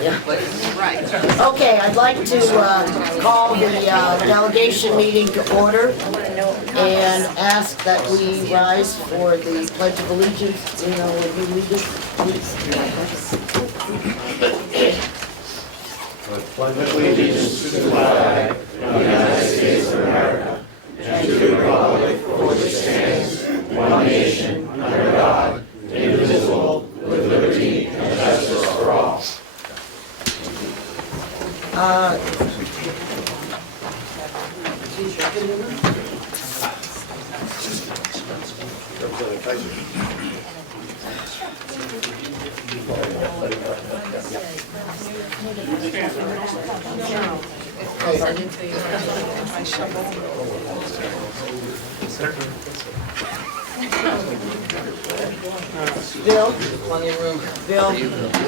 different place. Right. Okay, I'd like to call the delegation meeting to order and ask that we rise for the Pledge of Allegiance. You know, would you lead us, please? Pledge allegiance to the flag of the United States of America and to the republic for which it stands, one nation, under God, indivisible, with liberty and justice for all. Bill? Plenty of room. Bill,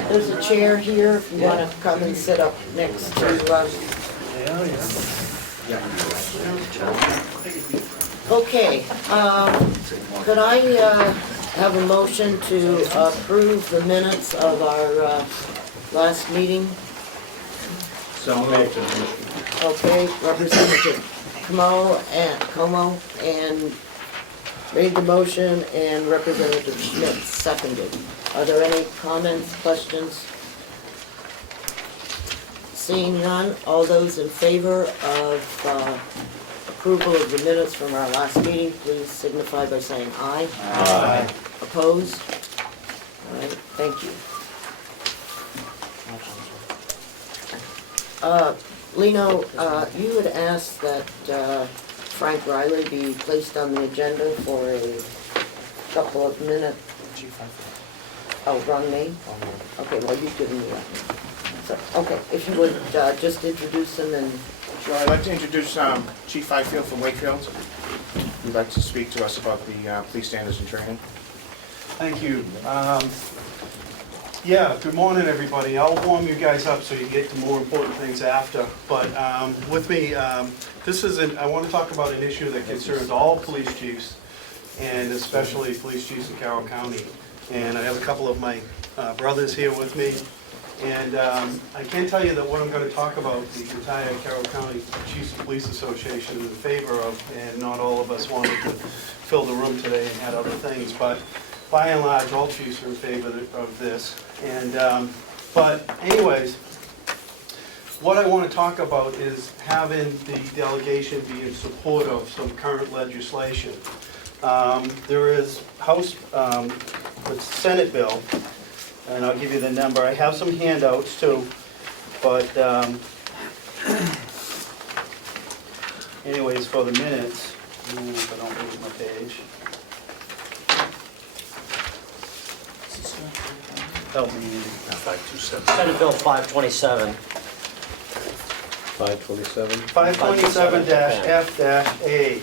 there's a chair here if you want to come and sit up next to us. Okay, could I have a motion to approve the minutes of our last meeting? So moved. Okay, Representative Comeau and made the motion, and Representative Schmidt seconded. Are there any comments, questions? Seeing none, all those in favor of approval of the minutes from our last meeting, please signify by saying aye. Aye. Opposed? All right, thank you. Lino, you had asked that Frank Riley be placed on the agenda for a couple of minutes. Oh, wrong name? Okay, well, you've given me that. So, okay, if you would just introduce him and... Sure, I'd like to introduce Chief Fifield from Wakefield. He'd like to speak to us about the police standards and training. Thank you. Yeah, good morning, everybody. I'll warm you guys up so you get to more important things after. But with me, I want to talk about an issue that concerns all police chiefs, and especially police chiefs in Carroll County. And I have a couple of my brothers here with me. And I can tell you that what I'm going to talk about, the entire Carroll County Chiefs of Police Association is in favor of, and not all of us wanted to fill the room today and had other things. But by and large, all chiefs are in favor of this. And but anyways, what I want to talk about is having the delegation be in support of some current legislation. There is House, the Senate bill, and I'll give you the number. I have some handouts too, but anyways, for the minutes, if I don't lose my page. Help me. 527. Senate Bill 527. 527. 527-F-A.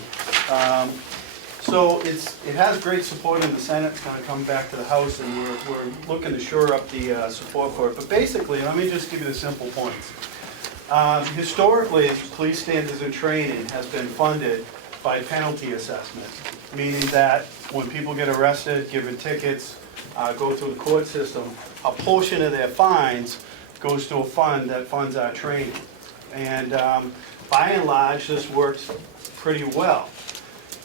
So it has great support in the Senate. It's going to come back to the House, and we're looking to shore up the support for it. But basically, let me just give you the simple points. Historically, police standards and training has been funded by penalty assessment, meaning that when people get arrested, given tickets, go through the court system, a portion of their fines goes to a fund that funds our training. And by and large, this works pretty well,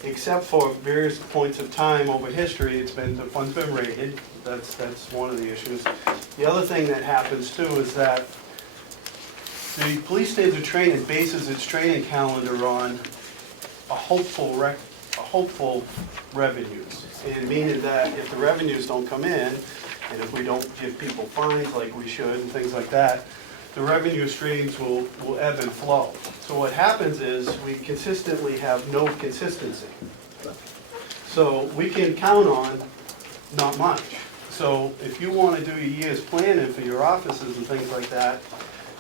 except for various points of time over history. The fund's been raided. That's one of the issues. The other thing that happens too is that the police standards and training bases its training calendar on a hopeful revenues, and meaning that if the revenues don't come in, and if we don't give people fines like we should and things like that, the revenue streams will ebb and flow. So what happens is we consistently have no consistency. So we can count on not much. So if you want to do your year's planning for your offices and things like that,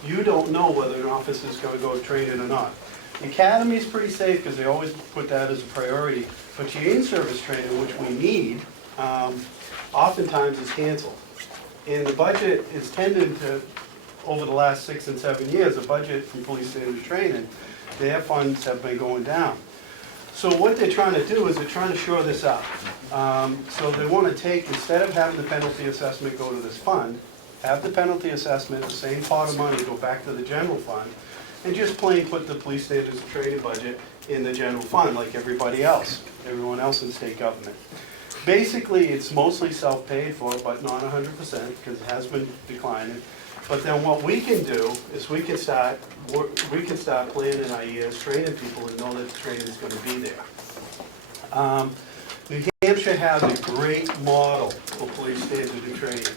you don't know whether an office is going to go training or not. The academy is pretty safe because they always put that as a priority, but your in-service training, which we need, oftentimes is canceled. And the budget is tending to, over the last 6 and 7 years, the budget from police standards training, their funds have been going down. So what they're trying to do is they're trying to shore this up. So they want to take, instead of having the penalty assessment go to this fund, have the penalty assessment, the same pot of money go back to the general fund, and just plain put the police standards and training budget in the general fund like everybody else, everyone else in state government. Basically, it's mostly self-paid for, but not 100%, because it has been declining. But then what we can do is we can start planning our years, training people, and know that the training is gonna be there. New Hampshire has a great model for police standards and training.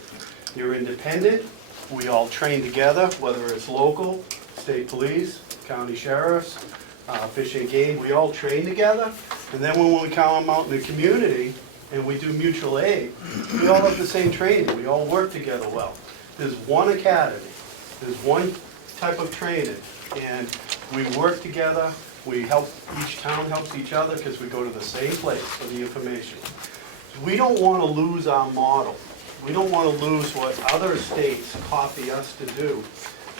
You're independent, we all train together, whether it's local, state police, county sheriffs, fish and game, we all train together. And then when we come out in the community and we do mutual aid, we all have the same training, we all work together well. There's one academy, there's one type of training, and we work together, we help, each town helps each other because we go to the same place for the information. We don't want to lose our model. We don't want to lose what other states copy us to do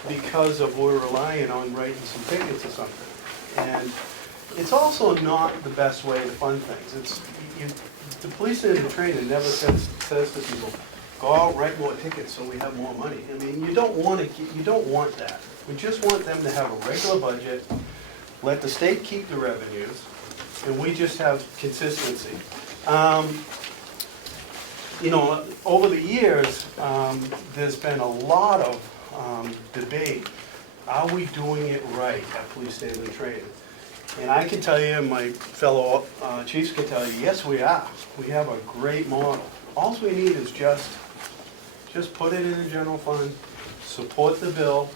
because of we're relying on writing some tickets or something. And it's also not the best way to fund things. The police and training never says to people, go out, write more tickets so we have more money. I mean, you don't want that. We just want them to have a regular budget, let the state keep the revenues, and we just have consistency. You know, over the years, there's been a lot of debate. Are we doing it right at police standards and training? And I can tell you, and my fellow chiefs can tell you, yes, we are. We have a great model. All we need is just put it in the general fund, support the bill.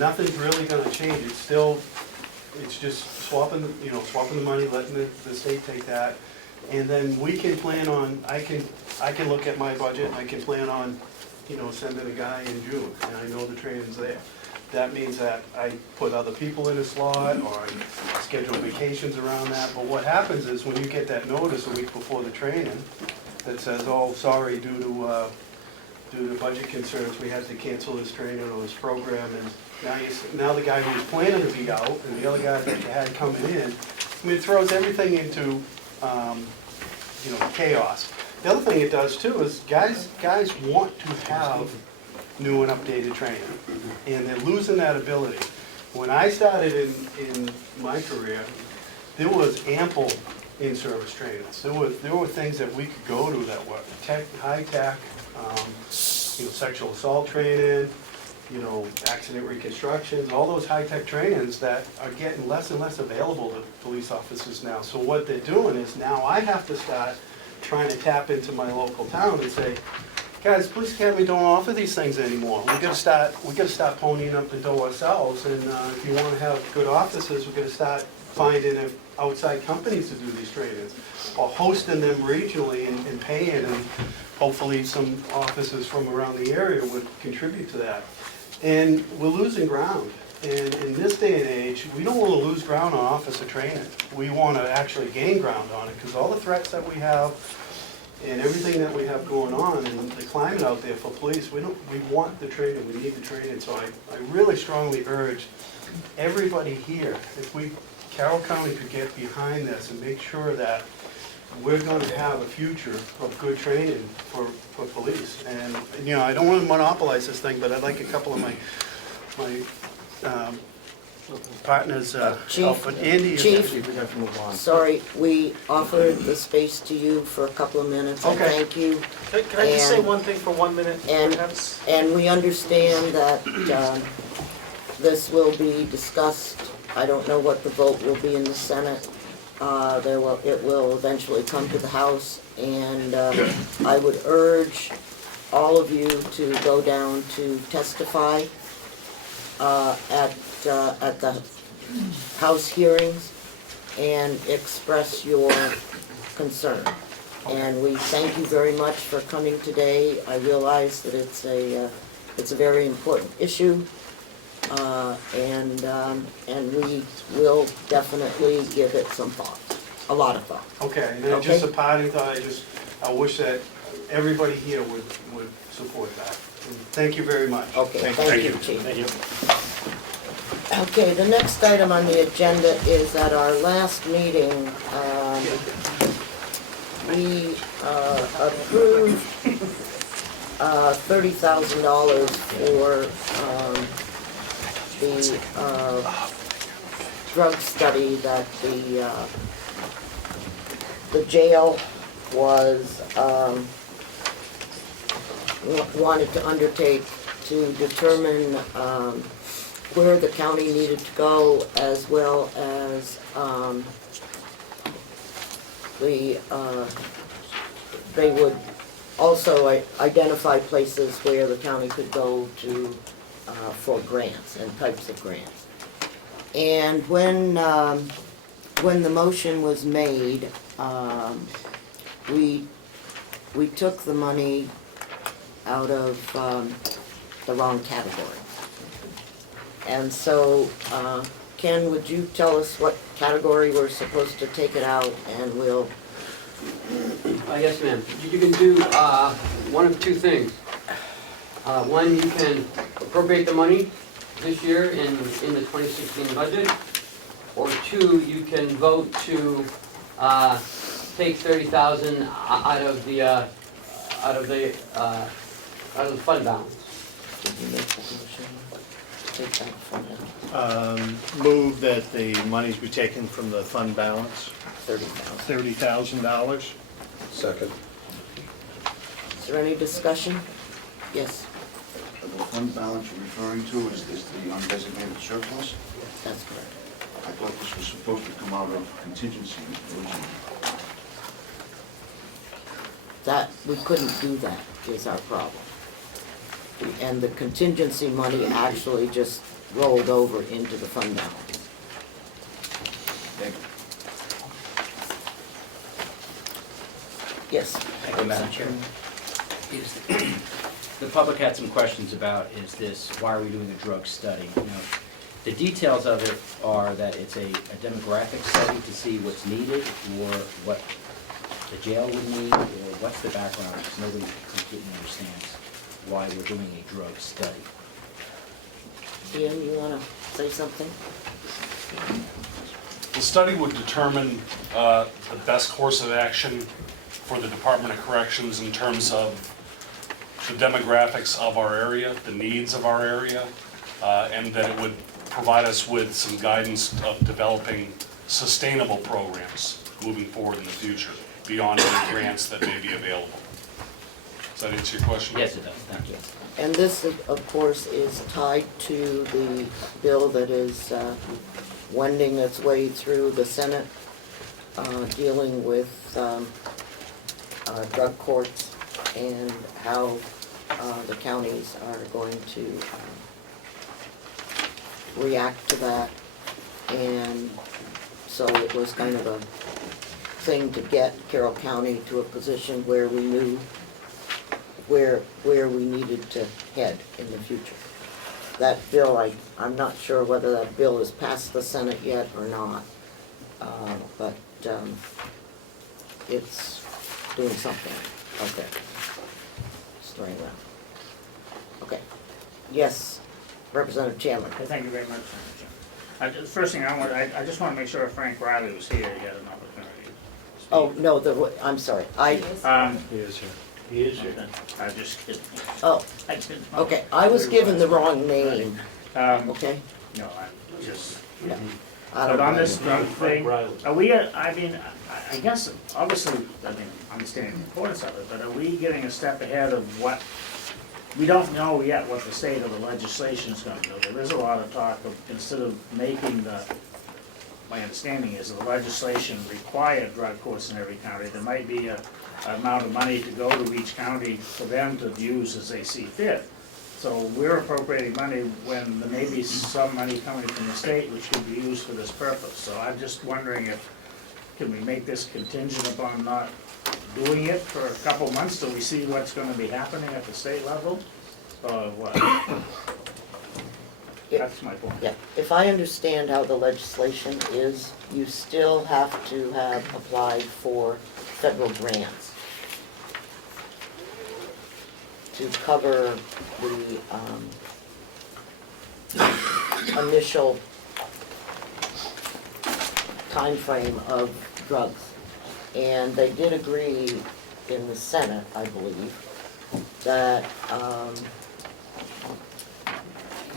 Nothing's really gonna change. It's just swapping the money, letting the state take that. And then we can plan on, I can look at my budget, and I can plan on, sending a guy in June, and I know the training's there. That means that I put other people in a slot, or I schedule vacations around that. But what happens is when you get that notice a week before the training that says, oh, sorry, due to budget concerns, we had to cancel this training or this program, and now the guy who was planning to be out, and the other guy that you had coming in, I mean, it throws everything into chaos. The other thing it does too is guys want to have new and updated training, and they're losing that ability. When I started in my career, there was ample in-service trainings. There were things that we could go to that were high tech, sexual assault training, accident reconstructions, all those high tech trainings that are getting less and less available to police officers now. So what they're doing is now I have to start trying to tap into my local town and say, guys, police academy don't offer these things anymore. We gotta start ponying up the dough ourselves, and if you want to have good officers, we're gonna start finding outside companies to do these trainings, or hosting them regionally and paying, and hopefully some officers from around the area would contribute to that. And we're losing ground. And in this day and age, we don't want to lose ground on officer training. We want to actually gain ground on it, because all the threats that we have and everything that we have going on and the climate out there for police, we want the training, we need the training. So I really strongly urge everybody here, if Carroll County could get behind this and make sure that we're going to have a future of good training for police. And I don't want to monopolize this thing, but I'd like a couple of my partners help. But Andy, Chief, We have to move on. sorry, we offered the space to you for a couple of minutes. I Okay. thank you. Can I just say And- one thing for 1 minute, and- perhaps? And we understand that this will be discussed. I don't know what the vote will be in the Senate. It will eventually come to the House, and I would urge all of you to go down to testify at the House hearings and express your concern. And we thank you very much for coming today. I realize that it's a very important issue, and we will definitely give it some thought, a lot of thought. okay, and then just a parting thought, I wish that everybody here would support that. And thank you very much. Okay, Thank thank you. you, Chief. Thank you. Okay, the next item on the agenda is at our last meeting, we approved $30,000 for, the, drug study that the jail was, wanted to undertake to determine, where the county needed to go, as well as, they would also identify places where the county could go to, for grants and types of grants. And when the motion was made, we took the money out of the wrong category. And so, Ken, would you tell us what category we're supposed to take it out, and we'll... Yes, ma'am. You can do one of two things. One, you can appropriate the money this year in the 2016 budget, or two, you can vote to take $30,000 out of the fund balance. Did you make that motion? Take that from now. Move that the monies be taken from the fund balance, $30,000. $30,000. Second. Is there any discussion? Yes, The fund balance you're referring to is the undesignated surplus? that's correct. I thought this was supposed to come out of contingency originally. That, we couldn't do that, is our problem. And the contingency money actually just rolled over into the fund balance. Thank you. Yes. Thank you, Madam Chair. The public had some questions about, is this, why are we doing a drug study? You know, the details of it are that it's a demographic study to see what's needed, or what the jail would need, or what's the background, because nobody completely understands why we're doing a drug study. Ian, you wanna say something? The study would determine the best course of action for the Department of Corrections in terms of the demographics of our area, the needs of our area, and that it would provide us with some guidance of developing sustainable programs moving forward in the future, beyond any grants that may be available. Does that answer your question? Yes, it does, thank you. And this, of course, is tied to the bill that is wending its way through the Senate, dealing with drug courts and how the counties are going to react to that. And so it was kind of a thing to get Carroll County to a position where we knew where we needed to head in the future. That bill, I'm not sure whether that bill has passed the Senate yet or not, but it's doing something out there. Story around. Okay. Yes, Representative Chandler. Thank you very much, Madam Chair. First thing I just want to make sure Frank Riley was here, he had an opportunity to speak. Oh, no, I'm sorry. He is here. He is here. I just kidding. Oh, I didn't. okay, I was given the wrong name, okay? No, I just, Yeah. I don't but on know. this drug thing, are we, I guess, obviously, understanding the importance of it, but are we getting a step ahead of what, we don't know yet what the state of the legislation is gonna do. There is a lot of talk of, instead of making my understanding is the legislation require drug courts in every county, there might be an amount of money to go to each county for them to use as they see fit. So we're appropriating money when there may be some money coming from the state which could be used for this purpose. So I'm just wondering can we make this contingent upon not doing it for a couple months till we see what's gonna be happening at the state level? Or what? That's my point. Yeah, if I understand how the legislation is, you still have to have applied for federal grants to cover the initial timeframe of drugs. And they did agree in the Senate, I believe, that,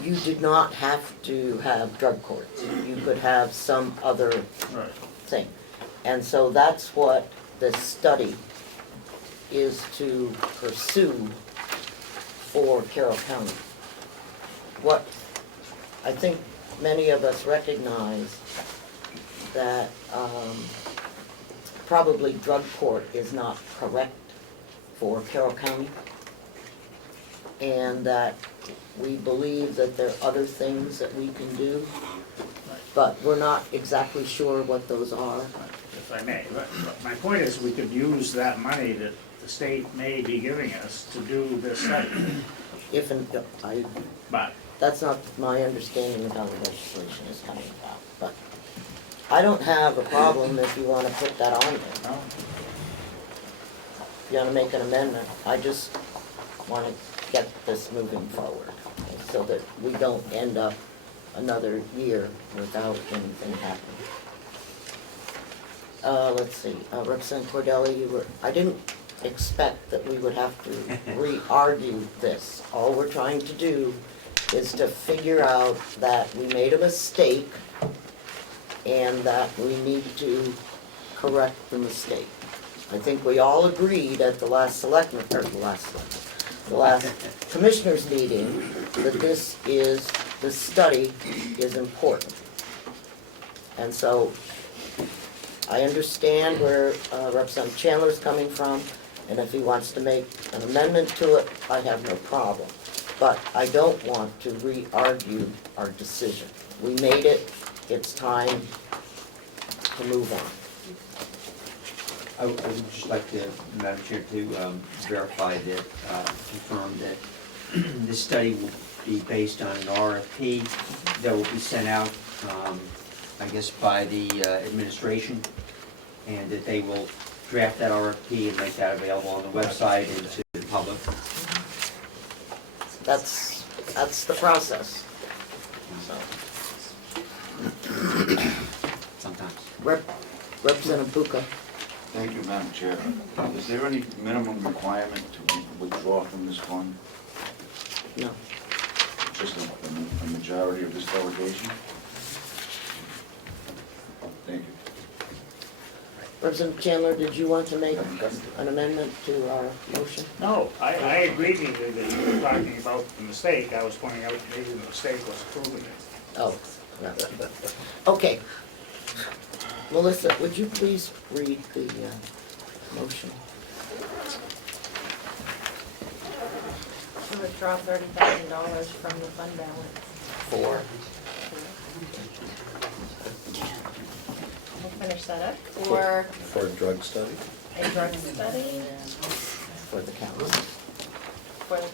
you did not have to have drug courts. You could have some other Right. thing. And so that's what this study is to pursue for Carroll County. What I think many of us recognize that probably drug court is not correct for Carroll County, and that we believe that there are other things that we can do, but we're not exactly sure what those are. If I may, but my point is, we could use that money that the state may be giving us to do this study, If and, but, that's not my understanding of how the legislation is coming about, but I don't have a problem if you wanna put that on there. no, If you wanna make an amendment, I just wanna get this moving forward, so that we don't end up another year without anything happening. Let's see, Representative Cordelli, I didn't expect that we would have to re-argue this. All we're trying to do is to figure out that we made a mistake and that we need to correct the mistake. I think we all agreed at the last the last commissioners meeting that this study is important. And so I understand where Representative Chandler's coming from, and if he wants to make an amendment to it, I have no problem. But I don't want to re-argue our decision. We made it, it's time to move on. I would just like to, Madam Chair, to verify that, confirm that this study will be based on an RFP that will be sent out, I guess, by the administration, and that they will draft that RFP and make that available on the website and to the public. That's the process. Sometimes. Representative Buka. Thank you, Madam Chair. Is there any minimum requirement to withdraw from this fund? No. Just a majority of this delegation? Thank you. Representative Chandler, did you want to make an amendment to our motion? no, I agreed with you that you were talking about the mistake, I was pointing out maybe the mistake was proving it. Oh, no. Okay. Melissa, would you please read the motion? To withdraw $30,000 from the fund balance. For? We'll finish that up. For For a drug study? a drug study For the county. for the county.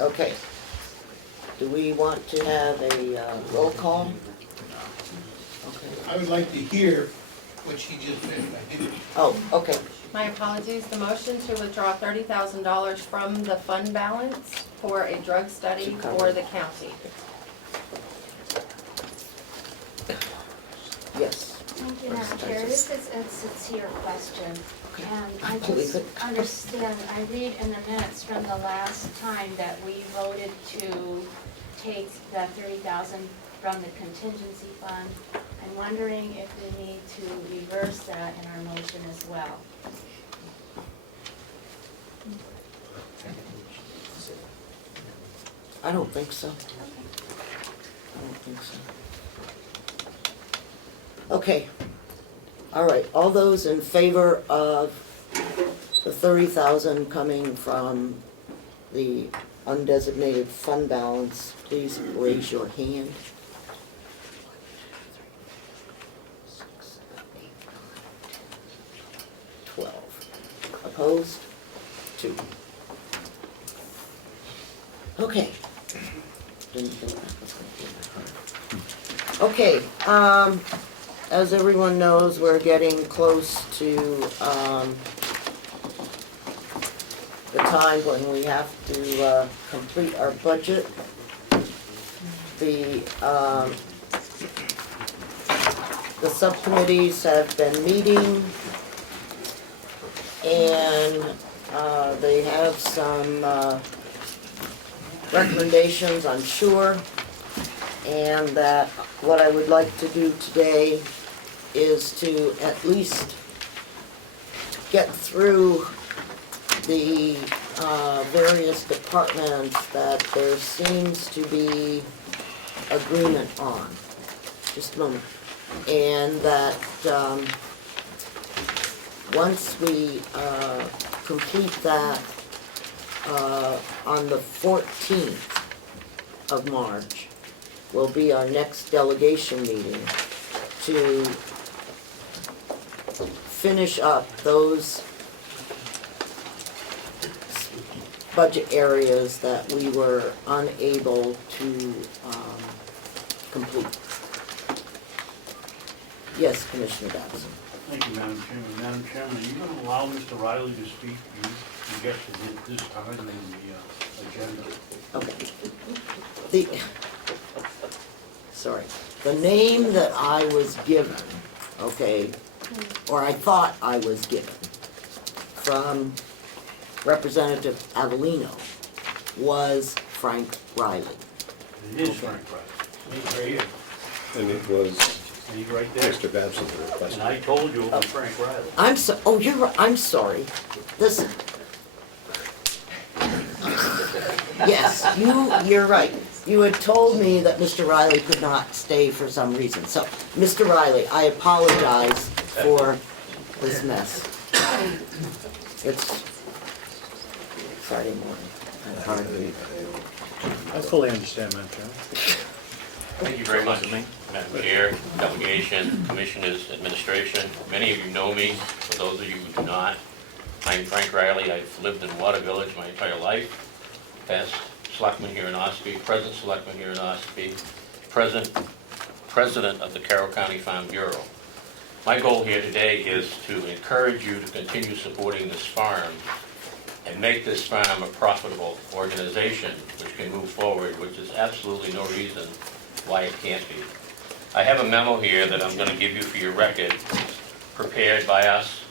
Okay. Do we want to have a roll call? Okay. I would like to hear what she just said. Oh, okay. My apologies, the motion to withdraw $30,000 from the fund balance for a drug study for the county. Yes. Thank you, Madam Chair. This is a sincere question. Okay. And I Believe just it. understand, I read in the minutes from the last time that we voted to take the $30,000 from the contingency fund. I'm wondering if we need to reverse that in our motion as well. I don't think so. I don't think so. Okay. All right, all those in favor of the $30,000 coming from the undesignated fund balance, please raise your hand. 12. Opposed? 2. Okay. Didn't think that was gonna be my turn. Okay, as everyone knows, we're getting close to, the time when we have to, complete our budget. The subcommittees have been meeting. and they have some recommendations, I'm sure, and that what I would like to do today is to at least get through the various departments that there seems to be agreement on. Just a moment. And that once we complete that on the 14th of March will be our next delegation meeting to finish up those budget areas that we were unable to complete. Yes, Commissioner Dobson. Thank you, Madam Chairman. Madam Chairman, are you going to allow Mr. Riley to speak? You get to his time in the agenda. Okay. The name that I was given, okay, or I thought I was given from Representative Avellino was Frank Riley. It is Frank Riley. He's right here. And it was He's right there. Mr. Babson who requested. And I told you it was Frank Riley. You're right, I'm sorry. Listen. Yes, you're right. You had told me that Mr. Riley could not stay for some reason. So, Mr. Riley, I apologize for this mess. It's Friday morning. I'm hardly. I fully understand, Madam Chairman. Thank you very much, Madam Chair, delegation, commissioners, administration. Many of you know me. For those of you who do not, I'm Frank Riley. I've lived in Water Village my entire life. Past selectman here in Ossipee, present selectman here in Ossipee, president of the Carroll County Farm Bureau. My goal here today is to encourage you to continue supporting this farm and make this farm a profitable organization which can move forward, which is absolutely no reason why it can't be. I have a memo here that I'm going to give you for your record, prepared by us,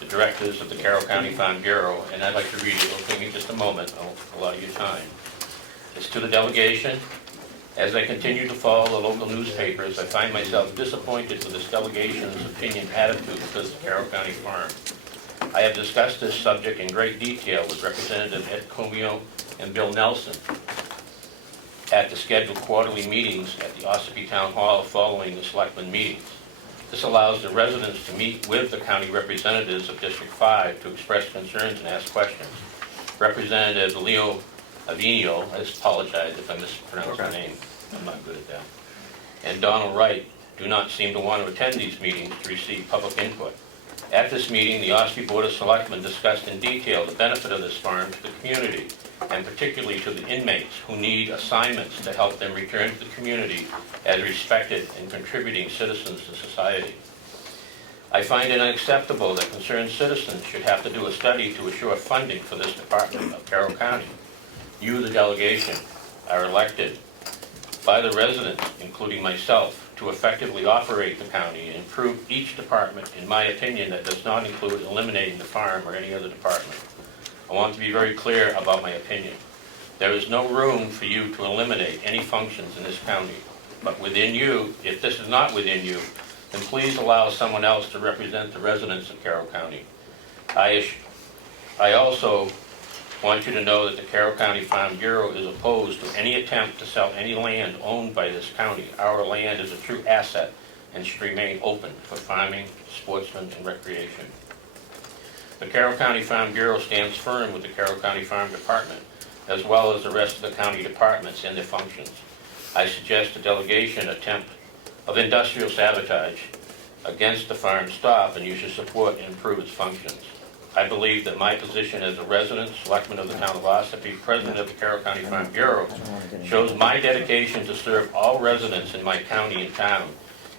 the directors of the Carroll County Farm Bureau, and I'd like to read it. It'll take me just a moment. I'll allow you time. It's to the delegation. As I continue to follow the local newspapers, I find myself disappointed with this delegation's opinion attitude towards the Carroll County Farm. I have discussed this subject in great detail with Representative Ed Comeau and Bill Nelson at the scheduled quarterly meetings at the Ossipee Town Hall following the selectmen meetings. This allows the residents to meet with the county representatives of District 5 to express concerns and ask questions. Representative Leo Avino, I apologize if I mispronounced the name, I'm not good at that, and Donald Wright do not seem to want to attend these meetings to receive public input. At this meeting, the Ossipee Board of Selectmen discussed in detail the benefit of this farm to the community, and particularly to the inmates who need assignments to help them return to the community as respected and contributing citizens to society. I find it unacceptable that concerned citizens should have to do a study to assure funding for this department of Carroll County. You, the delegation, are elected by the residents, including myself, to effectively operate the county and improve each department. In my opinion, that does not include eliminating the farm or any other department. I want to be very clear about my opinion. There is no room for you to eliminate any functions in this county. But within you, if this is not within you, then please allow someone else to represent the residents of Carroll County. I also want you to know that the Carroll County Farm Bureau is opposed to any attempt to sell any land owned by this county. Our land is a true asset and should remain open for farming, sportsmen, and recreation. The Carroll County Farm Bureau stands firm with the Carroll County Farm Department, as well as the rest of the county departments and their functions. I suggest a delegation attempt of industrial sabotage against the farm stop, and you should support and improve its functions. I believe that my position as a resident, selectman of the town of Ossipee, president of the Carroll County Farm Bureau, shows my dedication to serve all residents in my county and town,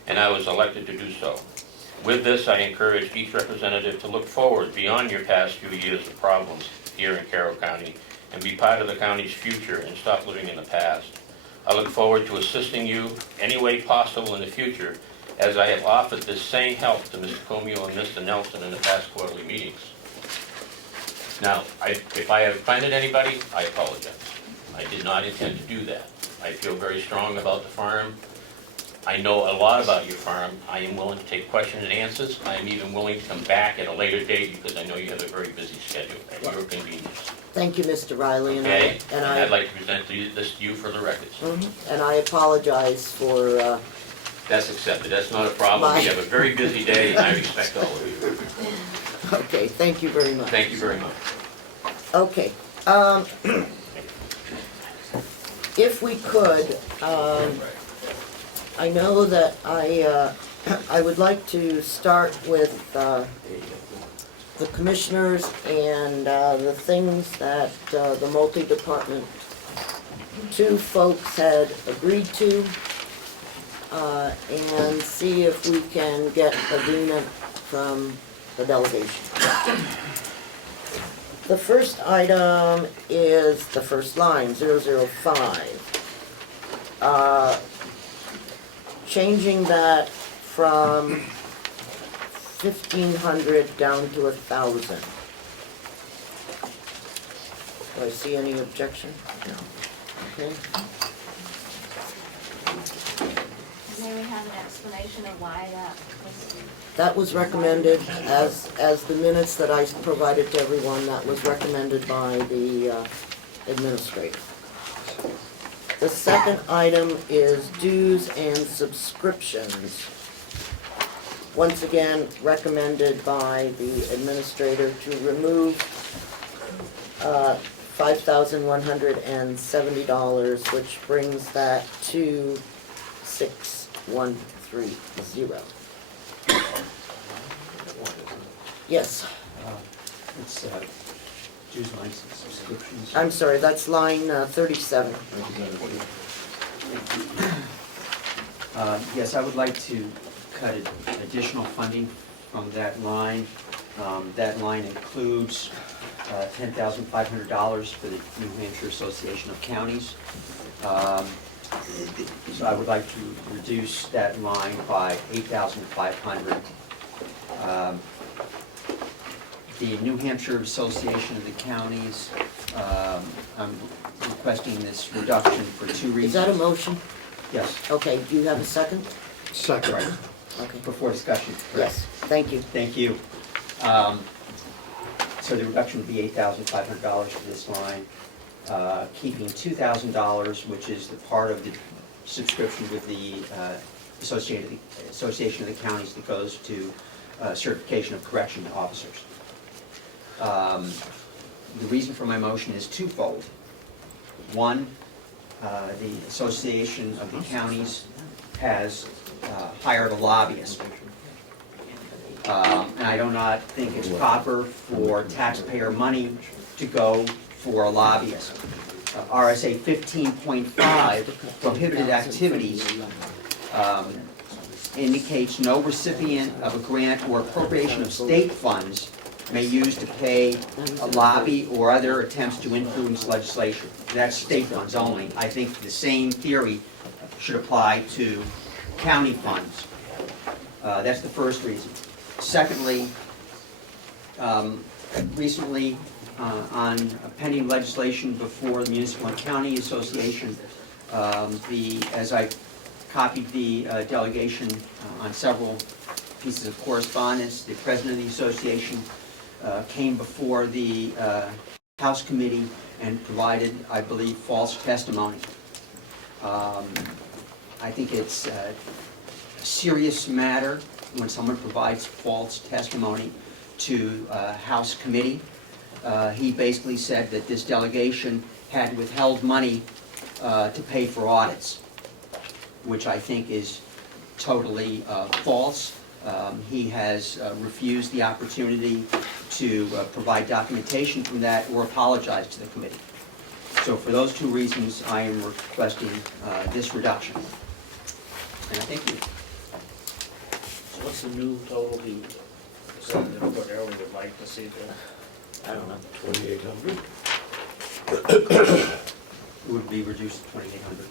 and I was elected to do so. With this, I encourage each representative to look forward beyond your past few years of problems here in Carroll County and be part of the county's future and stop living in the past. I look forward to assisting you any way possible in the future, as I have offered this same help to Mr. Comeau and Mr. Nelson in the past quarterly meetings. Now, if I have offended anybody, I apologize. I did not intend to do that. I feel very strong about the farm. I know a lot about your farm. I am willing to take questions and answers. I am even willing to come back at a later date because I know you have a very busy schedule at your convenience. Thank you, Mr. Riley, Okay? and I'd I, like to present this to you for the records. and I apologize for, That's accepted. That's not a problem. We have a very busy day and I respect all of you. okay, thank you very much. Thank you very much. Okay, if we could, I know that I would like to start with, the commissioners and, the things that, the multi-department two folks had agreed to, and see if we can get agreement from the delegation. The first item is the first line, 005. Changing that from 1,500 down to 1,000. Do I see any objection? No. Okay. May we have an explanation of why that was? That was recommended as the minutes that I provided to everyone, that was recommended by the administrator. The second item is dues and subscriptions. Once again, recommended by the administrator to remove $5,170, which brings that to 6,130. Yes, It's dues and subscriptions. I'm sorry, that's line 37. Yes, I would like to cut additional funding from that line. That line includes $10,500 for the New Hampshire Association of Counties. So I would like to reduce that line by $8,500. The New Hampshire Association of the Counties, I'm requesting this reduction for two reasons. Is that a motion? Yes. Okay, do you have a second? Second. Right. Okay. Before discussion. Yes, thank you. Thank you. So the reduction would be $8,500 for this line, keeping $2,000, which is the part of the subscription with the Association of the Counties that goes to certification of correction officers. The reason for my motion is twofold. One, the Association of the Counties has hired a lobbyist. And I do not think it's proper for taxpayer money to go for a lobbyist. RSA 15.5, prohibited activities, indicates no recipient of a grant or appropriation of state funds may use to pay a lobby or other attempts to influence legislation. That's state funds only. I think the same theory should apply to county funds. That's the first reason. Secondly, recently on pending legislation before the Municipal and County Association, as I copied the delegation on several pieces of correspondence, the president of the association came before the House Committee and provided, I believe, false testimony. I think it's a serious matter when someone provides false testimony to a House Committee. He basically said that this delegation had withheld money to pay for audits, which I think is totally false. He has refused the opportunity to provide documentation from that or apologize to the committee. So for those two reasons, I am requesting this reduction. And I thank you. So what's the new total he said that Cordero would like to see there? I don't know, 2,800? It would be reduced to 2,800.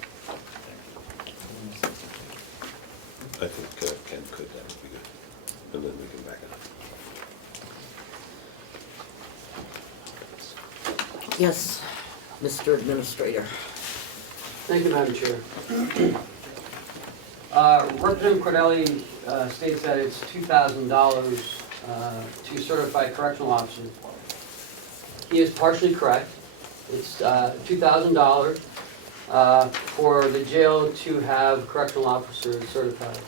I think Ken could, that would be good. And then we can back it up. Yes, Mr. Administrator. Thank you, Madam Chair. Representative Cordelli states that it's $2,000 to certify correctional officers. He is partially correct. It's $2,000 for the jail to have correctional officers certified.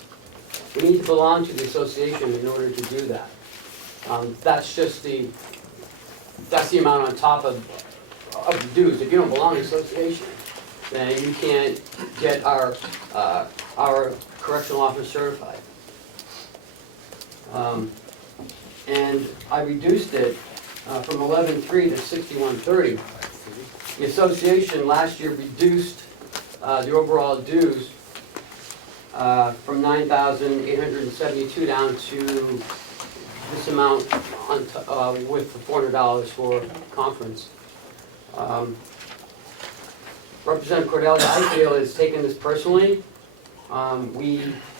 We need to belong to the association in order to do that. That's the amount on top of the dues. If you don't belong to the association, then you can't get our correctional officer certified. And I reduced it from 11.3 to 61.30. The association last year reduced the overall dues from 9,872 down to this amount with the $400 for conference. Representative Cordelli, I feel, is taking this personally.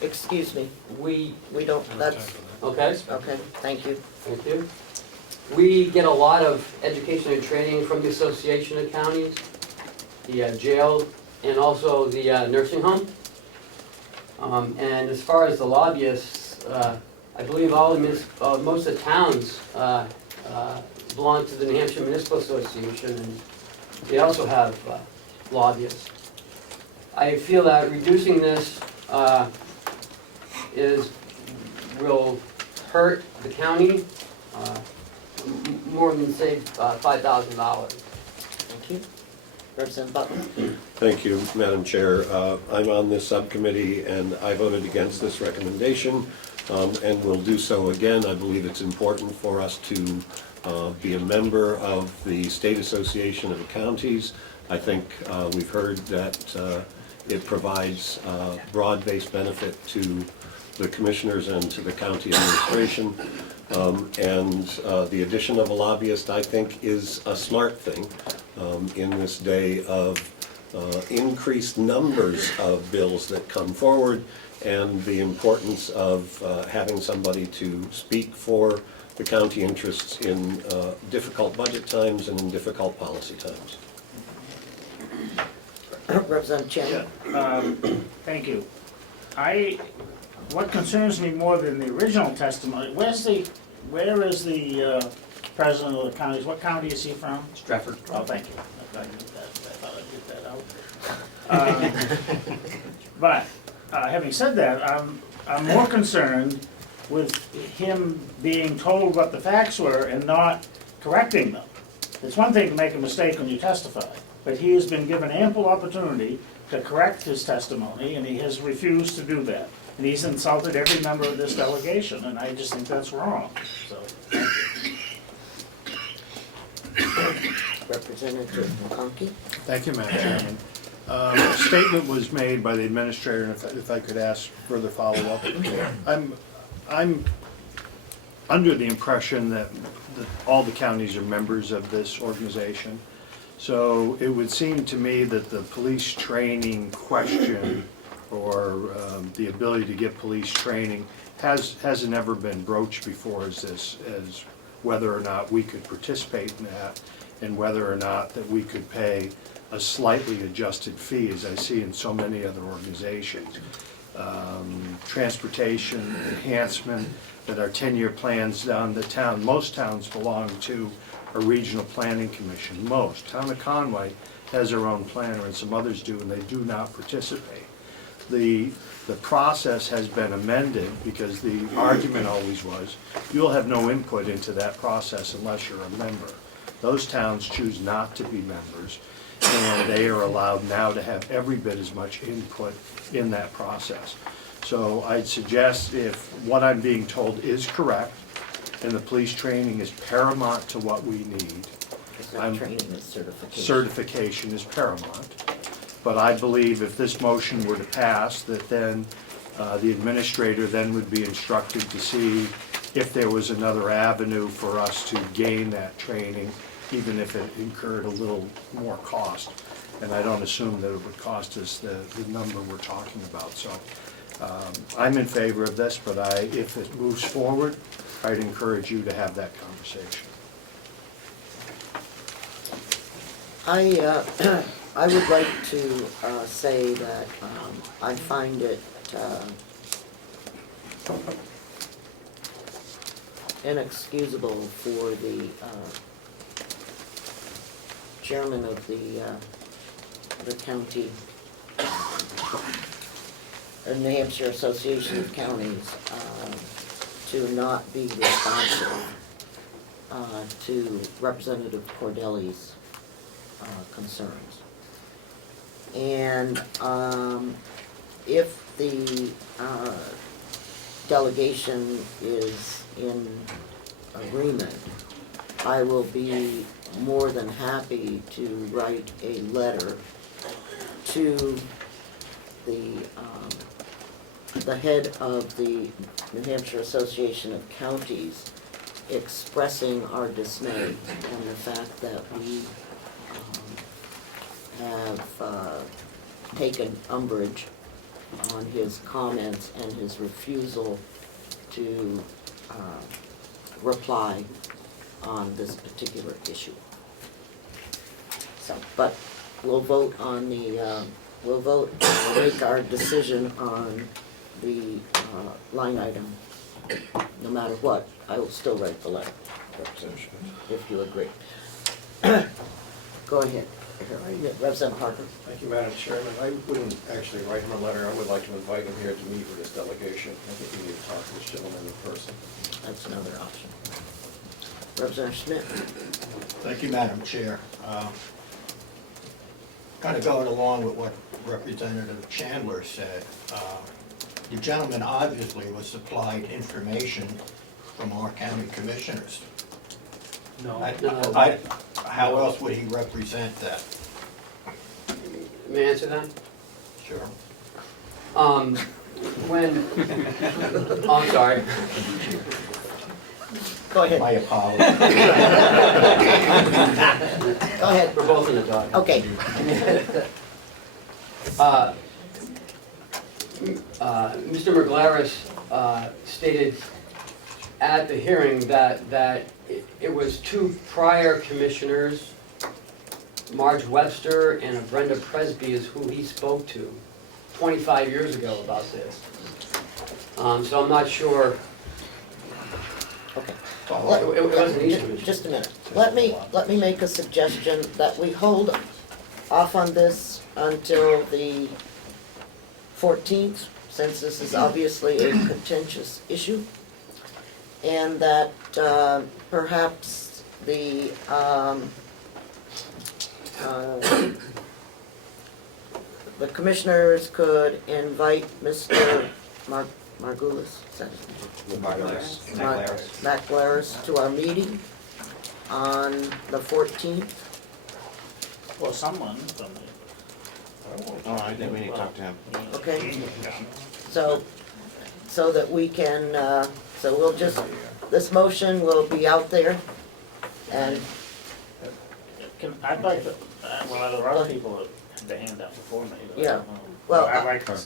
Excuse me, we don't, that's, Okay? okay, thank you. Thank you. We get a lot of education and training from the Association of Counties, the jail, and also the nursing home. And as far as the lobbyists, I believe all the most of the towns belong to the New Hampshire Municipal Association, and they also have lobbyists. I feel that reducing this will hurt the county more than save $5,000. Thank you. Representative Butler. Thank you, Madam Chair. I'm on this subcommittee and I voted against this recommendation and will do so again. I believe it's important for us to be a member of the State Association of the Counties. I think we've heard that it provides broad-based benefit to the commissioners and to the county administration. And the addition of a lobbyist, I think, is a smart thing in this day of increased numbers of bills that come forward and the importance of having somebody to speak for the county interests in difficult budget times and in difficult policy times. Representative Chen. Yeah, thank you. What concerns me more than the original testimony, where is the president of the counties? What county is he from? Stratford. Oh, thank you. I thought I'd get that out. But having said that, I'm more concerned with him being told what the facts were and not correcting them. It's one thing to make a mistake when you testify, but he has been given ample opportunity to correct his testimony, and he has refused to do that. And he's insulted every member of this delegation, and I just think that's wrong. So, thank you. Representative McConkey. Thank you, Madam Chairman. A statement was made by the administrator, and if I could ask further follow-up. I'm under the impression that all the counties are members of this organization. So it would seem to me that the police training question or the ability to get police training hasn't ever been broached before as whether or not we could participate in that and whether or not that we could pay a slightly adjusted fee, as I see in so many other organizations. Transportation enhancement, that our 10-year plans down the town, most towns belong to a regional planning commission, most. Town of Conway has their own planner and some others do, and they do not participate. The process has been amended because the argument always was, you'll have no input into that process unless you're a member. Those towns choose not to be members, and they are allowed now to have every bit as much input in that process. So I'd suggest if what I'm being told is correct, and the police training is paramount to what we need. It's not training, it's certification. Certification is paramount. But I believe if this motion were to pass, that then the administrator then would be instructed to see if there was another avenue for us to gain that training, even if it incurred a little more cost. And I don't assume that it would cost us the number we're talking about. So I'm in favor of this, but if it moves forward, I'd encourage you to have that conversation. I would like to say that I find it inexcusable for the chairman of the county, New Hampshire Association of Counties, to not be responsive to Representative Cordelli's concerns. And if the delegation is in agreement, I will be more than happy to write a letter to the head of the New Hampshire Association of Counties, expressing our dismay and the fact that we have taken umbrage on his comments and his refusal to reply on this particular issue. So, but we'll vote on the, make our decision on the line item. No matter what, I will still write the letter, if you agree. Go ahead. Representative Harper. Thank you, Madam Chairman. I wouldn't actually write him a letter. I would like to invite him here to meet with this delegation. I think we need to talk to this gentleman in person. That's another option. Representative Smith. Thank you, Madam Chair. Kind of going along with what Representative Chandler said, the gentleman obviously was supplied information from our county commissioners. How else would he represent that? May I answer that? Sure. When, oh, I'm sorry. Go ahead. My apologies. Go ahead. We're both in the dark. Okay. Mr. McGlaris stated at the hearing that it was two prior commissioners, Marge Webster and Brenda Presby is who he spoke to 25 years ago about this. So I'm not sure. Okay. It wasn't these commissioners. Just a minute. Let me make a suggestion that we hold off on this until the 14th, since this is obviously a contentious issue, and that perhaps the commissioners could invite Mr. Margulis, McGlaris to our meeting on the 14th. Well, someone from the. Oh, I think we need to talk to him. Okay, so that we can, so we'll just, this motion will be out there, and I'd like to, well, there are other people that had the hand up before me. But, Yeah, well, I'd like to,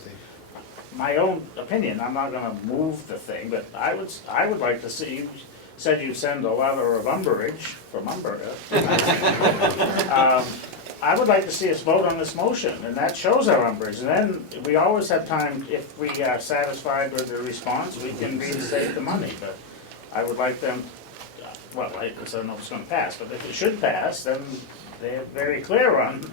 my own opinion, I'm not gonna move the thing, but I would like to see, you said you send a letter of umbrage from Umberta. I would like to see us vote on this motion, and that shows our umbrage. And then we always have time, if we are satisfied with the response, we can reinstate the money. But I would like them, well, because I don't know if it's going to pass, but if it should pass, then they're very clear on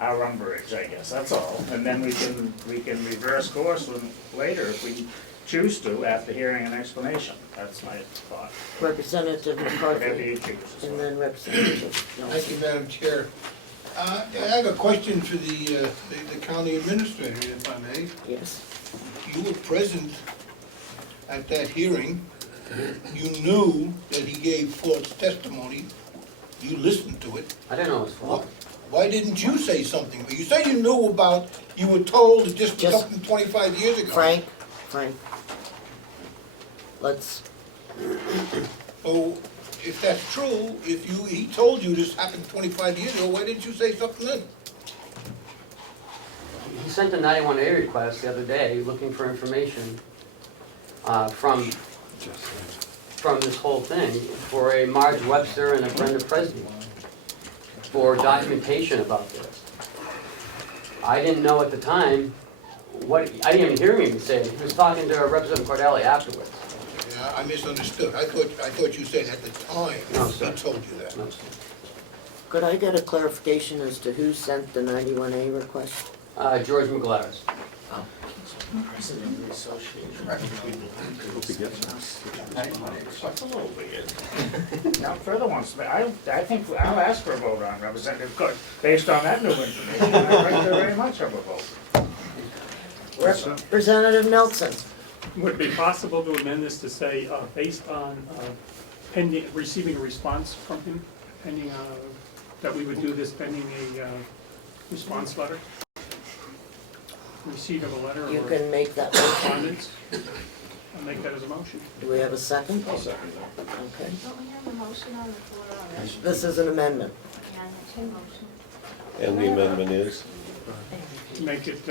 our umbrage, I guess, that's all. And then we can reverse course later if we choose to, after hearing an explanation. That's my thought. Representative Whatever McCarthy, you choose. and then Representative Thank Nelson. you, Madam Chair. I have a question for the county administrator, if I may. Yes. You were present at that hearing. You knew that he gave false testimony. You listened to it. I didn't know it was false. Why didn't you say something? You said you knew about, you were told that this was something 25 years ago. Frank, let's, So, if that's true, he told you this happened 25 years ago, why didn't you say something then? He sent a 91A request the other day looking for information from this whole thing for a Marge Webster and a Brenda Presby. for documentation about this. I didn't know at the time I didn't even hear him even say it. He was talking to Representative Cordelli afterwards. Yeah, I misunderstood. I thought you said at the time, No, sir. he told you that. No, sir. Could I get a clarification as to who sent the 91A request? George McGlaris. President of the association. That's a little weird. Now, further ones, I think I'll ask for a vote on Representative Cook, based on that new information. I'd like to very much have a vote. Representative Nelson. Would it be possible to amend this to say, based on pending, receiving a response from him, pending, that we would do this pending a response letter? Receipt of a letter You or can make that motion. correspondence? I'll make that as a motion. Do we have a second? I'll second that. Okay. Don't we have a motion on the floor already? This is an amendment. Yeah, two motions. And the amendment is? Make it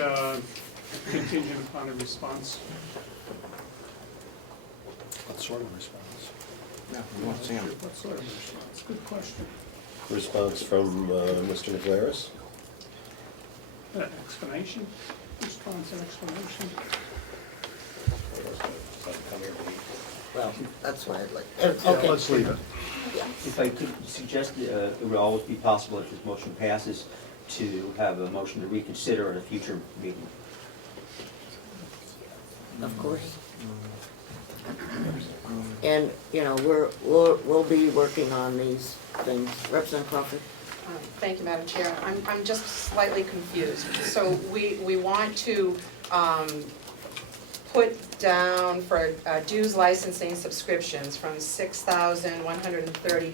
contingent upon a response. What sort of response? No, we won't see him. What sort of response? Good question. Response from Mr. McLaris? Explanation? Response and explanation? Well, that's what I'd like. Yeah, Okay. let's leave it. If I could suggest, it would always be possible if this motion passes to have a motion to reconsider at a future meeting. Of course. And, you know, we'll be working on these things. Representative Crawford? Thank you, Madam Chair. I'm just slightly confused. So we want to put down for dues licensing subscriptions from 6,130,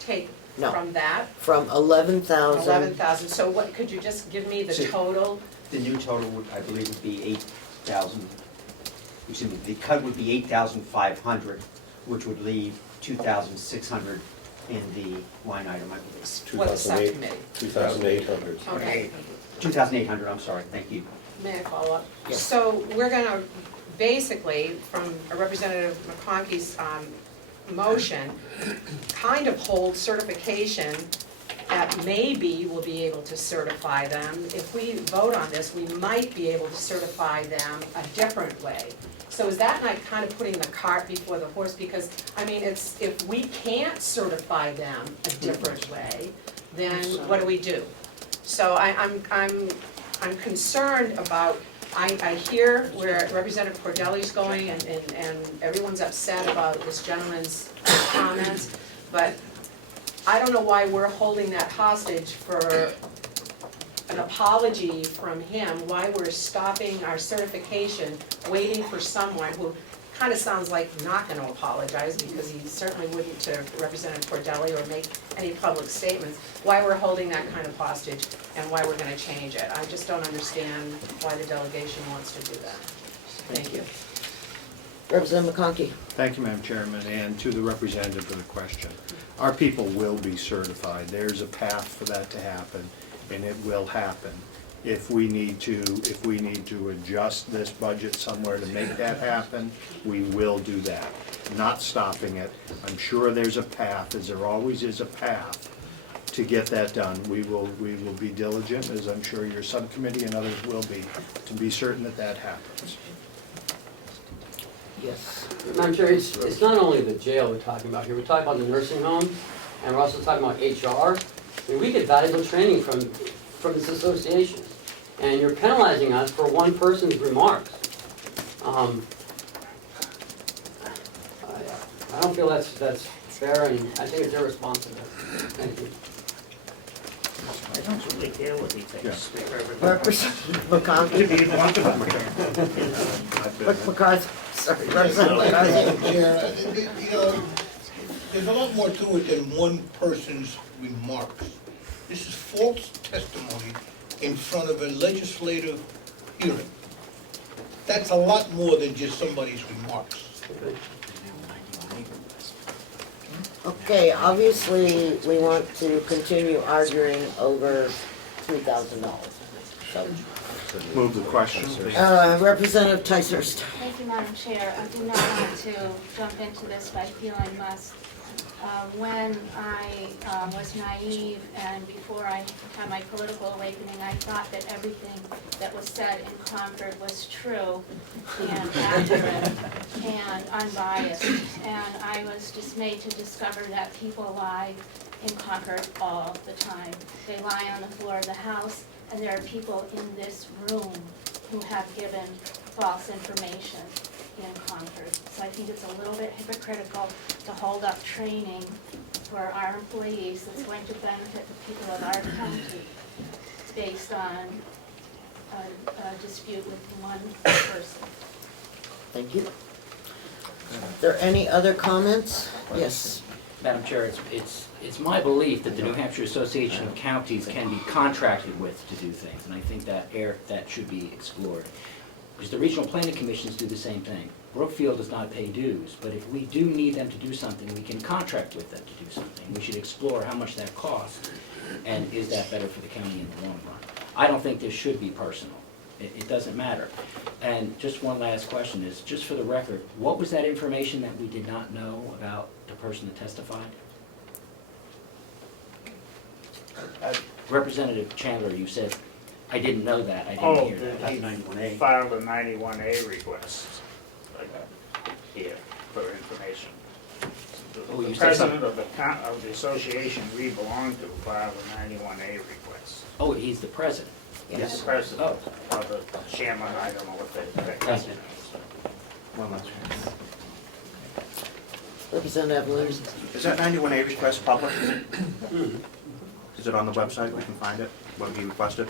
take No. from that? From 11,000. 11,000. So what, could you just give me the total? The new total would, I believe, would be 8,000, excuse me, the cut would be 8,500, which would leave 2,600 in the line item, I believe. What the subcommittee? 2,800. Okay. 2,800, I'm sorry, thank you. May I follow up? Yes. So we're gonna, basically, from Representative McConkey's motion, kind of hold certification at maybe we'll be able to certify them. If we vote on this, we might be able to certify them a different way. So is that not kind of putting the cart before the horse? Because, I mean, it's, if we can't certify them a different way, then what do we do? So I'm concerned about, I hear where Representative Cordelli's going and everyone's upset about this gentleman's comments, but I don't know why we're holding that hostage for an apology from him, why we're stopping our certification, waiting for someone who kind of sounds like not gonna apologize, because he certainly wouldn't to Representative Cordelli or make any public statements, why we're holding that kind of hostage and why we're gonna change it. I just don't understand why the delegation wants to do that. Thank you. Representative McConkey? Thank you, Madam Chairman, and to the representative for the question. Our people will be certified. There's a path for that to happen, and it will happen. If we need to adjust this budget somewhere to make that happen, we will do that. Not stopping it. I'm sure there's a path, as there always is a path, to get that done. We will be diligent, as I'm sure your subcommittee and others will be, to be certain that that happens. Yes. Madam Chair, it's not only the jail we're talking about here, we're talking about the nursing home, and we're also talking about HR. I mean, we get valuable training from this association, and you're penalizing us for one person's remarks. I don't feel that's fair, and I think it's irresponsible. Thank you. I don't really care what he thinks. Representative McConkey? Maybe he'd want to McCarthy, sorry, Representative McCarthy. Chair, you know, there's a lot more to it than one person's remarks. This is false testimony in front of a legislative hearing. That's a lot more than just somebody's remarks. Okay, obviously, we want to continue arguing over $3,000. So, Move the question, please. Representative Ticehurst. Thank you, Madam Chair. I do not want to jump into this, but I feel I must. When I was naive and before I had my political awakening, I thought that everything that was said in Concord was true and accurate and unbiased. And I was dismayed to discover that people lie in Concord all the time. They lie on the floor of the House, and there are people in this room who have given false information in Concord. So I think it's a little bit hypocritical to hold up training for our employees that's going to benefit the people of our county based on a dispute with one person. Thank you. Are there any other comments? Yes. Madam Chair, it's my belief that the New Hampshire Association of Counties can be contracted with to do things, and I think that should be explored. Because the regional planning commissions do the same thing. Brookfield does not pay dues, but if we do need them to do something, we can contract with them to do something. We should explore how much that costs, and is that better for the county in the long run. I don't think this should be personal. It doesn't matter. And just one last question is, just for the record, what was that information that we did not know about the person that testified? Representative Chandler, you said, I didn't know that, I didn't hear that. He filed a 91A request here for information. Oh, you The said president of the association we belong to filed a 91A request. Oh, he's the president? He's the president, or the chairman, I don't know what they Thank you. One last one. Representative Williams. Is that 91A request public? Is it on the website? We can find it, what he requested?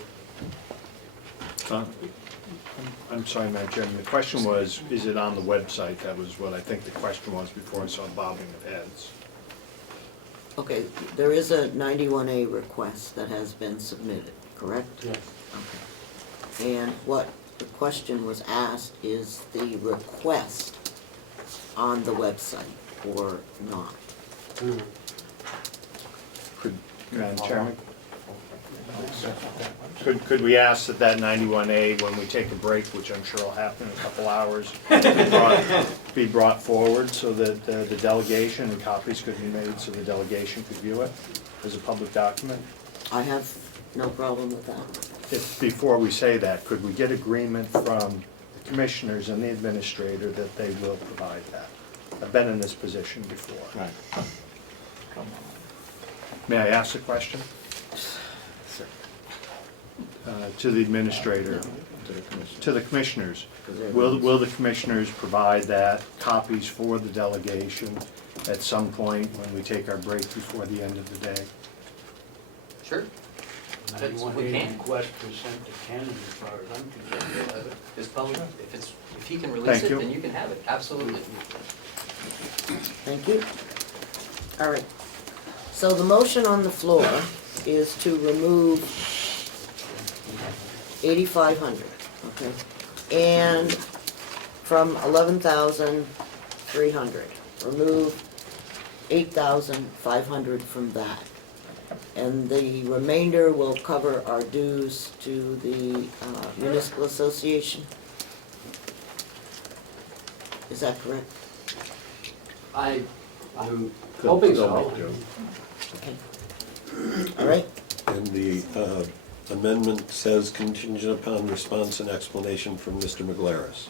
I'm sorry, Madam Chairman, the question was, is it on the website? That was what I think the question was before I saw bobbing of heads. Okay, there is a 91A request that has been submitted, correct? Yes. Okay. And what the question was asked, is the request on the website or not? Madam Chairman? Could we ask that 91A, when we take a break, which I'm sure will happen in a couple hours, be brought forward so that the delegation and copies could be made so the delegation could view it as a public document? I have no problem with that. Before we say that, could we get agreement from the commissioners and the administrator that they will provide that? I've been in this position before. Right. May I ask a question? To the administrator, to the commissioners. Will the commissioners provide that, copies for the delegation at some point when we take our break before the end of the day? Sure. That's what we can. Request was sent to Canada as far as I'm concerned. It's public, if he can release Thank it, you. then you can have it, absolutely. Thank you. All right. So the motion on the floor is to remove 8,500, okay? And from 11,300, remove 8,500 from that. And the remainder will cover our dues to the municipal association. Is that correct? I'm hoping so. Okay. All right. And the amendment says contingent upon response and explanation from Mr. McGlaris.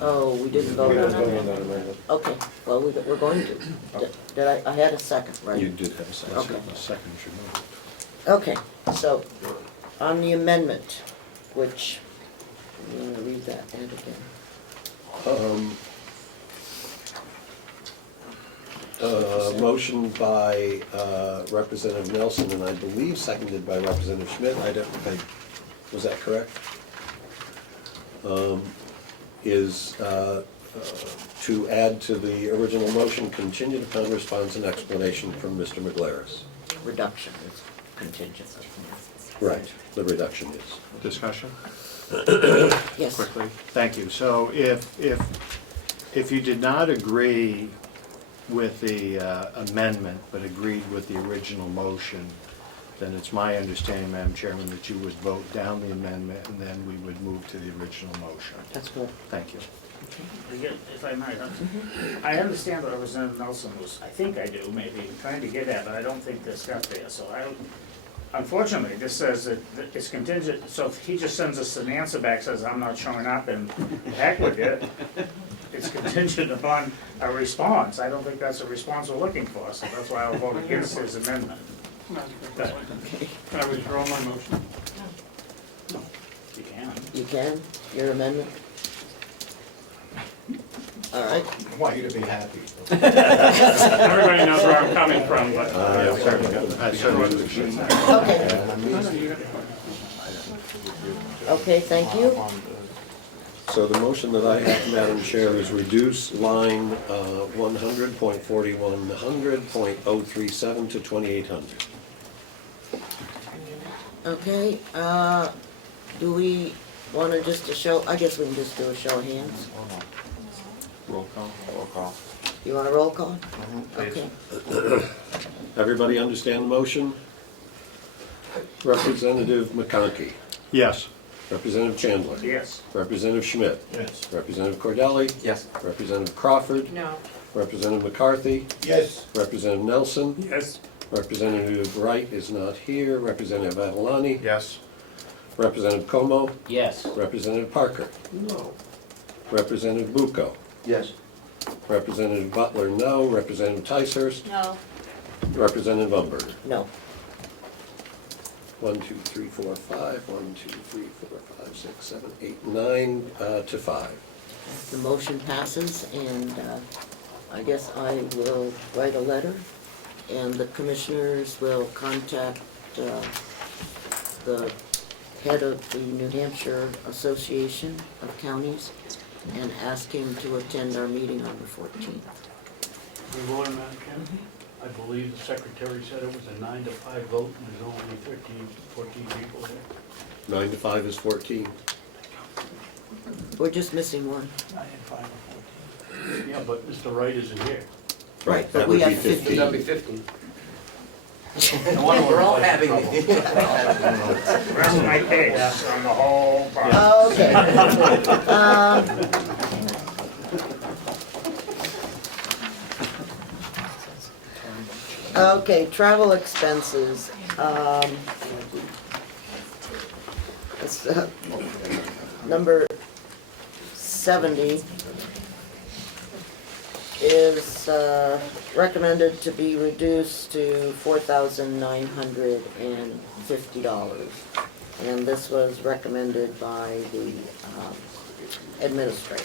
Oh, we didn't vote on that. Okay, well, we're going to. Did I had a second, right? You did have a second. Okay. A second should move. Okay, so on the amendment, which, I'm going to read that ad again. Motion by Representative Nelson, and I believe seconded by Representative Schmidt. Was that correct? Is to add to the original motion contingent upon response and explanation from Mr. McGlaris. Reduction is contingent. Right, the reduction is. Discussion? Yes. Quickly, thank you. So if you did not agree with the amendment, but agreed with the original motion, then it's my understanding, Madam Chairman, that you would vote down the amendment and then we would move to the original motion. That's good. Thank you. If I might, I understand what Representative Nelson was, I think I do, maybe, trying to get at, but I don't think this got there, so unfortunately, this says that it's contingent, so if he just sends us an answer back, says, I'm not showing up, and heck with it, it's contingent upon a response. I don't think that's a response we're looking for, so that's why I'll vote against his amendment. Can I withdraw my motion? You can. You can, your amendment? All right. I want you to be happy. Everybody knows where I'm coming from, but. Okay, thank you. So the motion that I have, Madam Chair, is reduce line 100.4100.037 to 2,800. Okay, do we want to just I guess we can just do a show of hands. Roll call. Roll call. You want a roll call? Please. Okay. Everybody understand the motion? Representative McConkey. Yes. Representative Chandler. Yes. Representative Schmidt. Yes. Representative Cordelli. Yes. Representative Crawford. No. Representative McCarthy. Yes. Representative Nelson. Yes. Representative Wright is not here. Representative Avalani. Yes. Representative Comeau. Yes. Representative Parker. No. Representative Bucco. Yes. Representative Butler, no. Representative Ticehurst. No. Representative Umberger. No. 1, 2, 3, 4, 5. 1, 2, 3, 4, 5, 6, 7, 8, 9 to 5. The motion passes, and I guess I will write a letter, and the commissioners will contact the head of the New Hampshire Association of Counties and ask him to attend our meeting on the 14th. We voted, Madam Chairman? I believe the secretary said it was a 9-5 vote, and there's only 14 people here. 9 to 5 is 14. We're just missing one. 9 and 5 are 14. Yeah, but Mr. Wright isn't here. Right, but that we would be have 15. That'll be 15. We're all having. Rest my case on the whole part. Okay. Okay, travel expenses. It's, number 70 is recommended to be reduced to $4,950. And this was recommended by the administrator.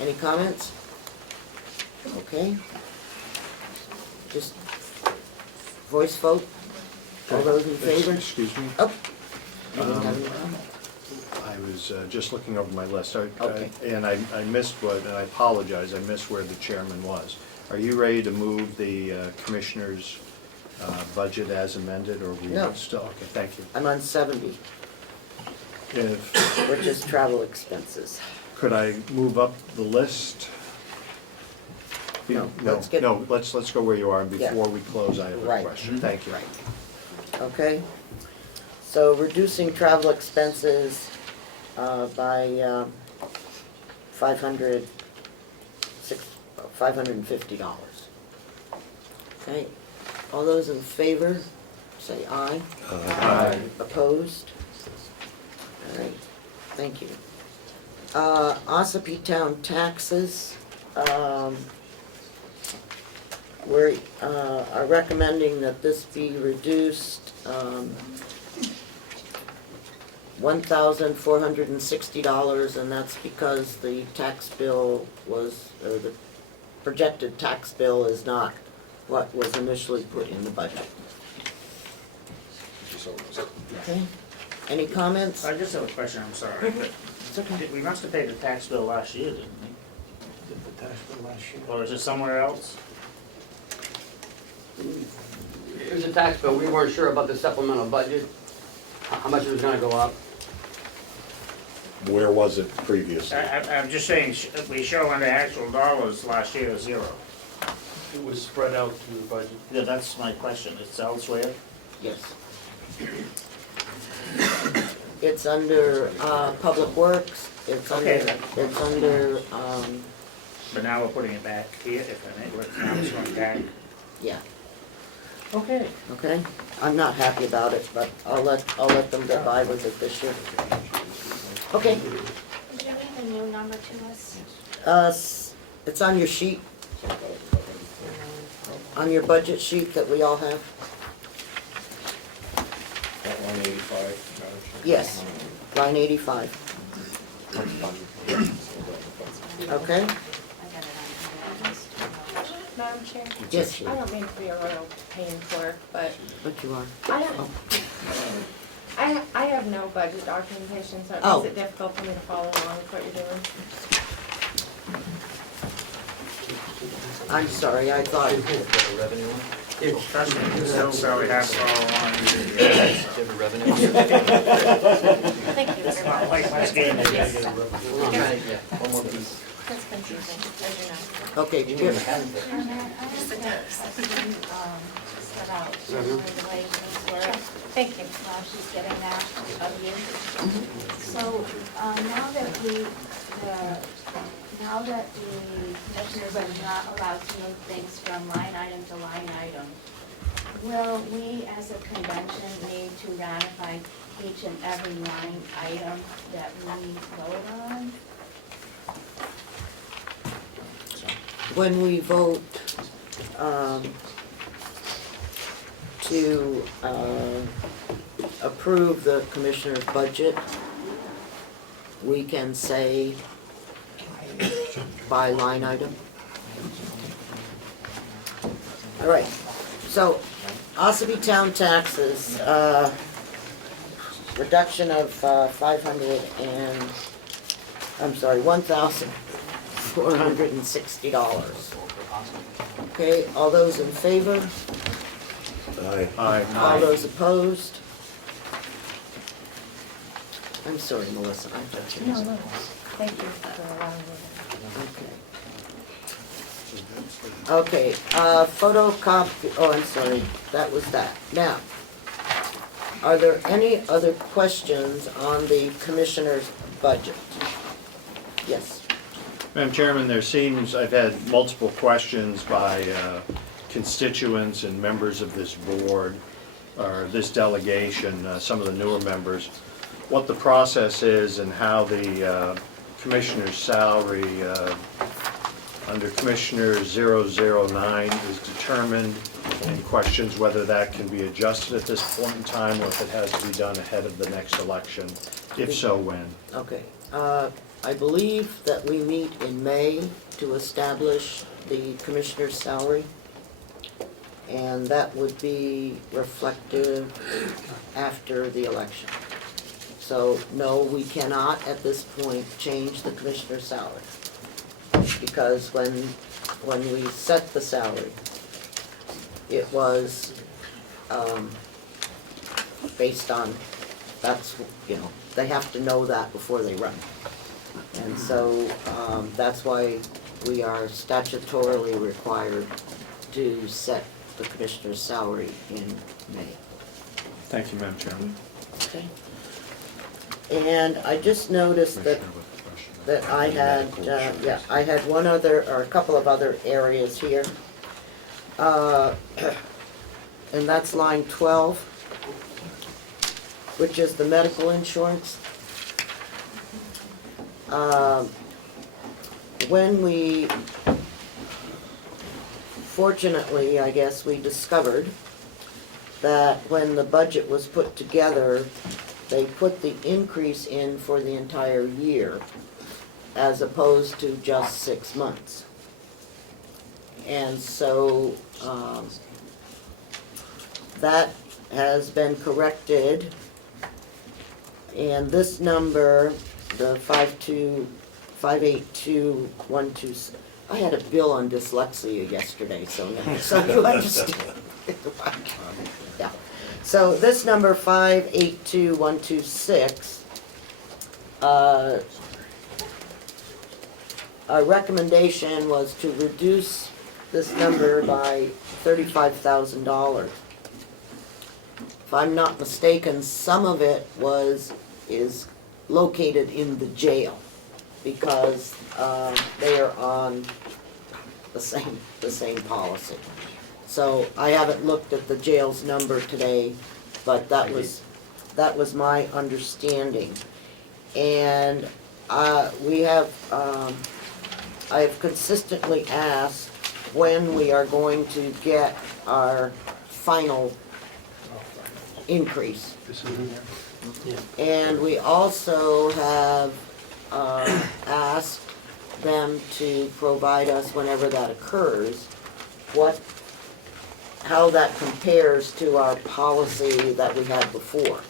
Any comments? Okay. Just voice vote. All those in favor? Excuse me. Oh, you didn't have any comment? I was just looking over my list, Okay. and I missed and I apologize, I missed where the chairman was. Are you ready to move the commissioner's budget as amended, or we No. still? Okay, thank you. I'm on 70, If, which is travel expenses. could I move up the list? No, let's get- No, let's go where you are, and Yeah. before we close, I have a Right. question. Thank you. Right. Okay, so reducing travel expenses by $550. Okay, all those in favor, say aye. Aye. Opposed? All right, thank you. Ossipee Town taxes, we are recommending that this be reduced $1,460, and that's because the tax bill was, or the projected tax bill is not what was initially put in the budget. Okay, any comments? I just have a question, I'm sorry. It's okay. We must have paid the tax bill last year, didn't we? Did the tax bill last year? Or is it somewhere else? Here's a tax bill, we weren't sure about the supplemental budget, how much it was gonna go up. Where was it previously? I'm just saying, we show on the actual dollars last year is 0. It was spread out to the budget. Yeah, that's my question, it's elsewhere? Yes. It's under Public Works, it's Okay. under, But now we're putting it back here, if I may, now it's going back. yeah, Okay. okay? I'm not happy about it, but I'll let them get by with it this year. Okay, Did you leave a new number to us? it's on your sheet, on your budget sheet that we all have. That 185, Yes, line 85, okay? I got it on. Madam Chair? Yes, I don't mean to be a royal pain clerk, but but you are. I have no budget documentation, so it Oh. makes it difficult for me to follow along with what you're doing. I'm sorry, I thought, Revenue one? Trust me, so we have to follow on. Do you have a revenue? Thank you It's very not much. like much game. I'm trying to, yeah, one more piece. That's confusing, as you know. okay, You here, even have it. Chairman, I just want to set out the way things work. Thank you. While she's getting that of you. So, now that the commissioners are not allowed to move things from line item to line item, will we as a convention need to ratify each and every line item that we vote on? when we vote, to, approve the commissioner's budget, we can say by line item. All right, so Ossipee town taxes, reduction of $1,460. Okay, all those in favor? Aye. All those opposed? I'm sorry, Melissa, I thought you No, no, thank you for allowing me. Okay, photocopy, oh, I'm sorry, that was that. Now, are there any other questions on the commissioner's budget? Yes. Madam Chairman, there seems, I've had multiple questions by constituents and members of this board, or this delegation, some of the newer members, what the process is and how the commissioner's salary under Commissioner 009 is determined, and questions whether that can be adjusted at this point in time or if it has to be done ahead of the next election. If so, when? Okay, I believe that we meet in May to establish the commissioner's salary, and that would be reflective after the election. So, no, we cannot at this point change the commissioner's salary, because when we set the salary, it was based on, that's, they have to know that before they run. And so, that's why we are statutorily required to set the commissioner's salary in May. Thank you, Madam Chairman. Okay. And I just noticed that I had, I had one other, or a couple of other areas here. And that's line 12, which is the medical insurance. When we, fortunately, I guess, we discovered that when the budget was put together, they put the increase in for the entire year as opposed to just 6 months. And so that has been corrected, and this number, the 582,126, I had a bill on dyslexia yesterday, so you understand. Yeah. So this number 582,126, our recommendation was to reduce this number by $35,000. If I'm not mistaken, some of it is located in the jail. because they are on the same policy. So I haven't looked at the jail's number today, but that was my understanding. And we have, I have consistently asked when we are going to get our final increase. And we also have asked them to provide us, whenever that occurs, how that compares to our policy that we had before.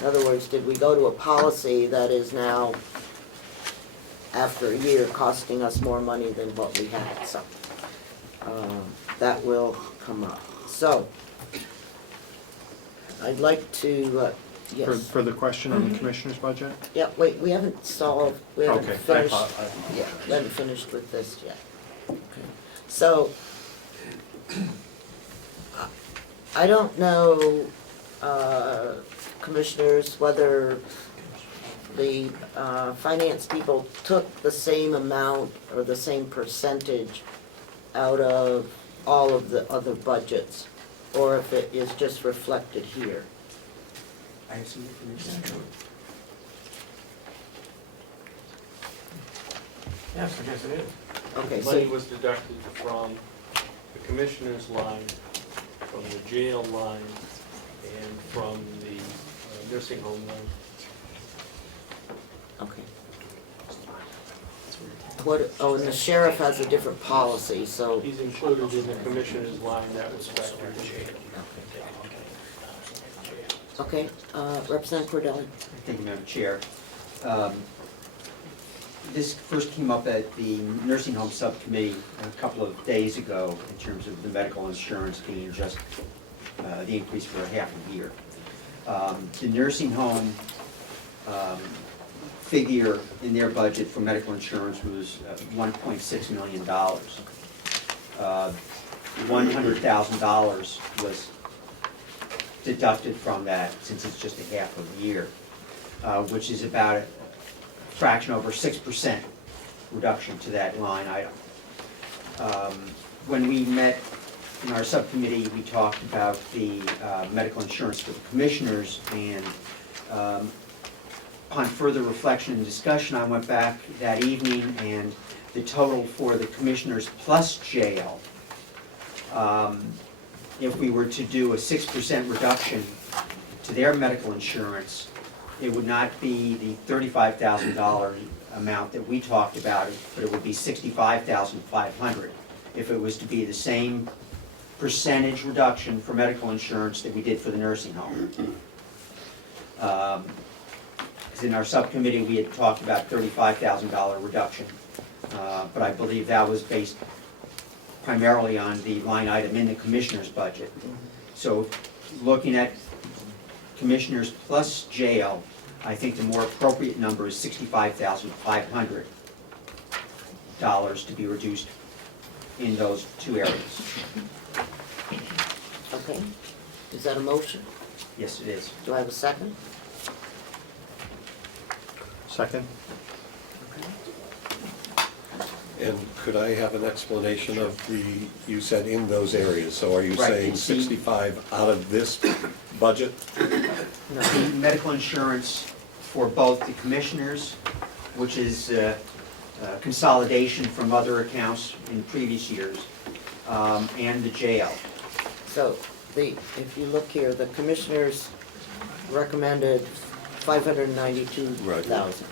In other words, did we go to a policy that is now, after a year, costing us more money than what we had? So that will come up. So I'd like to, yes. For the question on the commissioner's budget? Yeah, wait, we haven't solved, we haven't Okay, finished. Yeah, we haven't finished with this yet. Okay. So, I don't know, commissioners, whether the finance people took the same amount or the same percentage out of all of the other budgets, or if it is just reflected here. I have some information. Yes, I guess it is. Okay, Money so, was deducted from the commissioner's line, from the jail line, and from the nursing home line. okay. What, oh, and the sheriff has a different policy, so. He's included in the commissioner's line that was factored in. Okay, Representative Cordelli. Thank you, Madam Chair. This first came up at the nursing home subcommittee a couple of days ago in terms of the medical insurance being just the increase for a half a year. The nursing home figure in their budget for medical insurance was $1.6 million. $100,000 was deducted from that, since it's just a half a year, which is about a fraction over 6% reduction to that line item. When we met in our subcommittee, we talked about the medical insurance for the commissioners, and upon further reflection and discussion, I went back that evening, and the total for the commissioners plus jail, if we were to do a 6% reduction to their medical insurance, it would not be the $35,000 amount that we talked about, but it would be $65,500 if it was to be the same percentage reduction for medical insurance that we did for the nursing home. Because in our subcommittee, we had talked about $35,000 reduction, but I believe that was based primarily on the line item in the commissioner's budget. So looking at commissioners plus jail, I think the more appropriate number is $65,500 to be reduced in those two areas. Okay, is that a motion? Yes, it is. Do I have a second? Second? And could I have an explanation of you said in those areas, so are you Right, saying it's the- 65 out of this budget? No, the medical insurance for both the commissioners, which is consolidation from other accounts in previous years, and the jail. So, if you look here, the commissioners recommended 592,000.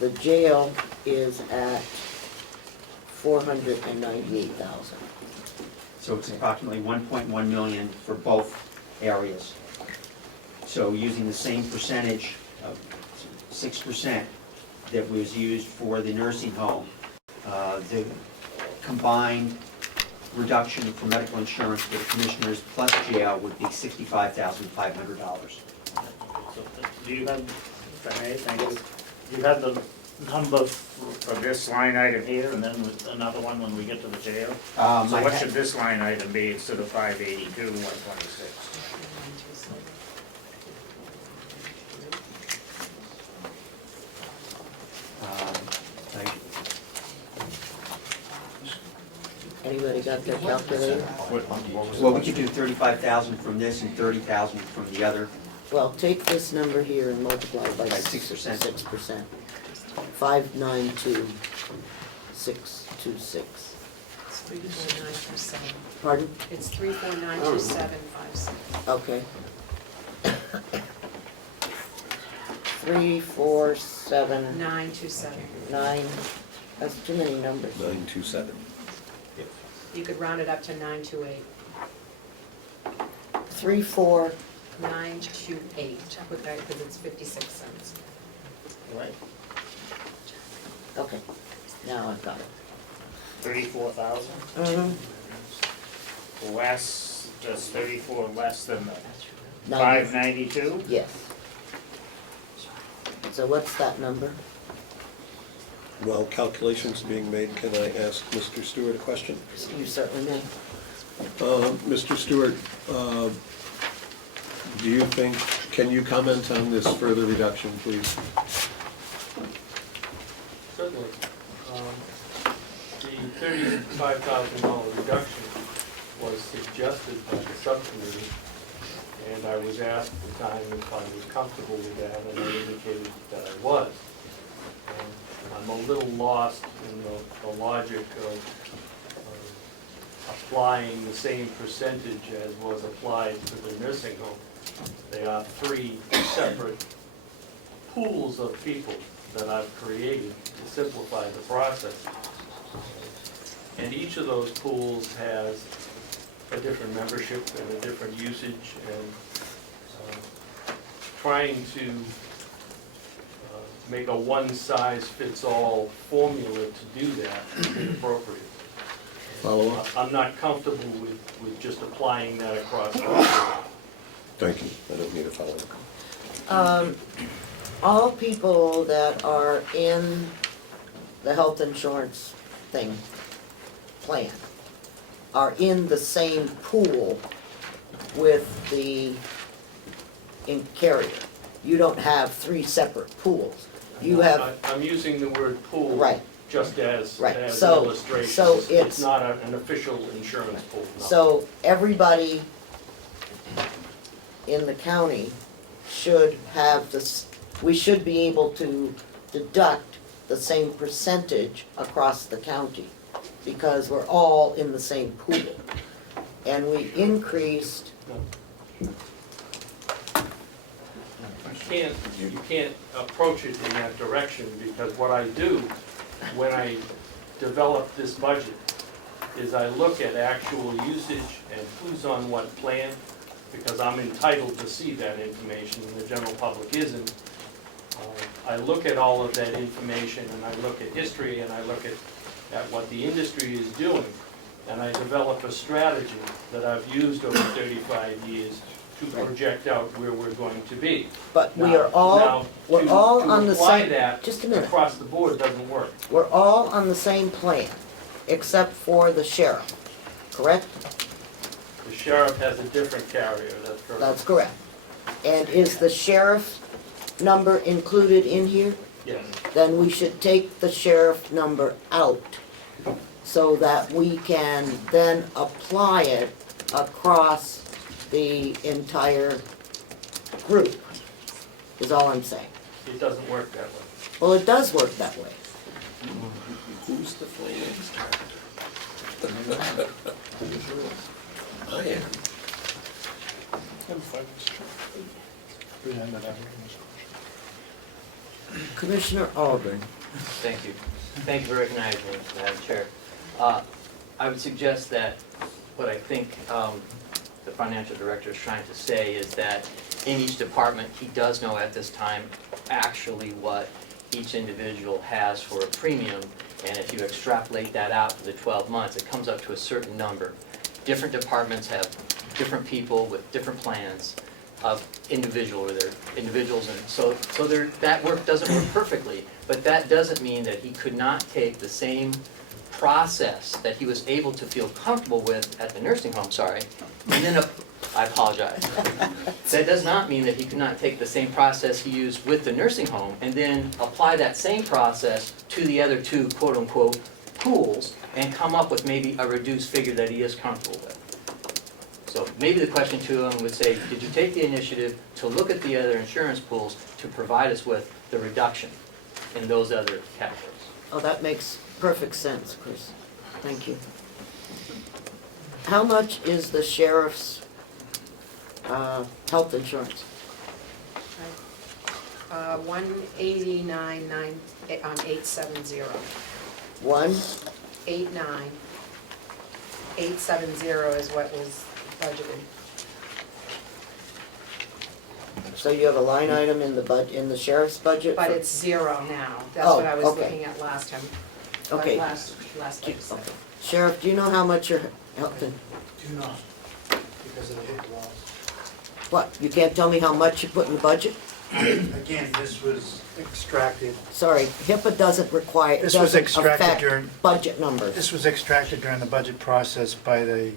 The jail is at 498,000. So it's approximately 1.1 million for both areas. So using the same percentage of 6% that was used for the nursing home, the combined reduction for medical insurance for the commissioners plus jail would be $65,500. So, do you have, if I may, thank you, do you have the number for this line item here, and then with another one when we get to the jail? So I what ha- should this line item be instead of 582, 126? I got their calculator? Well, we could do 35,000 from this and 30,000 from the other. Well, take this number here and multiply it by By 6%. 6%. 592,626. It's 34927. Pardon? It's 3492756. Okay. 3, 4, 7, 927. 9, that's too many numbers. 927. You could round it up to 928. 3, 4, 928, put that, because it's 56 cents. right. Okay, now I've got it. 34,000? Mm-hmm. Less, that's 34 less than the 90. 592? Yes. So what's that number? While calculations are being made, can I ask Mr. Stewart a question? You certainly may. Mr. Stewart, do you think, can you comment on this further reduction, please? Certainly. The $35,000 reduction was suggested by the subcommittee, and I was asked at the time if I was comfortable with that, and I indicated that I was. I'm a little lost in the logic of applying the same percentage as was applied to the nursing home. They are 3 separate pools of people that I've created to simplify the process. And each of those pools has a different membership and a different usage, and trying to make a one-size-fits-all formula to do that is inappropriate. Follow up? I'm not comfortable with just applying that across the board. Thank you. I don't need a follow-up. All people that are in the health insurance plan are in the same pool with the carrier. You don't have 3 separate pools. You have, I'm using the word pool right, just as right. an So illustration. it's It's not an official insurance pool, no. so everybody in the county should have this, we should be able to deduct the same percentage across the county because we're all in the same pool. And we increased, You can't approach it in that direction, because what I do when I develop this budget is I look at actual usage and who's on what plan, because I'm entitled to see that information and the general public isn't. I look at all of that information, and I look at history, and I look at what the industry is doing, and I develop a strategy that I've used over 35 years to project out where we're going to be. but we Now- are all, now, we're all to on the apply same, that just a minute. across the board doesn't work. We're all on the same plan, except for the sheriff, correct? The sheriff has a different carrier, that's correct. That's correct. And is the sheriff number included in here? Yes. Then we should take the sheriff number out so that we can then apply it across the entire group, is all I'm saying. It doesn't work that way. Well, it does work that way. Who's the finance director? I am. Commissioner Albert. Thank you. Thank you for recognizing me, Madam Chair. I would suggest that what I think the financial director is trying to say is that in each department, he does know at this time actually what each individual has for a premium, and if you extrapolate that out for the 12 months, it comes up to a certain number. Different departments have different people with different plans of individuals, and so that work doesn't work perfectly, but that doesn't mean that he could not take the same process that he was able to feel comfortable with at the nursing home, and then I apologize. That does not mean that he could not take the same process he used with the nursing home and then apply that same process to the other 2 quote-unquote pools and come up with maybe a reduced figure that he is comfortable with. So maybe the question to him would say, did you take the initiative to look at the other insurance pools to provide us with the reduction in those other categories? Oh, that makes perfect sense, Chris. Thank you. How much is the sheriff's health insurance? 189,870. 189,870 is what was budgeted. So you have a line item in the sheriff's budget? But for- it's zero now. That's Oh, what I was okay. looking at last time. Okay. Last episode. Okay. Sheriff, do you know how much your health, Do not, because of the HIPAA laws. what, you can't tell me how much you put in the budget? Again, this was extracted, Sorry, HIPAA doesn't require, This was doesn't extracted affect during- budget numbers. this was extracted during the budget process by the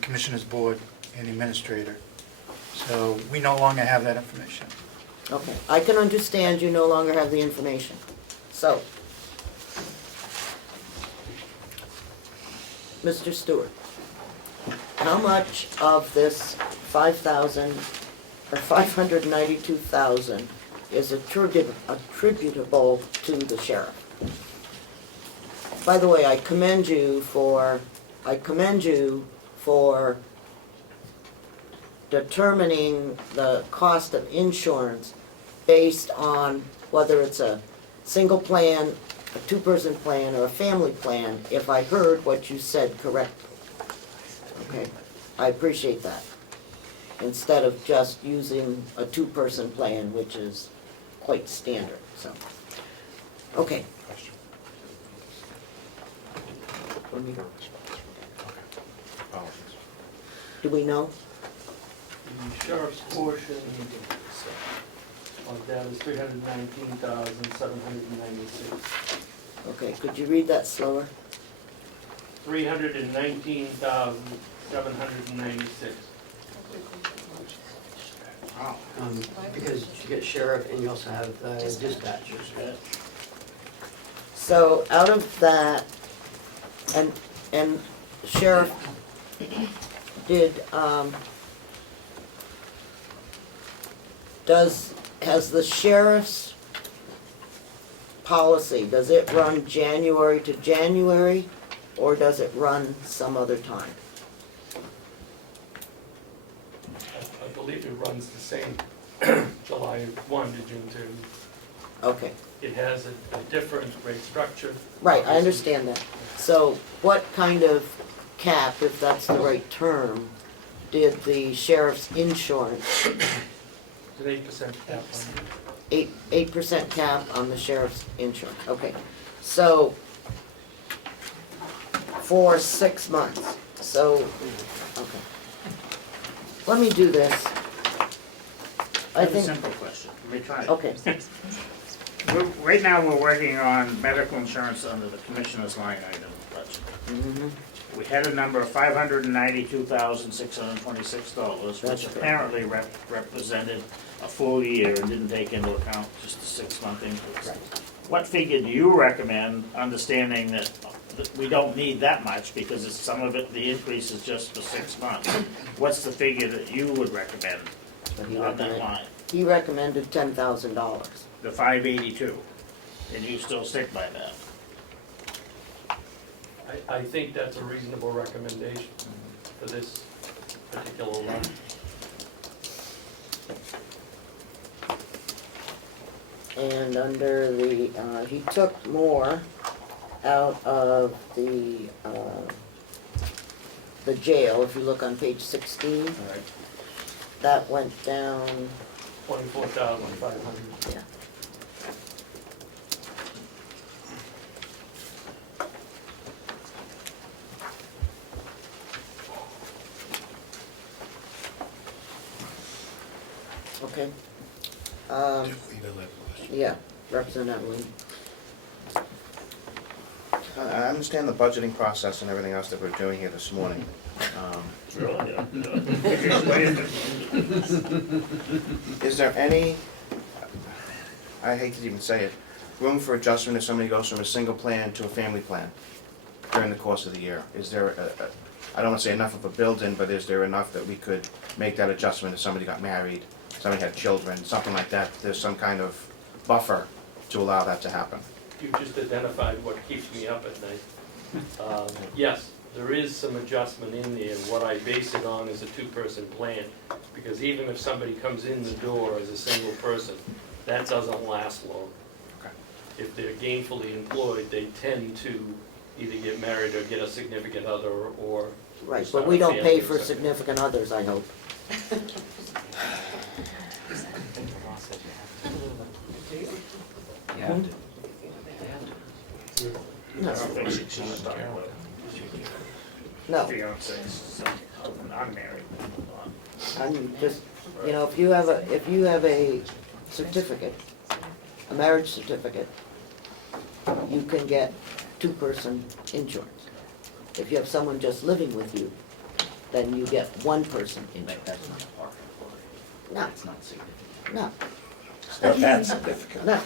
Commissioners Board and the Administrator. So we no longer have that information. Okay, I can understand you no longer have the information. So, Mr. Stewart, how much of this 5,000 or 592,000 is attributable to the sheriff? By the way, I commend you for determining the cost of insurance based on whether it's a single plan, a two-person plan, or a family plan, if I heard what you said correctly. Okay, I appreciate that. Instead of just using a two-person plan, which is quite standard, so. Okay. Do we know? The sheriff's portion of that is 319,796. Okay, could you read that slower? 319,796. Wow. Because you get sheriff and you also have dispatchers. So out of that, and Sheriff, has the sheriff's policy, does it run January to January, or does it run some other time? I believe it runs the same July 1 to June 2. Okay, It has a different rate structure. right, I understand that. So what kind of cap, if that's the right term, did the sheriff's insurance, It's an 8% cap on it. 8% cap on the sheriff's insurance? Okay, so for 6 months, so, okay. Let me do this. I have a think, simple question. Let me try it. okay, Right now, we're working on medical insurance under the commissioner's line item budget. mhm, We had a number of $592,626, That's which correct. apparently represented a full year and didn't take into account just the 6-month increase. Right. What figure do you recommend, understanding that we don't need that much because some of it, the increase is just for 6 months? What's the figure that you would recommend on that line? he recommended $10,000. The 582, and you still stick by that? I think that's a reasonable recommendation for this particular line. And under the, he took more out of the jail, if you look on page 16. That went down, 24,500. yeah. Okay. Yeah, Representative Lee. I understand the budgeting process and everything else that we're doing here this morning. Is there any, I hate to even say it, room for adjustment if somebody goes from a single plan to a family plan during the course of the year? Is there I don't want to say enough of a build-in, but is there enough that we could make that adjustment if somebody got married, somebody had children, something like that? There's some kind of buffer to allow that to happen. You just identified what keeps me up at night. Yes, there is some adjustment in there, and what I base it on is a two-person plan. Because even if somebody comes in the door as a single person, that doesn't last long. Okay. If they're gainfully employed, they tend to either get married or get a significant other or Right, start but we a don't family pay or for something. significant others, I hope. You have to. I don't think she should start with No, fiancés, I'm married. I'm just, you know, if you have a certificate, a marriage certificate, you can get two-person insurance. If you have someone just living with you, then you get one-person insurance. That's not a part of it. No, It's not significant. no, Not that significant. no.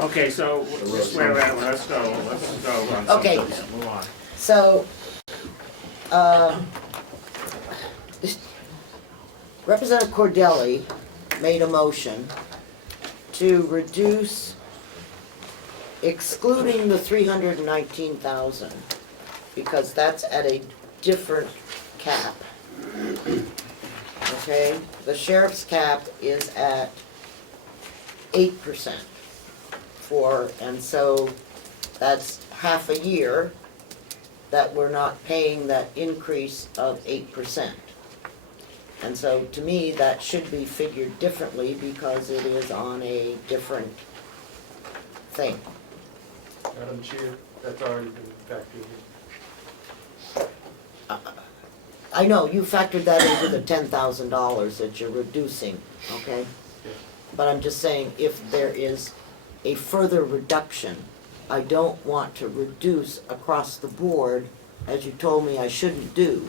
Okay, so this way around, let's go on Okay. something, move on. So, Representative Cordelli made a motion to reduce, excluding the 319,000, because that's at a different cap. Okay, the sheriff's cap is at 8% and so that's half a year that we're not paying that increase of 8%. And so to me, that should be figured differently because it is on a different thing. Madam Chair, that's already been factored in. I know, you factored that into the $10,000 that you're reducing, okay? But I'm just saying, if there is a further reduction, I don't want to reduce across the board, as you told me I shouldn't do,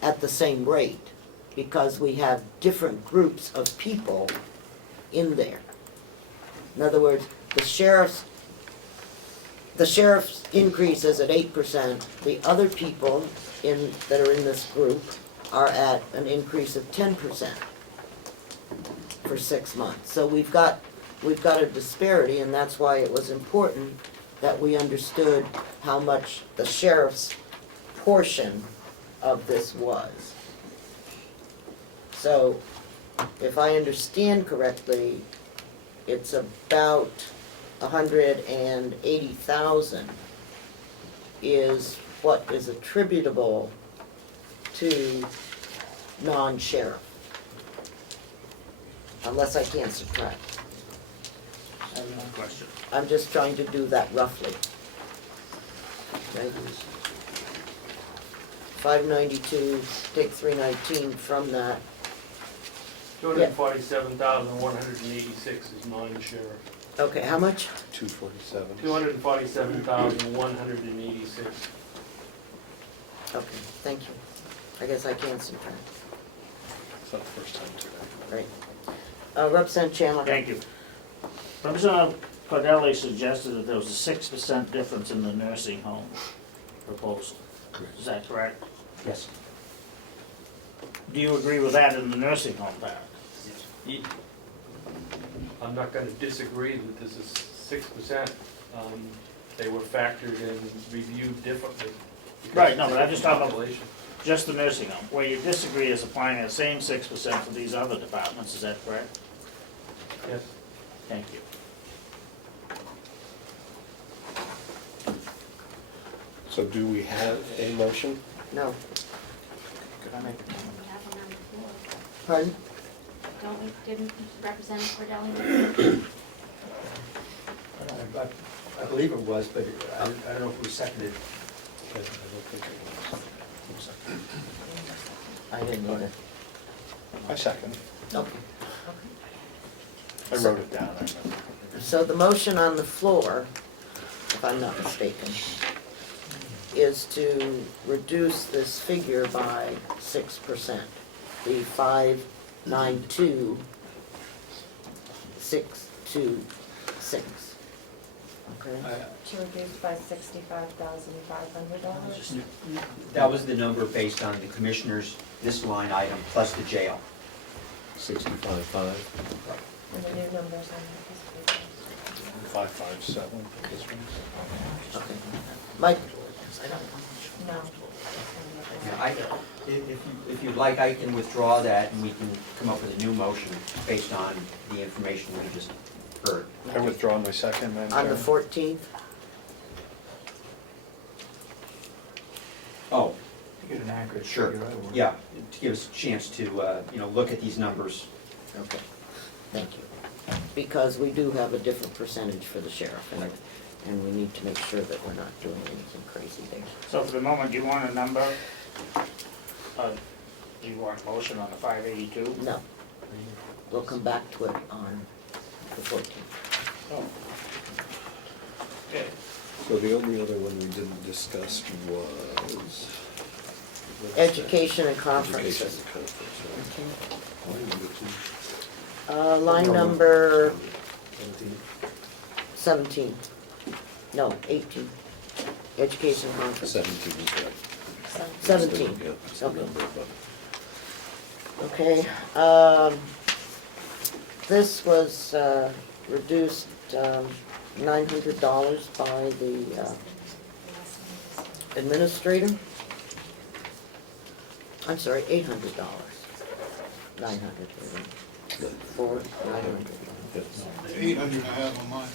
at the same rate, because we have different groups of people in there. In other words, the sheriff's increase is at 8%, the other people that are in this group are at an increase of 10% for 6 months. So we've got a disparity, and that's why it was important that we understood how much the sheriff's portion of this was. So, if I understand correctly, it's about 180,000 is what is attributable to non-sheriff. Unless I can't subtract. Question. I'm just trying to do that roughly. Okay. 592, take 319 from that. 247,186 is non-sheriff. Okay, how much? 247. 247,186. Okay, thank you. I guess I can't subtract. It's not the first time today. Right. Representative Chandler. Thank you. Representative Cordelli suggested that there was a 6% difference in the nursing home proposal. Is that correct? Yes. Do you agree with that in the nursing home part? I'm not gonna disagree that this is 6%. They were factored and reviewed differently. Right, no, but I'm just talking about Population. just the nursing home. Where you disagree is applying the same 6% for these other departments, is that correct? Yes. Thank you. So do we have a motion? No. Could I make We have one on the floor. Pardon? Didn't Representative Cordelli? I believe it was, but I don't know if we seconded. I don't think it was. I didn't either. I second. Okay. I wrote it down, I remember. So the motion on the floor, if I'm not mistaken, is to reduce this figure by 6%. The 592,627 sinks. Okay? To reduce by $65,500. That was the number based on the commissioners, this line item, plus the jail. 65.5. And the new numbers on this paper. 557, this one's. Okay. Mike, No. Yeah, if you'd like, I can withdraw that and we can come up with a new motion based on the information we just heard. I withdraw my second, Madam on the Chairman. 14th, Oh, You get an accurate sure, figure, I would. yeah, to give us a chance to, look at these numbers. okay, thank you. Because we do have a different percentage for the sheriff, and we need to make sure that we're not doing anything crazy there. So for the moment, you want a number? You want a motion on the 582? No, we'll come back to it on the 14th. Oh. Okay. So the only other one we didn't discuss was? Education and conferences. Education and conference, right. Line number two. Line number 17. 17, no, 18, education conference. 17 is right. 17, Yeah, it's the okay. number above. Okay, this was reduced $900 by the administrator. I'm sorry, $800. 900, for 900. 800 I have on mine.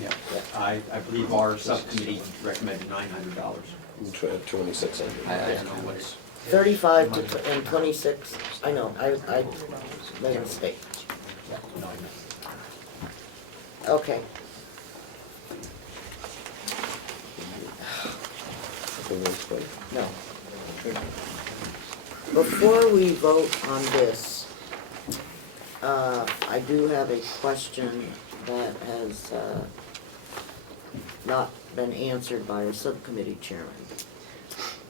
Yeah, I believe our subcommittee recommended $900. 2600. I don't know what it's. 35 and 26, I know, I made a mistake. Okay. No. Before we vote on this, I do have a question that has not been answered by our subcommittee chairman.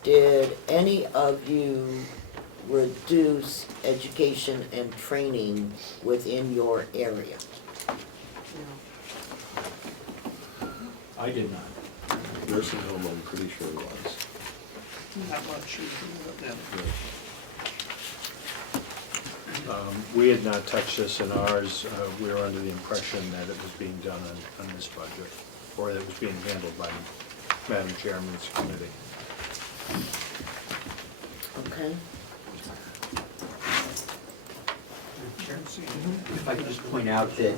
Did any of you reduce education and training within your area? I did not. Nursing home, I'm pretty sure it was. Not much. We had not touched this in ours. We were under the impression that it was being done on this budget, or that it was being handled by Madam Chairman's committee. Okay. If I could just point out that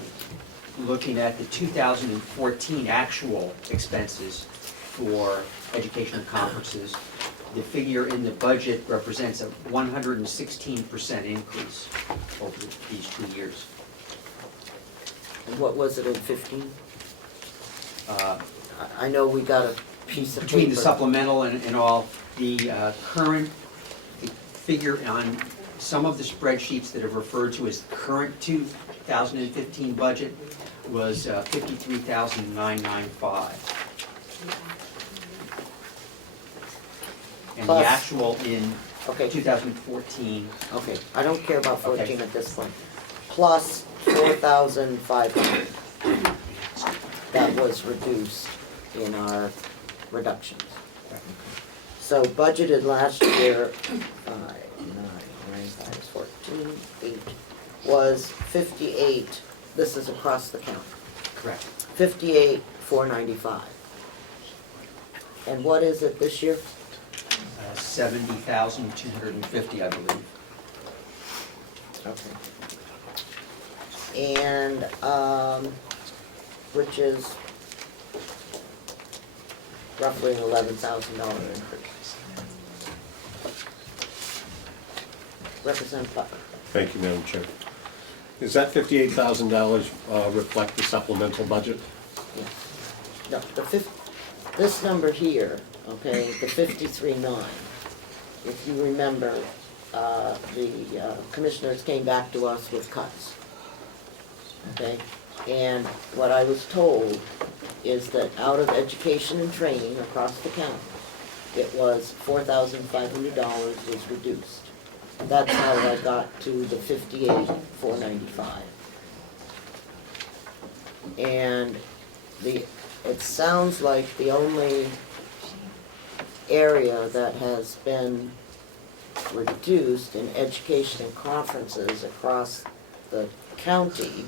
looking at the 2014 actual expenses for educational conferences, the figure in the budget represents a 116% increase over these 2 years. And what was it in 15? Uh, I know we got a piece of paper. Between the supplemental and all, the current figure on some of the spreadsheets that are referred to as the current 2015 budget was $53,995. And the Plus- actual in Okay. 2014, Okay, I don't care about 14 Okay. at this point. Plus 4,500. That was reduced in our reductions. So budgeted last year, 14, 8, was 58, this is across the county, correct. 58,495. And what is it this year? 70,250, I believe. Okay. And, which is roughly an $11,000 increase. Representative Butler. Thank you, Madam Chair. Does that $58,000 reflect the supplemental budget? Yeah. No, this number here, okay, the 53.9, if you remember, the commissioners came back to us with cuts. Okay, and what I was told is that out of education and training across the county, it was $4,500 was reduced. That's how I got to the 58,495. And it sounds like the only area that has been reduced in education and conferences across the county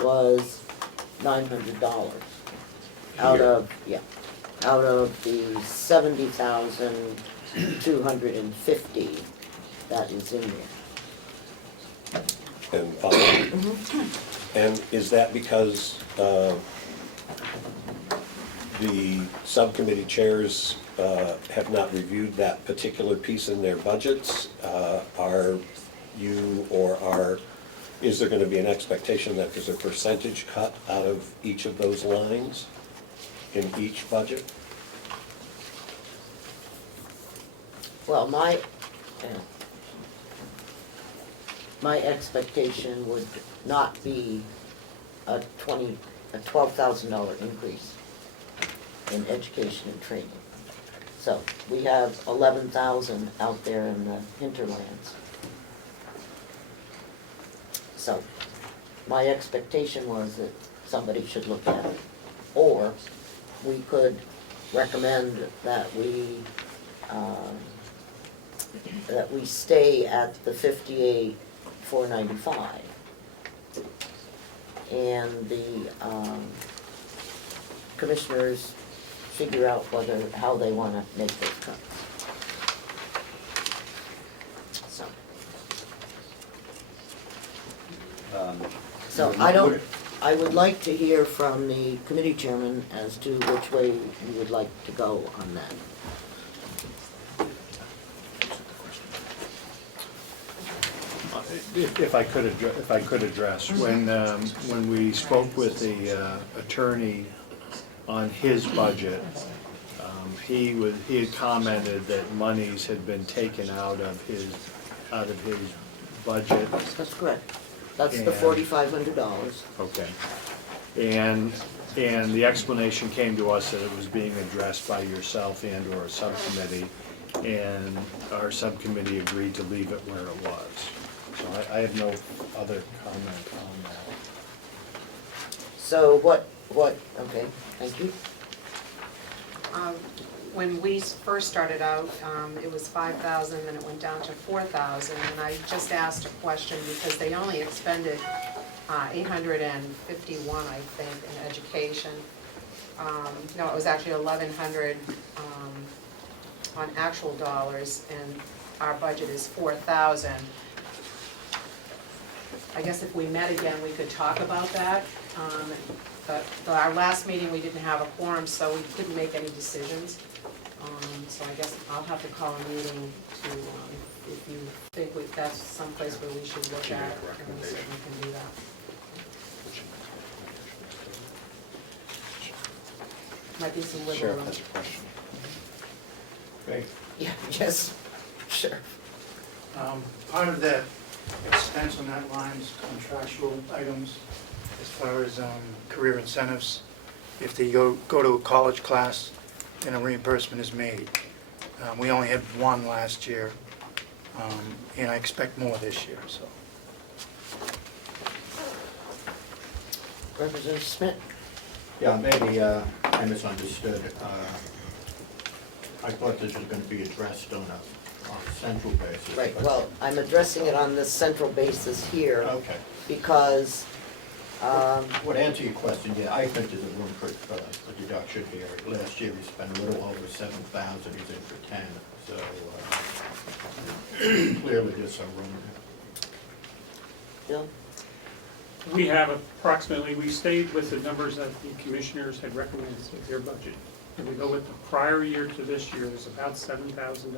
was $900 out of the 70,250 that is in there. And and is that because the subcommittee chairs have not reviewed that particular piece in their budgets? Are you is there going to be an expectation that there's a percentage cut out of each of those lines in each budget? Well, my expectation would not be a $12,000 increase in education and training. So we have 11,000 out there in the hinterlands. So my expectation was that somebody should look at it. Or we could recommend that we stay at the 58,495. And the commissioners figure out how they want to make those cuts. So I would like to hear from the committee chairman as to which way you would like to go on that. If I could address, when we spoke with the attorney on his budget, he had commented that monies had been taken out of his budget. That's correct. That's the $4,500. Okay. And the explanation came to us that it was being addressed by yourself and or a subcommittee, and our subcommittee agreed to leave it where it was. So I have no other comment on that. So okay, thank you. When we first started out, it was 5,000, then it went down to 4,000, and I just asked a question because they only expended 851, I think, in education. No, it was actually 1,100 on actual dollars, and our budget is 4,000. I guess if we met again, we could talk about that. But our last meeting, we didn't have a quorum, so we couldn't make any decisions. So I guess I'll have to call a meeting to, if you think that's someplace where we should look at, and we certainly can do that. Might be some wiggle room. That's a question. Okay. Yeah, yes, sure. Part of that expense on that line is contractual items as far as career incentives. If they go to a college class and a reimbursement is made. We only had one last year, and I expect more this year, so. Representative Smith? Yeah, maybe I misunderstood. I thought this was going to be addressed on a central basis. Right, well, I'm addressing it on the central basis here. Okay. Because Would answer your question, yeah, I think there's a room for a deduction here. Last year we spent a little over 7,000, he's in for 10, so clearly there's some room Bill? We have approximately, we stayed with the numbers that the commissioners had recommended with their budget. If we go with the prior year to this year, it's about $7,000.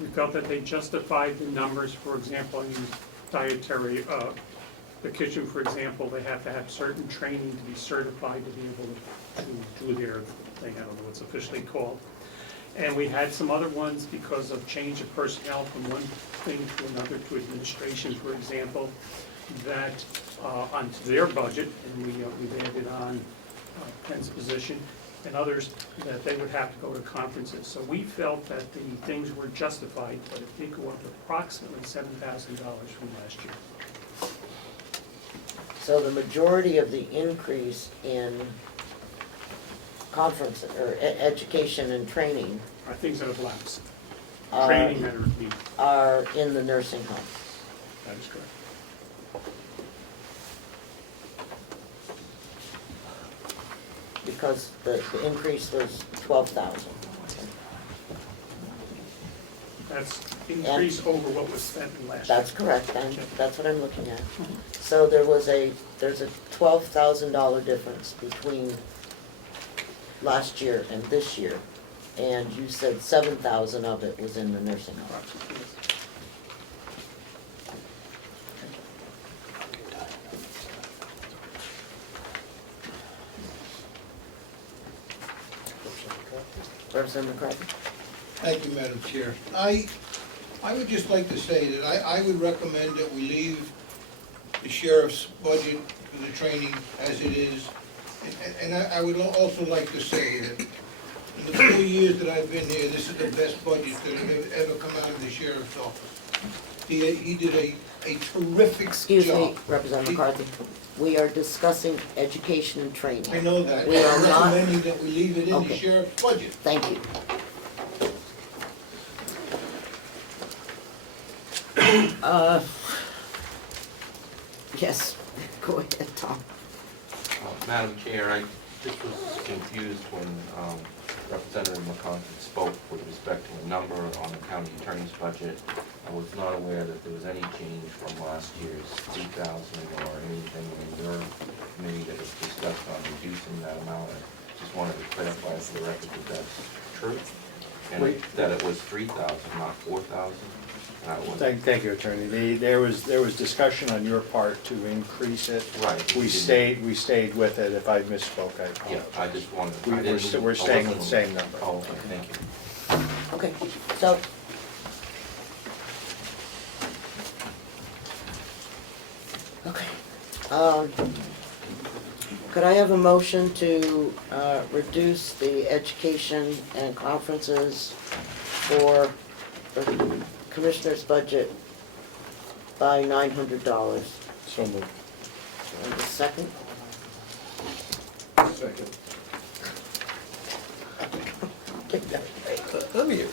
We felt that they justified the numbers, for example, I use dietary, the kitchen, for example, they have to have certain training to be certified to be able to do their thing, I don't know what's officially called. And we had some other ones because of change of personnel from one thing to another, to administration, for example, that onto their budget, and we've added on Penn's position, and others that they would have to go to conferences. So we felt that the things were justified, but it did go up approximately $7,000 from last year. So the majority of the increase in conference, or education and training Are things that have lapsed, are, training that are needed. are in the nursing home. That is correct. Because the increase was 12,000. That's increase over what was spent in last year. That's correct, and that's what I'm looking at. So there's a $12,000 difference between last year and this year. And you said 7,000 of it was in the nursing home. Representative McCarthy? Thank you, Madam Chair. I would just like to say that I would recommend that we leave the sheriff's budget for the training as it is. And I would also like to say that in the 4 years that I've been here, this is the best budget that has ever come out of the sheriff's office. He did a terrific job. Excuse me, Representative McCarthy. We are discussing education and training. I know that. We are I'm not. recommending that we leave it in the Okay. sheriff's budget. Thank you. Yes, go ahead, Tom. Madam Chair, I just was confused when Representative McConkie spoke with respect to a number on the county attorney's budget. I was not aware that there was any change from last year's 2,000 or anything in your committee that was discussed on reducing that amount. I just wanted to clarify for the record that that's true, and that it was 3,000, not 4,000. Thank you, Attorney. There was discussion on your part to increase it. Right. We stayed with it. If I misspoke, I apologize. Yeah, I just wanted. We're staying with the same number. Oh, okay, thank you. Okay, so. Okay. Could I have a motion to reduce the education and conferences for the Commissioner's budget by $900? So moved. And a second? Second. I'm here.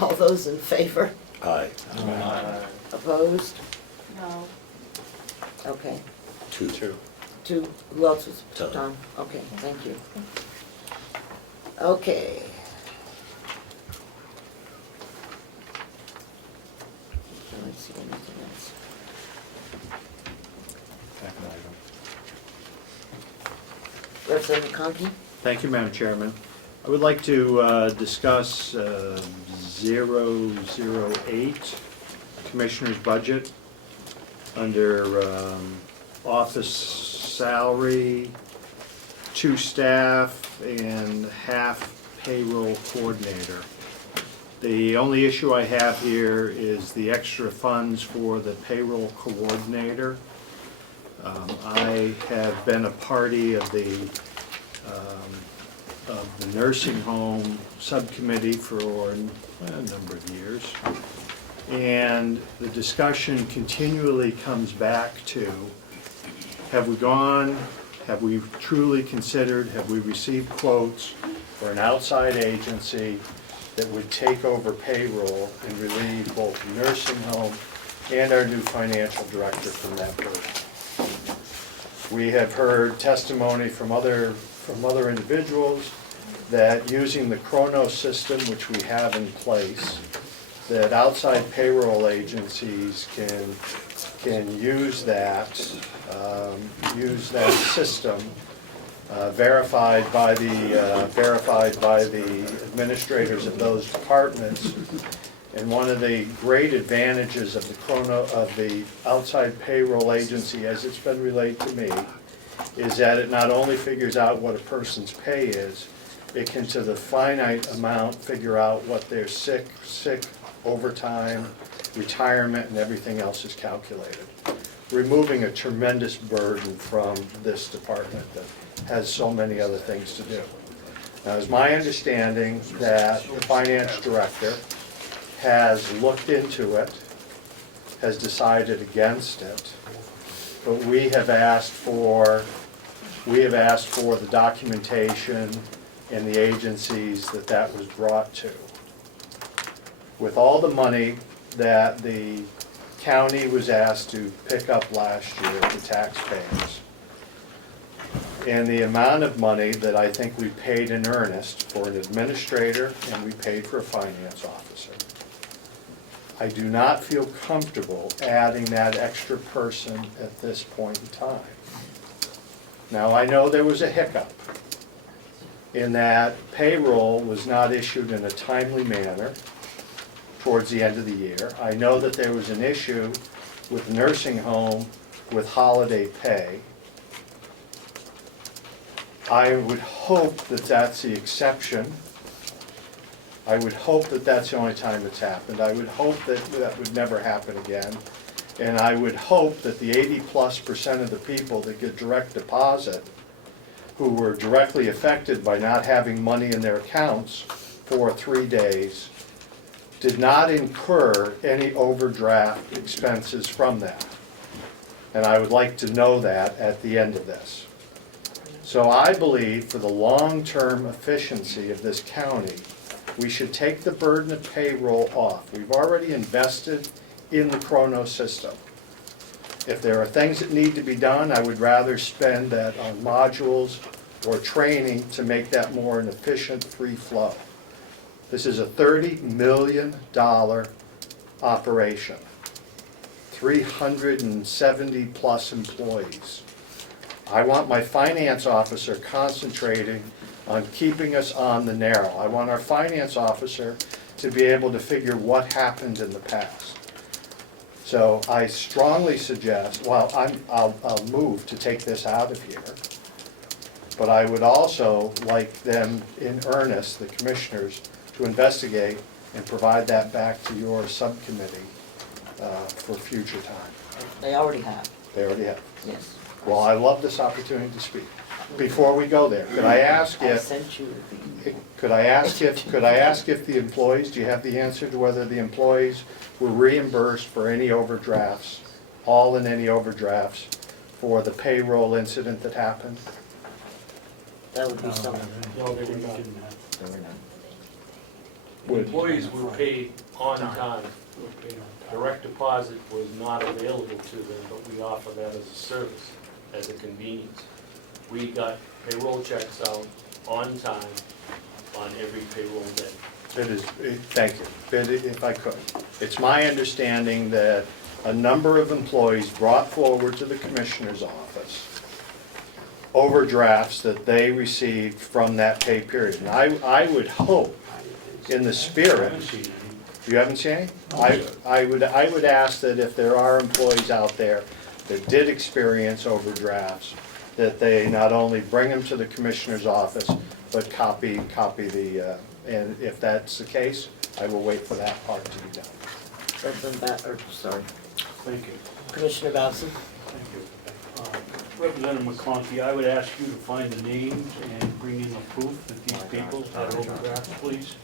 All those in favor? Aye. Opposed? No. Okay. Two. Two, who else was? Tom. Okay, thank you. Okay. Can I see anything else? Representative Conkey? Thank you, Madam Chairman. I would like to discuss 008, Commissioner's budget, under office salary, 2 staff, and half payroll coordinator. The only issue I have here is the extra funds for the payroll coordinator. I have been a party of the nursing home subcommittee for a number of years. And the discussion continually comes back to, have we truly considered, have we received quotes for an outside agency that would take over payroll and relieve both the nursing home and our new financial director from that burden? We have heard testimony from other individuals that using the Chronos system, which we have in place, that outside payroll agencies can use that system, verified by the administrators of those departments. And one of the great advantages of the outside payroll agency, as it's been relayed to me, is that it not only figures out what a person's pay is, it can, to the finite amount, figure out what their sick, overtime, retirement, and everything else is calculated, removing a tremendous burden from this department that has so many other things to do. Now, it's my understanding that the finance director has looked into it, has decided against it. But we have asked for the documentation and the agencies that was brought to. With all the money that the county was asked to pick up last year, the taxpayers, and the amount of money that I think we paid in earnest for an administrator and we paid for a finance officer, I do not feel comfortable adding that extra person at this point in time. Now, I know there was a hiccup in that payroll was not issued in a timely manner towards the end of the year. I know that there was an issue with nursing home with holiday pay. I would hope that that's the exception. I would hope that that's the only time it's happened. I would hope that that would never happen again. And I would hope that the 80+% of the people that get direct deposit, who were directly affected by not having money in their accounts for 3 days, did not incur any overdraft expenses from that. And I would like to know that at the end of this. So I believe for the long-term efficiency of this county, we should take the burden of payroll off. We've already invested in the Chrono system. If there are things that need to be done, I would rather spend that on modules or training to make that more an efficient free flow. This is a $30 million operation, 370 plus employees. I want my finance officer concentrating on keeping us on the narrow. I want our finance officer to be able to figure what happened in the past. So I strongly suggest, well, I'll move to take this out of here, but I would also like them in earnest, the commissioners, to investigate and provide that back to your subcommittee for future time. They already have, They already have. yes. Well, I love this opportunity to speak. Before we go there, could I ask I if, sent you, could I ask if the employees, do you have the answer to whether the employees were reimbursed for any overdrafts, all in any overdrafts, for the payroll incident that happened? that would be something. No, they were not. They were not. Employees were paid on time. Direct deposit was not available to them, but we offer that as a service, as a convenience. We got payroll checks out on time on every payroll day. It is, thank you. If I could. It's my understanding that a number of employees brought forward to the commissioner's office overdrafts that they received from that pay period. And I would hope, in the spirit, you haven't seen any? I would ask that if there are employees out there that did experience overdrafts, that they not only bring them to the commissioner's office, but copy the, and if that's the case, I will wait for that part to be done. Sorry, Thank you. Commissioner Bowson? Thank you. Representative McConkey, I would ask you to find the names and bring in the proof that these people had overdrafts, please.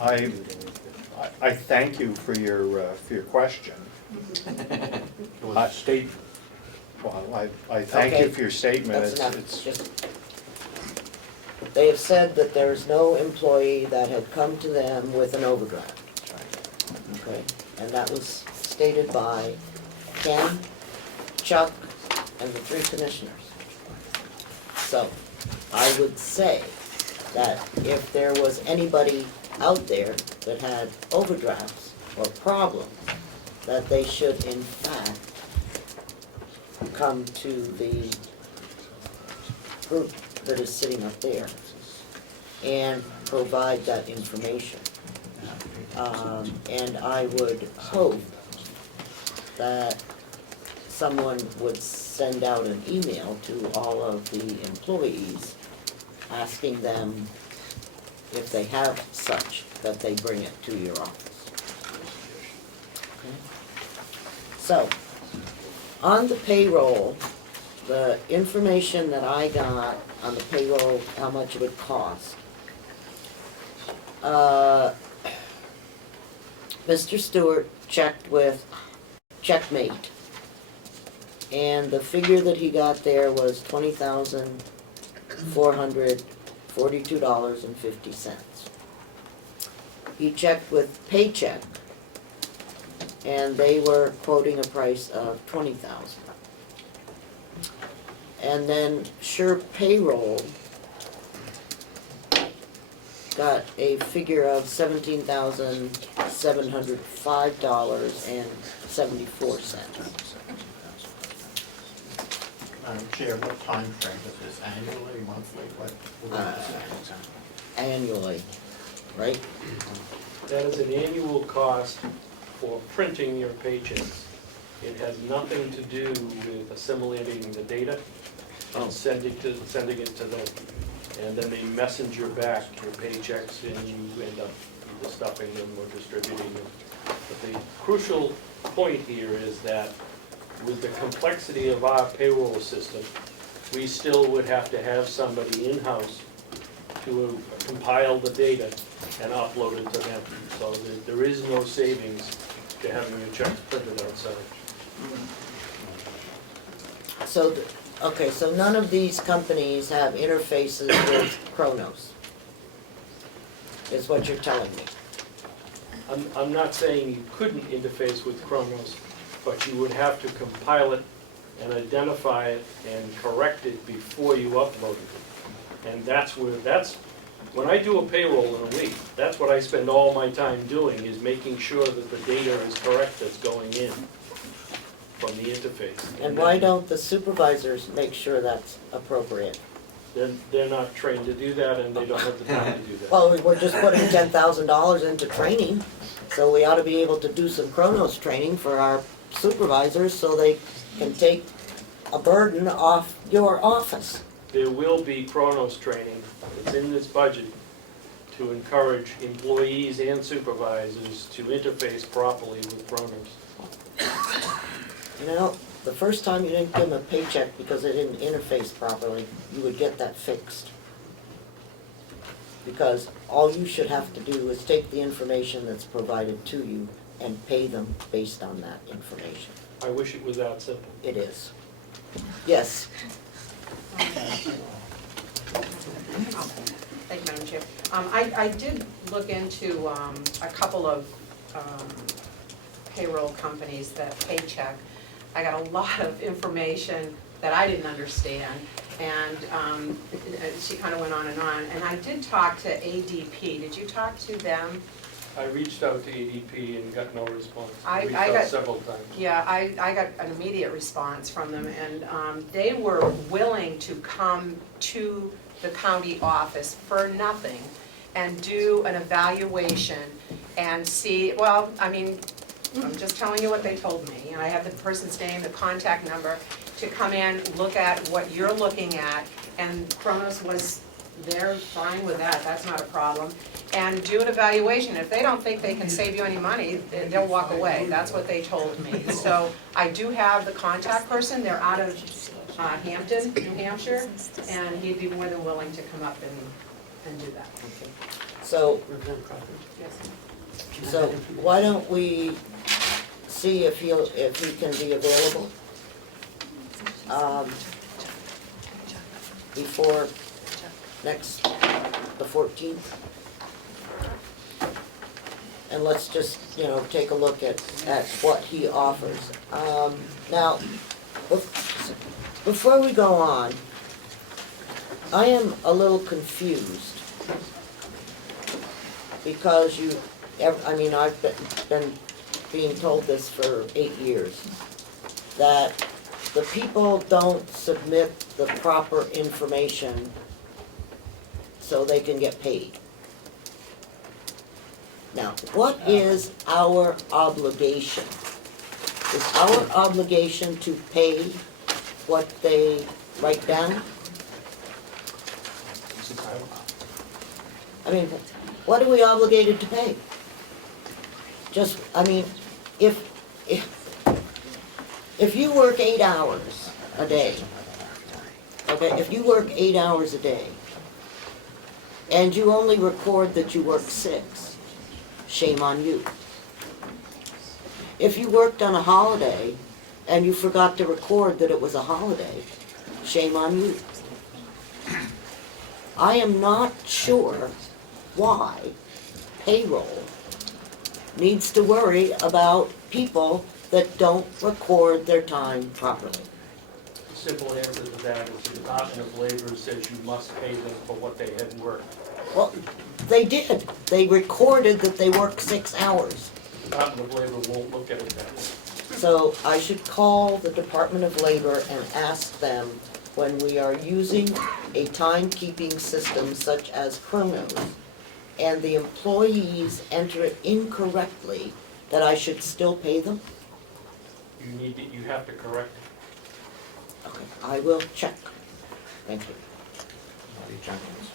I thank you for your question. It was a statement. Well, I thank you for your statement. That's enough. It's Just- They have said that there's no employee that had come to them with an overdraft. Okay, and that was stated by Ken, Chuck, and the 3 commissioners. So, I would say that if there was anybody out there that had overdrafts or problems, that they should in fact come to the group that is sitting up there and provide that information. And I would hope that someone would send out an email to all of the employees asking them if they have such, that they bring it to your office. Okay? So, on the payroll, the information that I got on the payroll, how much it would cost. Mr. Stewart checked with checkmate. And the figure that he got there was $20,442.50. He checked with Paycheck, and they were quoting a price of $20,000. And then Sure Payroll got a figure of $17,705.74. Madam Chair, what time frame is this, annually, monthly, what is that? Annually, right? That is an annual cost for printing your paychecks. It has nothing to do with assimilating the data and sending it to them. And then they messenger back your paychecks and you end up either stuffing them or distributing them. But the crucial point here is that with the complexity of our payroll system, we still would have to have somebody in-house to compile the data and upload it to them. So there is no savings to having your checks printed outside. So, okay, so none of these companies have interfaces with Kronos, is what you're telling me. I'm not saying you couldn't interface with Kronos, but you would have to compile it and identify it and correct it before you upload it. And when I do a payroll in a week, that's what I spend all my time doing, is making sure that the data is correct that's going in from the interface. And why don't the supervisors make sure that's appropriate? They're not trained to do that, and they don't have the time to do that. Well, we're just putting $10,000 into training, so we ought to be able to do some Kronos training for our supervisors so they can take a burden off your office. There will be Kronos training, it's in this budget, to encourage employees and supervisors to interface properly with Kronos. You know, the first time you didn't give them a paycheck because they didn't interface properly, you would get that fixed. Because all you should have to do is take the information that's provided to you and pay them based on that information. I wish it was that simple. It is. Yes. Thank you, Madam Chair. I did look into a couple of payroll companies that Paycheck. I got a lot of information that I didn't understand, and she kind of went on, and I did talk to ADP. Did you talk to them? I reached out to ADP and got no response. I reached got out several times. Yeah, I got an immediate response from them, and they were willing to come to the county office for nothing and do an evaluation and see, well, I mean, I'm just telling you what they told me, and I have the person's name, the contact number, to come in, look at what you're looking at, and Kronos was, they're fine with that, that's not a problem, and do an evaluation. If they don't think they can save you any money, they'll walk away. That's what they told me. So I do have the contact person, they're out of Hampton, New Hampshire, and he'd be more than willing to come up and do that. So, Yes. so why don't we see if he can be available before the 14th? And let's just, take a look at what he offers. Now, before we go on, I am a little confused because I've been being told this for 8 years, that the people don't submit the proper information so they can get paid. Now, what is our obligation? Is our obligation to pay what they write down? I mean, what are we obligated to pay? If you work 8 hours a day, okay, if you work 8 hours a day, and you only record that you work 6, shame on you. If you worked on a holiday and you forgot to record that it was a holiday, shame on you. I am not sure why payroll needs to worry about people that don't record their time properly. The simple answer to that is the Department of Labor says you must pay them for what they had worked. Well, they did. They recorded that they worked 6 hours. The Department of Labor won't look at it that way. So I should call the Department of Labor and ask them, when we are using a timekeeping system such as Comeau, and the employees enter it incorrectly, that I should still pay them? You have to correct it. Okay, I will check. Thank you. Marty Jenkins.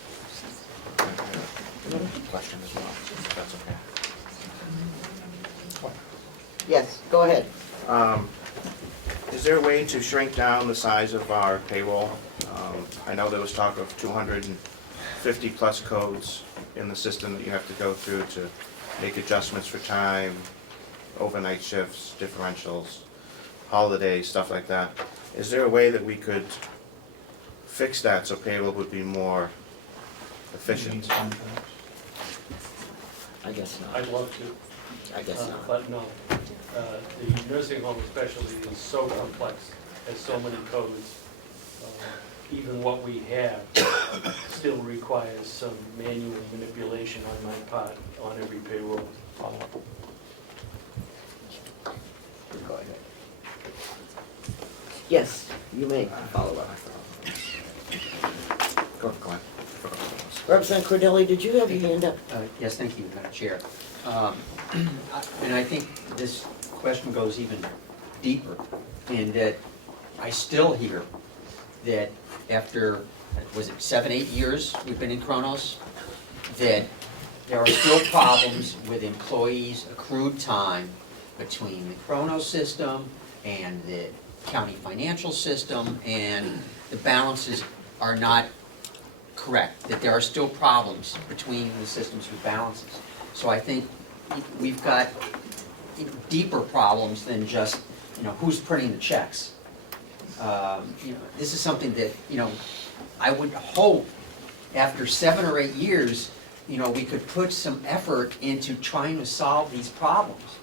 I have a question as well, if that's okay. Yes, go ahead. Is there a way to shrink down the size of our payroll? I know there was talk of 250 plus codes in the system that you have to go through to make adjustments for time, overnight shifts, differentials, holidays, stuff like that. Is there a way that we could fix that so payroll would be more efficient? I guess not. I'd love to. I guess not. But no. The nursing home especially is so complex, has so many codes. Even what we have still requires some manual manipulation on my part on every payroll. Go ahead. Yes, you may follow up. Go ahead. Representative Cordelli, did you have your hand up? Yes, thank you, Madam Chair. And I think this question goes even deeper in that I still hear that after, was it 7, 8 years we've been in Kronos, that there are still problems with employees' accrued time between the Kronos system and the county financial system, and the balances are not correct, that there are still problems between the systems with balances. So I think we've got deeper problems than just, who's printing the checks. This is something that, I would hope after 7 or 8 years, we could put some effort into trying to solve these problems.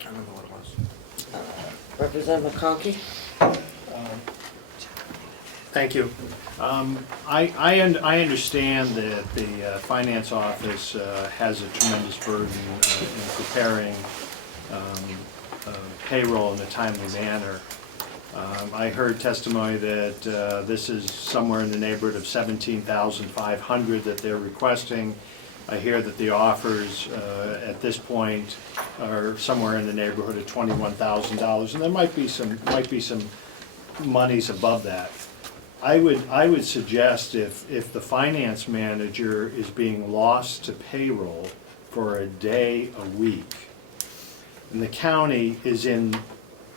I don't know what it was. Representative McConkey? Thank you. I understand that the finance office has a tremendous burden in preparing payroll in a timely manner. I heard testimony that this is somewhere in the neighborhood of $17,500 that they're requesting. I hear that the offers at this point are somewhere in the neighborhood of $21,000, and there might be some monies above that. I would suggest if the finance manager is being lost to payroll for a day a week, and the county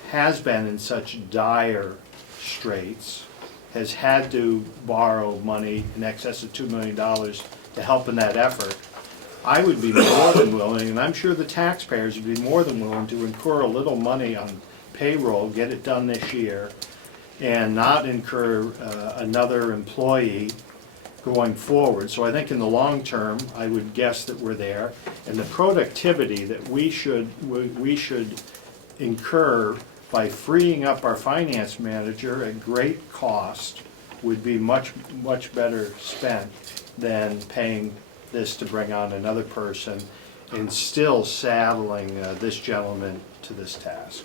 has been in such dire straits, has had to borrow money in excess of $2 million to help in that effort, I would be more than willing, and I'm sure the taxpayers would be more than willing to incur a little money on payroll, get it done this year, and not incur another employee going forward. So I think in the long term, I would guess that we're there. And the productivity that we should incur by freeing up our finance manager at great cost would be much, much better spent than paying this to bring on another person and still saddling this gentleman to this task.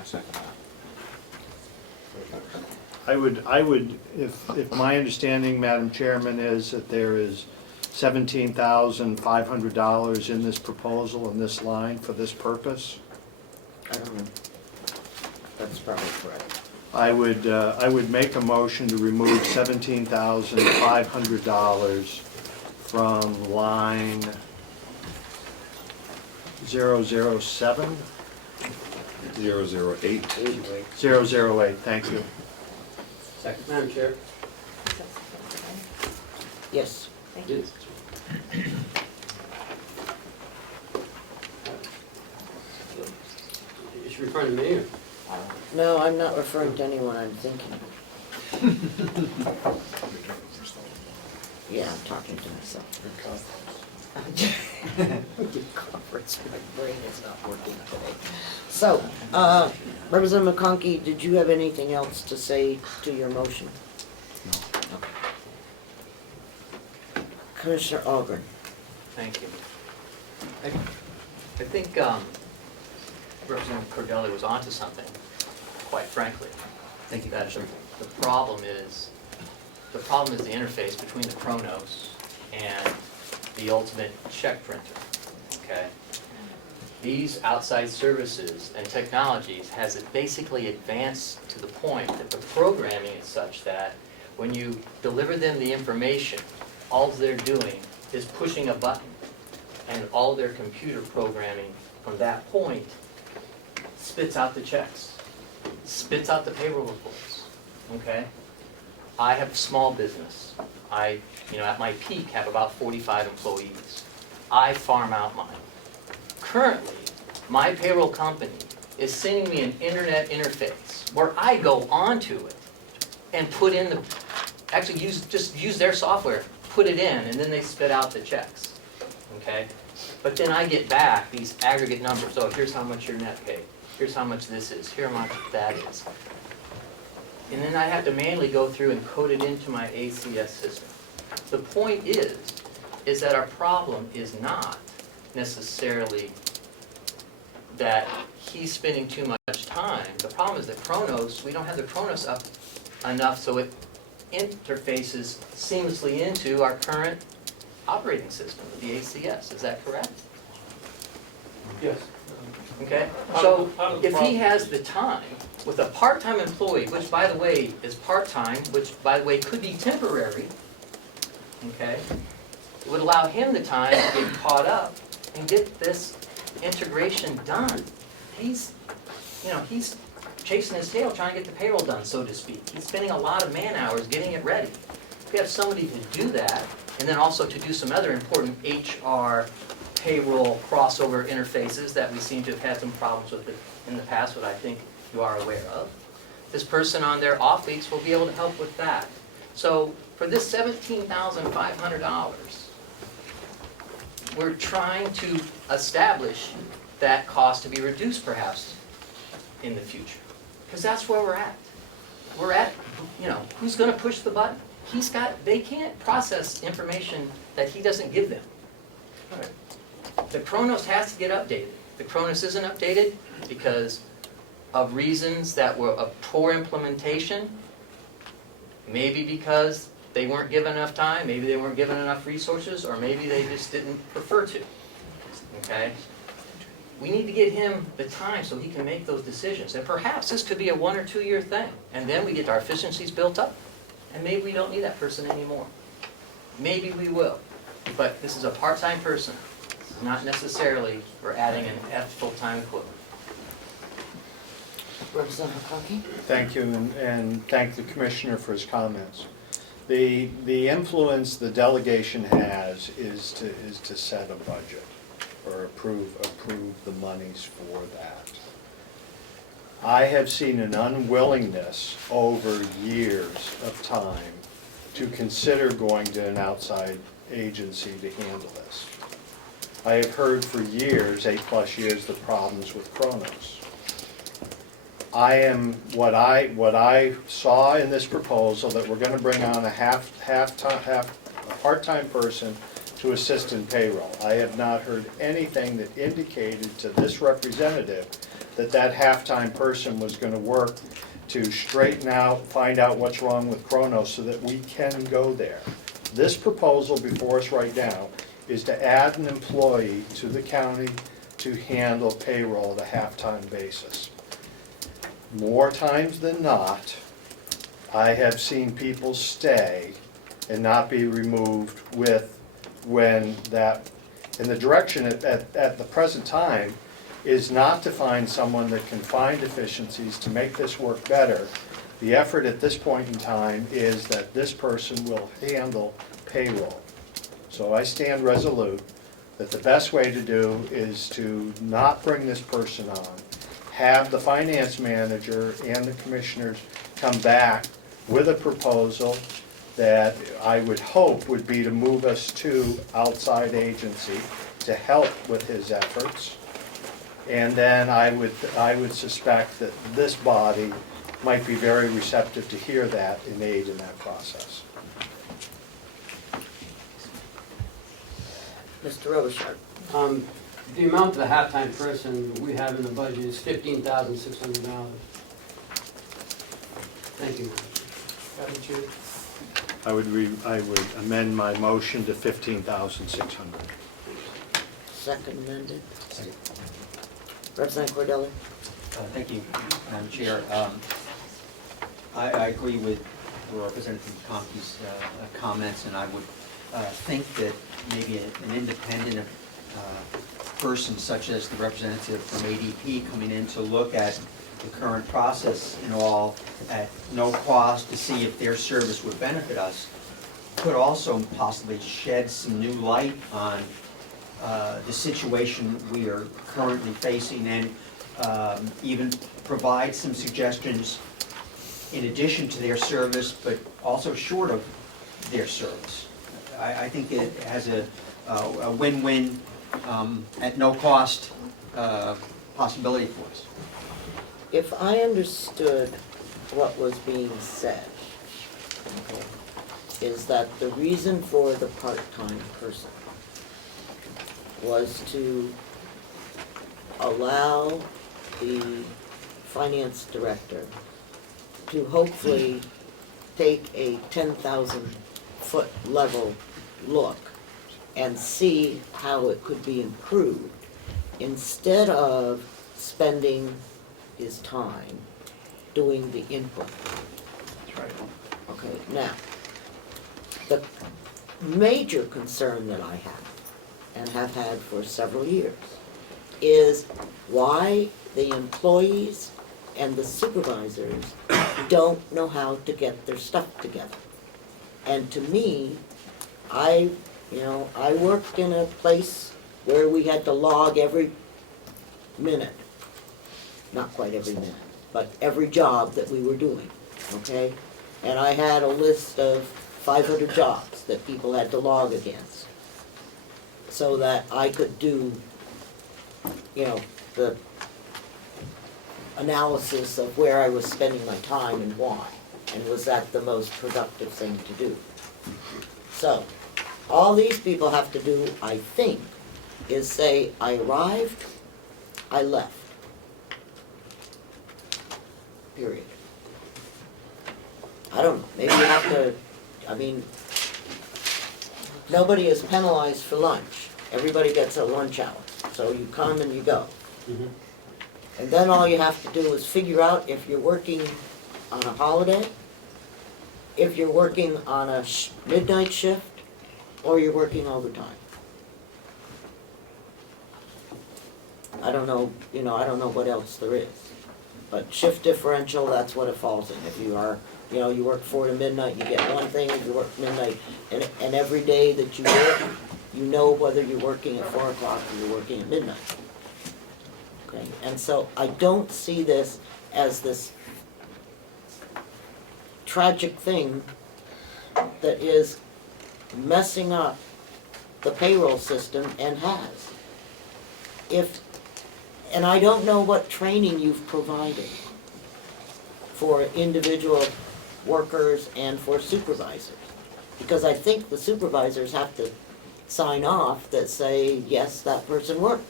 I second that. I would, if my understanding, Madam Chairman, is that there is $17,500 in this proposal, in this line, for this purpose, I don't know. That's probably correct. I would make a motion to remove $17,500 from line 007? 008. 008, thank you. Second, Madam Chair. Yes. Thank you. referring to me or? No, I'm not referring to anyone, I'm thinking. Yeah, I'm talking to myself. Conference, my brain is not working today. So, Representative McConkey, did you have anything else to say to your motion? No. Commissioner Ogren. Thank you. I think Representative Cordelli was onto something, quite frankly. Thank you, That Commissioner. the problem is the interface between the Chronos and the ultimate check printer, okay? These outside services and technologies has it basically advanced to the point that the programming is such that when you deliver them the information, all they're doing is pushing a button, and all their computer programming from that point spits out the checks, spits out the payroll reports, okay? I have a small business. I, at my peak, have about 45 employees. I farm out mine. Currently, my payroll company is sending me an internet interface where I go onto it and put in just use their software, put it in, and then they spit out the checks, okay? But then I get back these aggregate numbers. Oh, here's how much your net paid. Here's how much this is. Here's how much that is. And then I have to manually go through and code it into my ACS system. The point is that our problem is not necessarily that he's spending too much time. The problem is that Chronos, we don't have the Chronos up enough so it interfaces seamlessly into our current operating system, the ACS. Is that correct? Yes. Okay, Part so of the if he problem- has the time with a part-time employee, which by the way is part-time, which by the way could be temporary, okay, it would allow him the time to get caught up and get this integration done. He's chasing his tail trying to get the payroll done, so to speak. He's spending a lot of man hours getting it ready. If we have somebody to do that, and then also to do some other important HR payroll crossover interfaces that we seem to have had some problems with in the past, what I think you are aware of. This person on their off weeks will be able to help with that. So for this $17,500, we're trying to establish that cost to be reduced perhaps in the future. Because that's where we're at. We're at, who's going to push the button? They can't process information that he doesn't give them. The Chronos has to get updated. The Chronos isn't updated because of reasons that were of poor implementation, maybe because they weren't given enough time, maybe they weren't given enough resources, or maybe they just didn't prefer to, okay? We need to give him the time so he can make those decisions. And perhaps this could be a 1 or 2 year thing, and then we get our efficiencies built up, and maybe we don't need that person anymore. Maybe we will, but this is a part-time person. Not necessarily we're adding an F full-time equivalent. Representative McConkey? Thank you, and thank the Commissioner for his comments. The influence the delegation has is to set a budget or approve the monies for that. I have seen an unwillingness over years of time to consider going to an outside agency to handle this. I have heard for years, 8+ years, the problems with Chronos. What I saw in this proposal, that we're gonna bring on a part-time person to assist in payroll. I have not heard anything that indicated to this representative that half-time person was gonna work to straighten out, find out what's wrong with Chronos so that we can go there. This proposal before us right now is to add an employee to the county to handle payroll at a half-time basis. More times than not, I have seen people stay and not be removed when that, and the direction at the present time is not to find someone that can find efficiencies to make this work better. The effort at this point in time is that this person will handle payroll. So I stand resolute that the best way to do is to not bring this person on have the finance manager and the commissioners come back with a proposal that I would hope would be to move us to outside agency to help with his efforts. And then I would suspect that this body might be very receptive to hear that and aid in that process. Mr. Robichaud. The amount of the halftime person we have in the budget is $15,600. Thank you. Madam Chair. I would amend my motion to 15,600. Second amended. Representative Cordelli. Thank you, Madam Chair. I agree with Representative McConkey's comments, and I would think that maybe an independent person such as the representative from ADP coming in to look at the current process and all at no cost to see if their service would benefit us could also possibly shed some new light on the situation we are currently facing and even provide some suggestions in addition to their service, but also short of their service. I think it has a win-win at no cost possibility for us. If I understood what was being said, okay, is that the reason for the part-time person was to allow the finance director to hopefully take a 10,000-foot level look and see how it could be improved instead of spending his time doing the input. That's right. Okay, now, the major concern that I have, and have had for several years, is why the employees and the supervisors don't know how to get their stuff together. And to me, I worked in a place where we had to log every minute, not quite every minute, but every job that we were doing, okay? And I had a list of 500 jobs that people had to log against so that I could do, the analysis of where I was spending my time and why, and was that the most productive thing to do. So, all these people have to do, I think, is say, I arrived, I left. Period. I don't know, maybe you have to, nobody is penalized for lunch. Everybody gets a lunch hour, so you come and you go. And then all you have to do is figure out if you're working on a holiday, if you're working on a midnight shift, or you're working all the time. I don't know what else there is. But shift differential, that's what it falls in. If you are, you work 4 to midnight, you get one thing. If you work midnight, and every day that you work, you know whether you're working at 4 o'clock or you're working at midnight. Okay, and so I don't see this as this tragic thing that is messing up the payroll system and has. And I don't know what training you've provided for individual workers and for supervisors. Because I think the supervisors have to sign off that say, yes, that person worked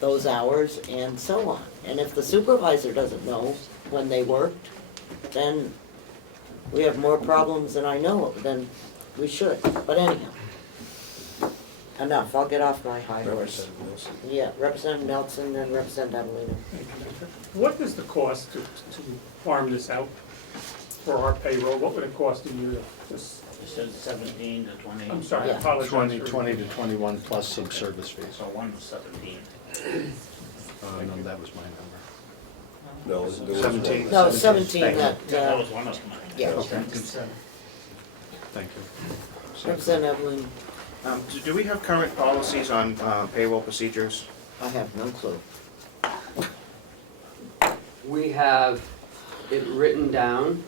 those hours and so on. And if the supervisor doesn't know when they worked, then we have more problems than I know than we should. But anyhow, enough, I'll get off my high horse. Yeah, Representative Nelson and Representative Adelino. What is the cost to farm this out for our payroll? What would it cost a year? It says 17 to 20. I'm sorry, I Yeah. apologize. 20 to 21 plus some service fees. So one was 17. No, that was my number. No, there was 17. No, 17 that, That was one of them. yeah. Okay. Thank you. Representative Adelino, Do we have current policies on payroll procedures? I have no clue. We have it written down.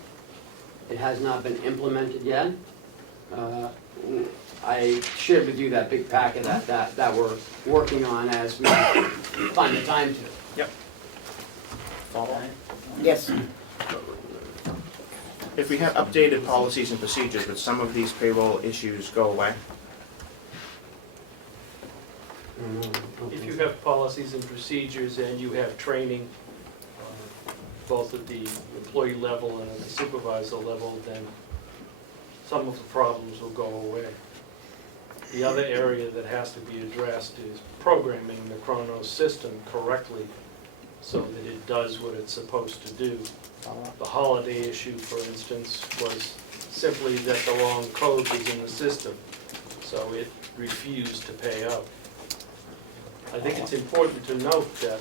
It has not been implemented yet. I shared with you that big packet that we're working on as we find the time to. Yep. Follow? Yes, If we have updated policies and procedures, would some of these payroll issues go away? If you have policies and procedures and you have training, both at the employee level and at the supervisor level, then some of the problems will go away. The other area that has to be addressed is programming the Chronos system correctly so that it does what it's supposed to do. The holiday issue, for instance, was simply that the wrong code was in the system, so it refused to pay out. I think it's important to note that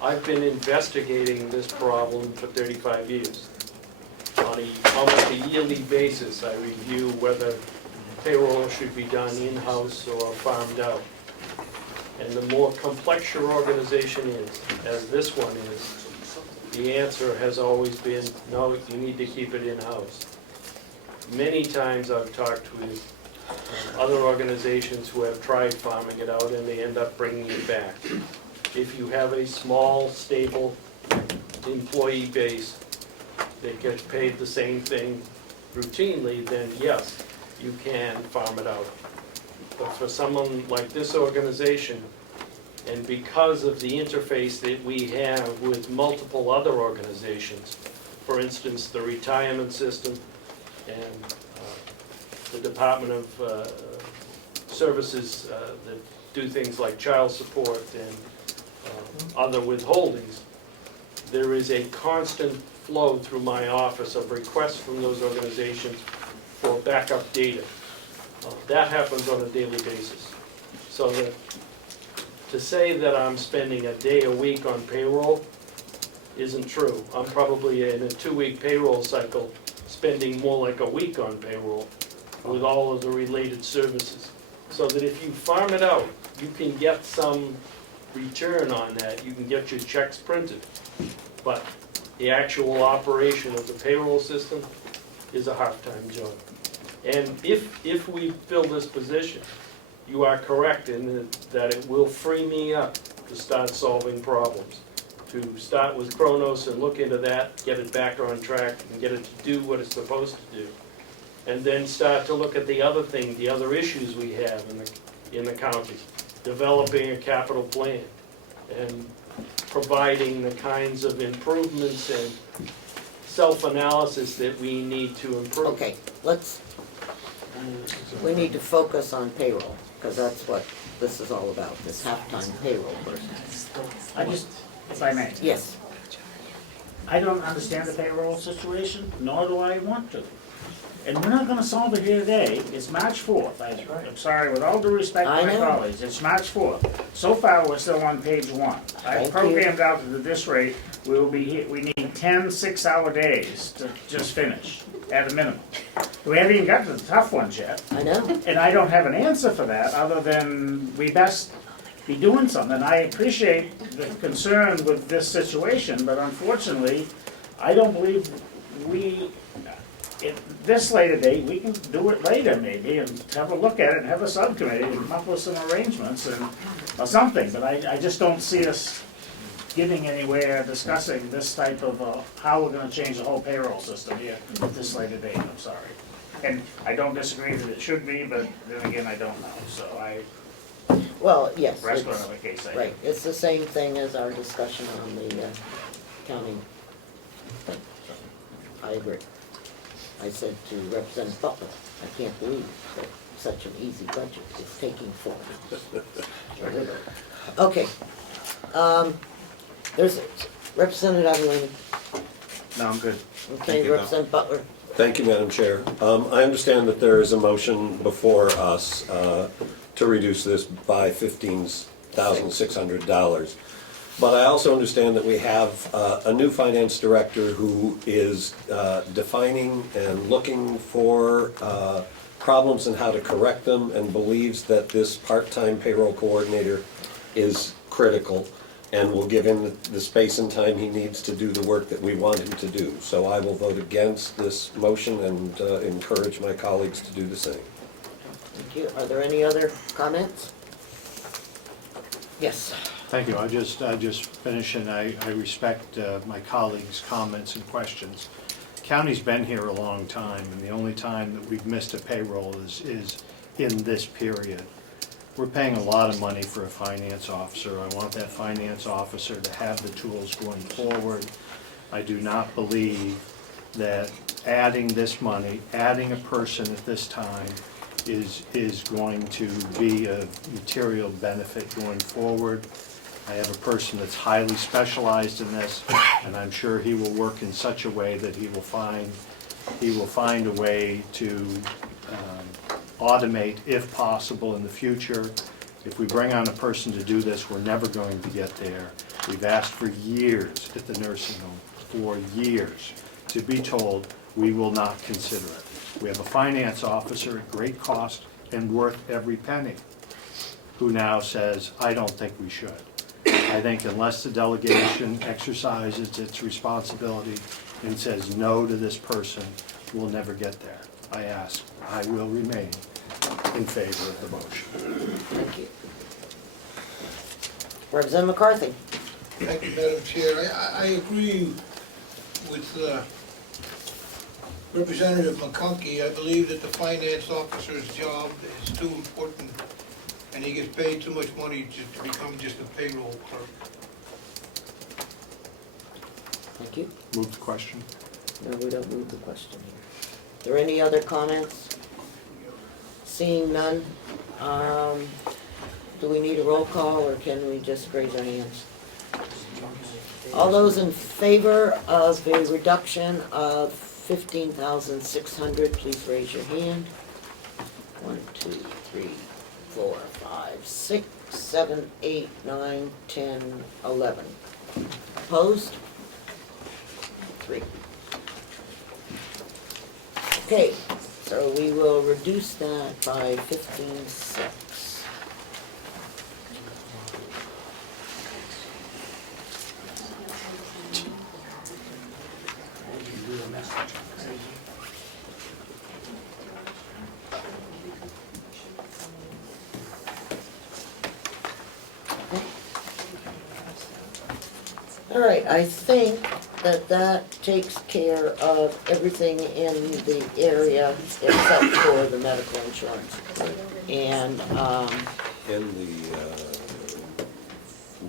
I've been investigating this problem for 35 years. On almost a yearly basis, I review whether payroll should be done in-house or farmed out. And the more complex your organization is, as this one is, the answer has always been, no, you need to keep it in-house. Many times I've talked with other organizations who have tried farming it out and they end up bringing it back. If you have a small, stable employee base that gets paid the same thing routinely, then yes, you can farm it out. But for someone like this organization, and because of the interface that we have with multiple other organizations, for instance, the retirement system and the Department of Services that do things like child support and other withholdings, there is a constant flow through my office of requests from those organizations for backup data. That happens on a daily basis. So that to say that I'm spending a day a week on payroll isn't true. I'm probably in a 2-week payroll cycle spending more like a week on payroll with all of the related services. So that if you farm it out, you can get some return on that. You can get your checks printed. But the actual operation of the payroll system is a half-time job. And if we fill this position, you are correct in that it will free me up to start solving problems. To start with Chronos and look into that, get it back on track, and get it to do what it's supposed to do. And then start to look at the other thing, the other issues we have in the county. Developing a capital plan and providing the kinds of improvements and self-analysis that we need to improve. okay, we need to focus on payroll, because that's what this is all about, this half-time payroll person. I just, if I may, Yes, I don't understand the payroll situation, nor do I want to. And we're not gonna solve it here today. It's March 4th. I'm sorry, with all due respect I to my know. colleagues, it's March 4th. So far, we're still on page 1. I Thank you. programmed out that at this rate, we will be here, we need 10 6-hour days to just finish, at a minimum. We haven't even got to the tough ones yet. I know. And I don't have an answer for that, other than we best be doing something. I appreciate the concern with this situation, but unfortunately, I don't believe we, at this later date, we can do it later maybe, and have a look at it, and have a subcommittee, and come up with some arrangements, and, or something, but I just don't see us getting anywhere discussing this type of, how we're gonna change the whole payroll system here at this later date, I'm sorry. And I don't disagree that it should be, but then again, I don't know, so well, yes, rest it's, on the case I right, it's the same thing as our discussion on the county. I agree. I said to Representative Butler, I can't believe that such an easy budget is taking form. Okay, there's Representative Avalini. No, I'm good. Okay, Thank you, though. Representative Butler. Thank you, Madam Chair. I understand that there is a motion before us to reduce this by $15,600. But I also understand that we have a new finance director who is defining and looking for problems and how to correct them, and believes that this part-time payroll coordinator is critical. and we'll give him the space and time he needs to do the work that we want him to do. So I will vote against this motion and encourage my colleagues to do the same. Thank you. Are there any other comments? Yes. Thank you. I just finish, and I respect my colleagues' comments and questions. County's been here a long time, and the only time that we've missed a payroll is in this period. We're paying a lot of money for a finance officer. I want that finance officer to have the tools going forward. I do not believe that adding this money, adding a person at this time is going to be a material benefit going forward. I have a person that's highly specialized in this, and I'm sure he will work in such a way that he will find a way to automate if possible in the future. If we bring on a person to do this, we're never going to get there. We've asked for years at the nursing home, for years, to be told we will not consider it. We have a finance officer at great cost and worth every penny, who now says, I don't think we should. I think unless the delegation exercises its responsibility and says no to this person, we'll never get there. I will remain in favor of the motion. Thank you. Representative McCarthy. Thank you, Madam Chair. I agree with Representative McConkey. I believe that the finance officer's job is too important, and he gets paid too much money to become just a payroll clerk. Thank you. Move the question. No, we don't move the question here. Are there any other comments? Seeing none, do we need a roll call, or can we just raise our hands? All those in favor of a reduction of $15,600, please raise your hand. 1, 2, 3, 4, 5, 6, 7, 8, 9, 10, 11. Opposed? 3. Okay, so we will reduce that by 15,600. All right, I think that takes care of everything in the area except for the medical insurance. And, the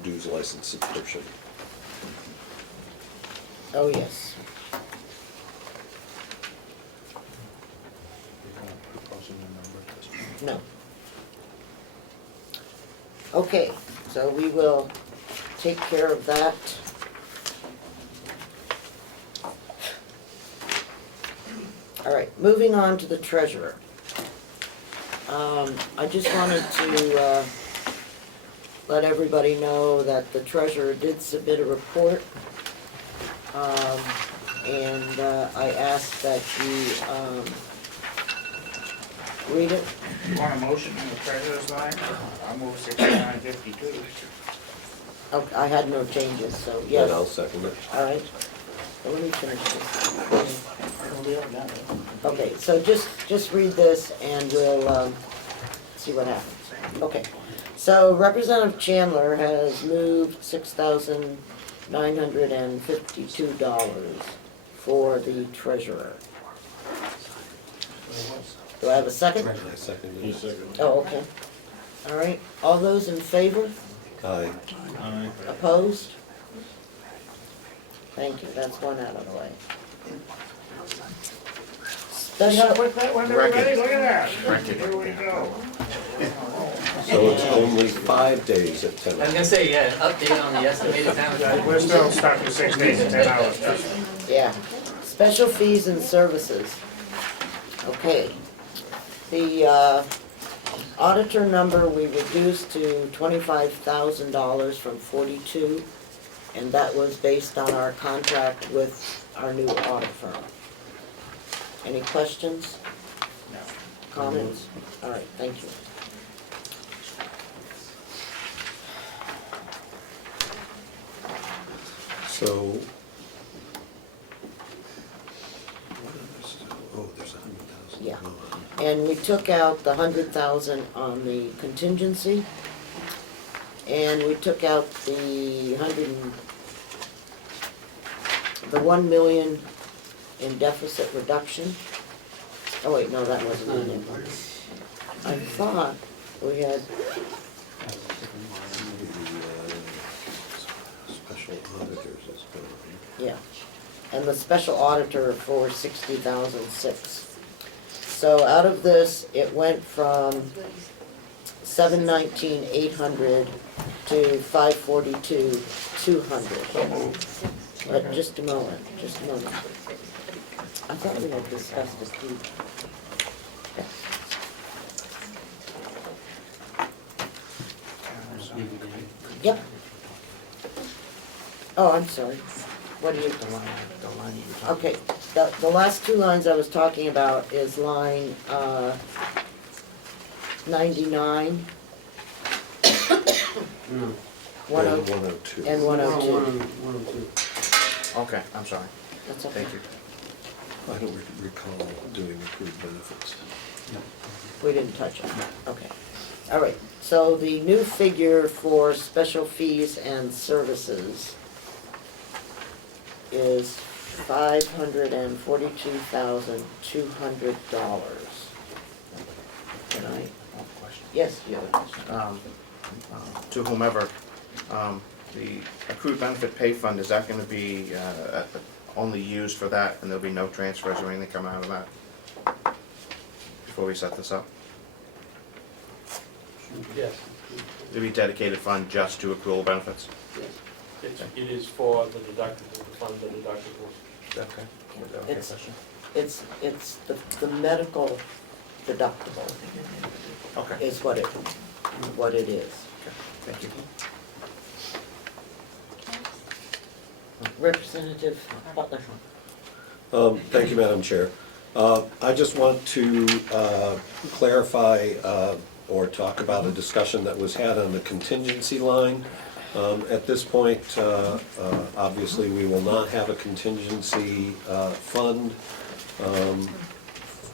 dues license subscription. oh yes, no. Okay, so we will take care of that. All right, moving on to the treasurer. I just wanted to let everybody know that the treasurer did submit a report. And I ask that you read it. You want a motion on the treasurer's line? I'll move 6952. Okay, I had no changes, so yes. And I'll second it. All right. So let me finish this. Okay, so just read this and we'll see what happens. Okay, so Representative Chandler has moved $6,952 for the treasurer. Do I have a second? I second it. Oh, okay. All right, all those in favor? Aye. Opposed? Thank you, that's one out of the way. Special, With that one, everybody, look at that. Here we go. So it's only 5 days at 10. I was gonna say, yeah, an update on the estimated time. We're still stuck with 6 days and 10 hours. yeah. Special fees and services. Okay. The auditor number we reduced to $25,000 from 42, and that was based on our contract with our new audit firm. Any questions? No. Comments? All right, thank you. So. Oh, there's 100,000. Yeah. And we took out the 100,000 on the contingency, and we took out the 1 million in deficit reduction. Oh wait, no, that wasn't in there. I thought we had, Special auditors is gone. yeah, and the special auditor for 60,006. So out of this, it went from 719,800 to 542,200. But just a moment. I thought we had discussed this too. Yep. Oh, I'm sorry. What do you? Okay, the last two lines I was talking about is line 99. No. 102. And 102. 102. Okay, I'm sorry. That's okay. Thank you. I don't recall doing accrued benefits. We didn't touch it. Okay. All right, so the new figure for special fees and services is $542,200. Can I? Yes, you have a question. To whomever, the accrued benefit pay fund, is that gonna be only used for that, and there'll be no transfers or anything coming out of that? Before we set this up? Yes, It'll be a dedicated fund just to accrual benefits? it is for the deductible, to fund the deductibles. Okay. It's the medical deductible Okay. is what it is. Thank you. Representative Butler. Thank you, Madam Chair. I just want to clarify or talk about a discussion that was had on the contingency line. At this point, obviously, we will not have a contingency fund.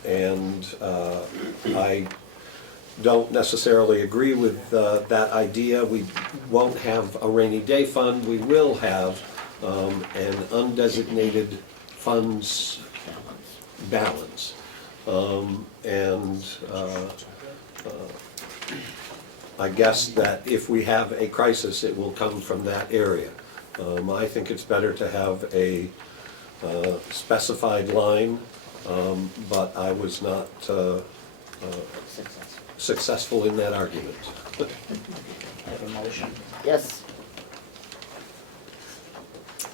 And I don't necessarily agree with that idea. We won't have a rainy day fund. We will have an undesignated funds balance. I guess that if we have a crisis, it will come from that area. I think it's better to have a specified line, but I was not successful in that argument. Have a motion. Yes.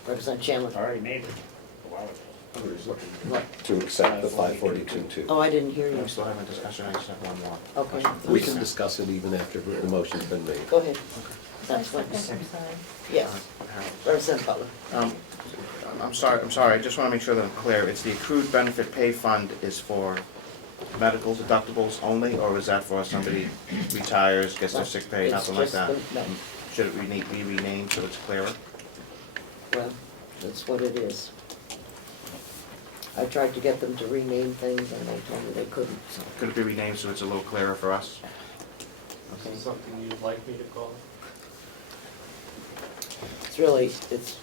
Representative Chandler. Already made it a while ago. What? To accept the 542-2. Oh, I didn't hear you. We still have a discussion, I just have one more. Okay. We can discuss it even after the motion's been made. Go ahead. That's what. Yes. Representative Butler. I'm sorry, I just wanna make sure that I'm clear. It's the accrued benefit pay fund is for medical deductibles only, or is that for somebody retires, gets their sick pay, It's nothing like just that? no. Should it be renamed so it's clearer? Well, that's what it is. I tried to get them to rename things and they told me they couldn't, so. Could it be renamed so it's a little clearer for us? Is this something you'd like me to call it? It's really, it's,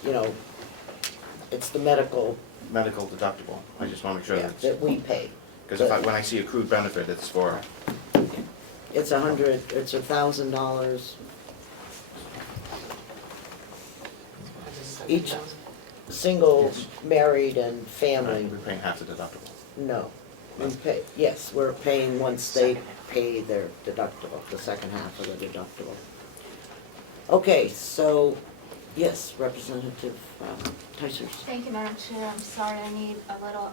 it's the medical, Medical deductible, I just wanna make sure yeah, that that we pay. because when I see accrued benefit, it's for, It's $1,000. Each single, married and family, we're paying half the deductible. no. We pay, yes, we're paying once they pay their deductible, the second half of the deductible. Okay, so, yes, Representative Tysers. Thank you, Madam Chair. I'm sorry, I need a little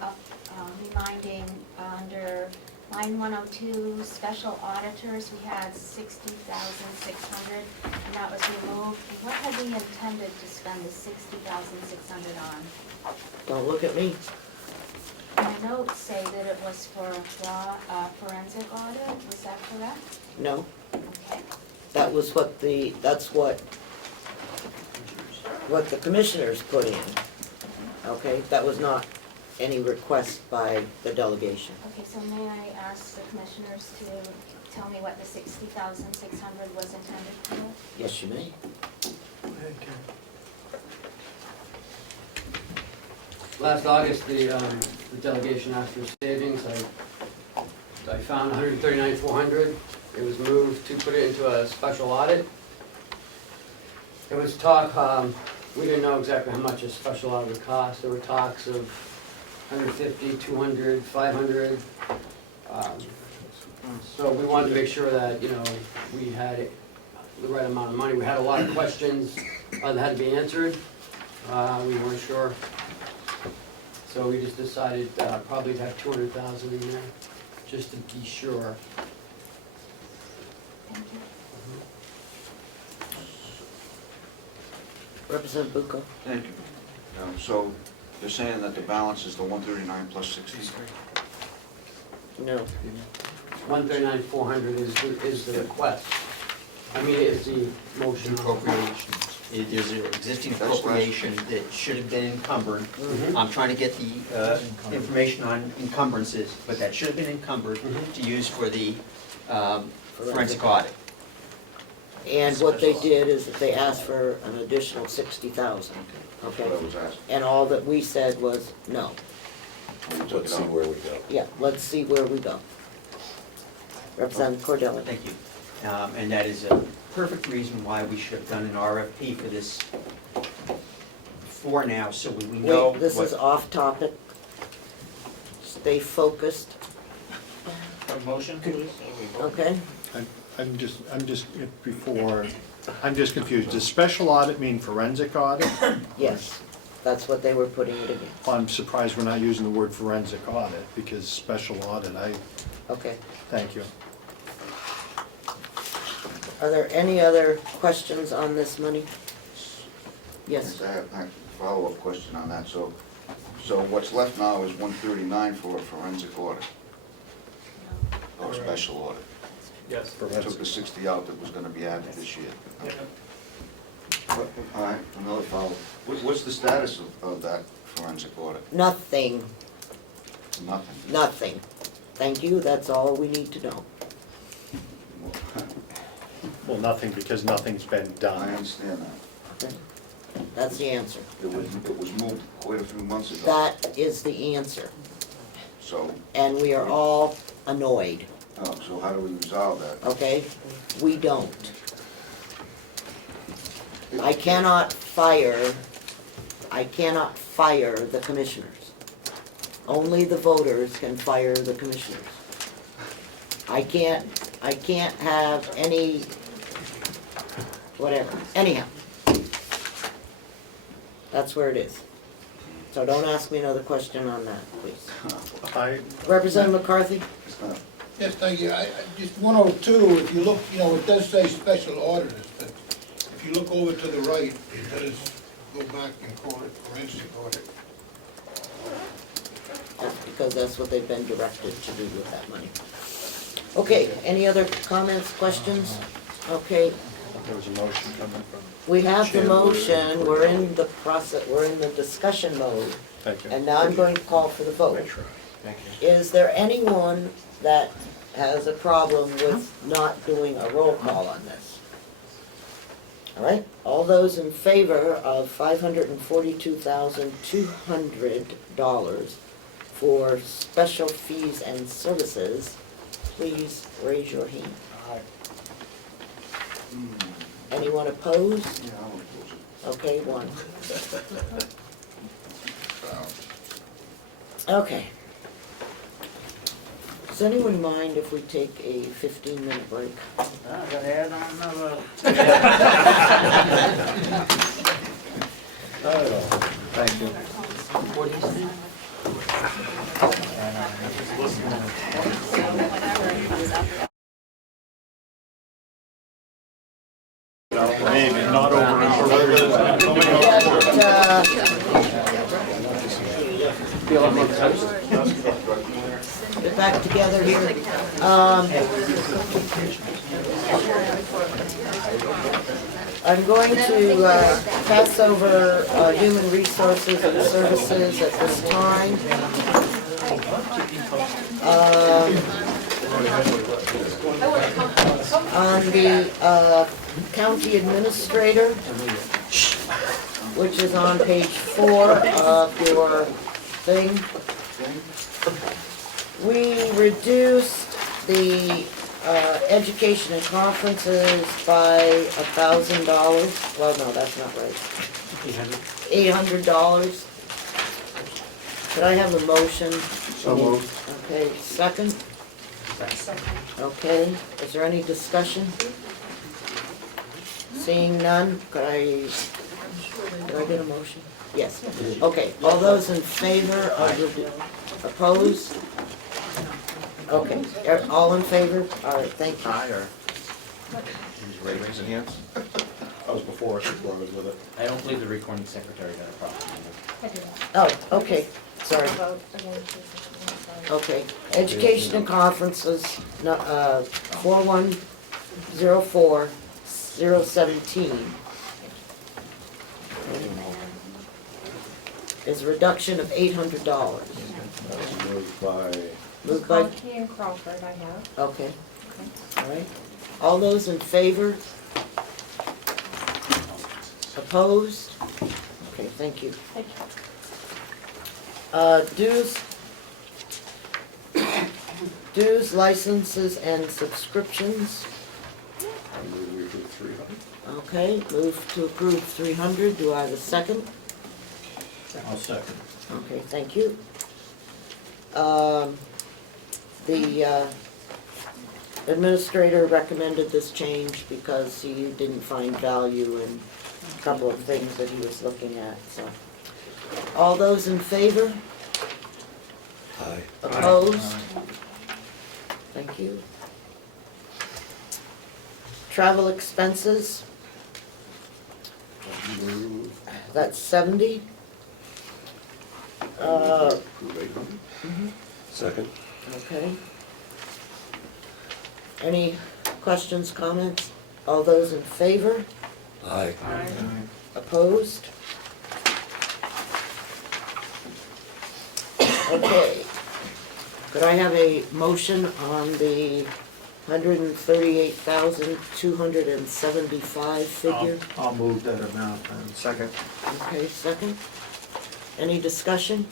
reminding under line 102, special auditors, we had 60,600, and that was removed. What had we intended to spend the 60,600 on? Don't look at me. My notes say that it was for a forensic audit, was that correct? No, Okay. that's what what the commissioners put in, okay? That was not any request by the delegation. Okay, so may I ask the commissioners to tell me what the 60,600 was intended for? Yes, you may. Last August, the delegation asked for savings. I found 139,400. It was moved to put it into a special audit. There was talk, we didn't know exactly how much a special audit would cost. There were talks of 150, 200, 500. So we wanted to make sure that, you know, we had the right amount of money. We had a lot of questions that had to be answered. We weren't sure. So we just decided probably to have 200,000 in there, just to be sure. Thank you. Representative Bucco? Thank you. So you're saying that the balance is the 139 plus 60? No. 139,400 is the request. I mean, is the motion. Appropriation. There's an existing appropriation that should have been encumbered. Mhm. I'm trying to get the information on encumbrances, but that should have been encumbered to use for the forensic audit. And what they did is that they asked for an additional 60,000, okay? That's what I was asking. And all that we said was, no. Let's see where we go. Yeah, let's see where we go. Representative Cordella? Thank you. And that is a perfect reason why we should have done an RFP for this before now, so we know Wait, this what- is off topic. Stay focused, A motion, please? okay? I'm just confused. Does special audit mean forensic audit? Yes, that's what they were putting it against. I'm surprised we're not using the word forensic audit, because special audit, Okay. thank you. Are there any other questions on this money? Yes. I have a follow-up question on that. So what's left now is 139 for a forensic audit? Or special audit? Yes. Took the 60 out that was gonna be added this year. All right, another follow. What's the status of that forensic audit? Nothing, Nothing. nothing. Thank you, that's all we need to know. Well, nothing, because nothing's been I done. understand that. Okay? That's the answer. It was moved quite a few months ago. That is the answer. So, And we are all annoyed, so how do we resolve that? okay? We don't. I cannot fire the commissioners. Only the voters can fire the commissioners. I can't have any, whatever, anyhow. That's where it is. So don't ask me another question on that, please. Representative McCarthy? Yes, thank you. Just 102, if you look, it does say special auditors, but if you look over to the right, it does go back and call it forensic audit. That's because that's what they've been directed to do with that money. Okay, any other comments, questions? Okay, There was a motion coming from. we have the Chandler. motion, we're in the process, we're in the discussion mode, Thank you. and now I'm going to call for the vote. Thank you. Is there anyone that has a problem with not doing a roll call on this? All right, all those in favor of $542,200 for special fees and services, please raise your hand. Anyone opposed? Yeah, I'll oppose it. Okay, one. Okay. Does anyone mind if we take a 15-minute break? I gotta add on another. Thank you. Maybe, not over. Get back together here. I'm going to pass over human resources and services at this time. On the county administrator, which is on page 4 of your thing, we reduced the education and conferences by $1,000. Well, no, that's not right. $800. Could I have a motion? So moved. Okay, second? Okay, is there any discussion? Seeing none, could I get a motion? Yes. Okay, all those in favor of the, opposed? Okay, all in favor? All right, thank you. Aye, or? Raising hands? I was before I was with it. I don't believe the recording secretary got a problem. Oh, okay, sorry. Okay, education and conferences, 4104017 is a reduction of $800. Moved by, McConkey and Crawford, I have. okay, all right. All those in favor? Opposed? Okay, thank you. Thank you. Dues, licenses, and subscriptions. Okay, move to approve 300. Do I have a second? I'll second. Okay, thank you. The administrator recommended this change because he didn't find value in a couple of things that he was looking at, so. All those in favor? Aye. Opposed? Thank you. Travel expenses, that's 70. Second. Okay. Any questions, comments? All those in favor? Aye. Opposed? Okay. Could I have a motion on the $138,275 figure? I'll move that amount then. Second. Okay, second. Any discussion?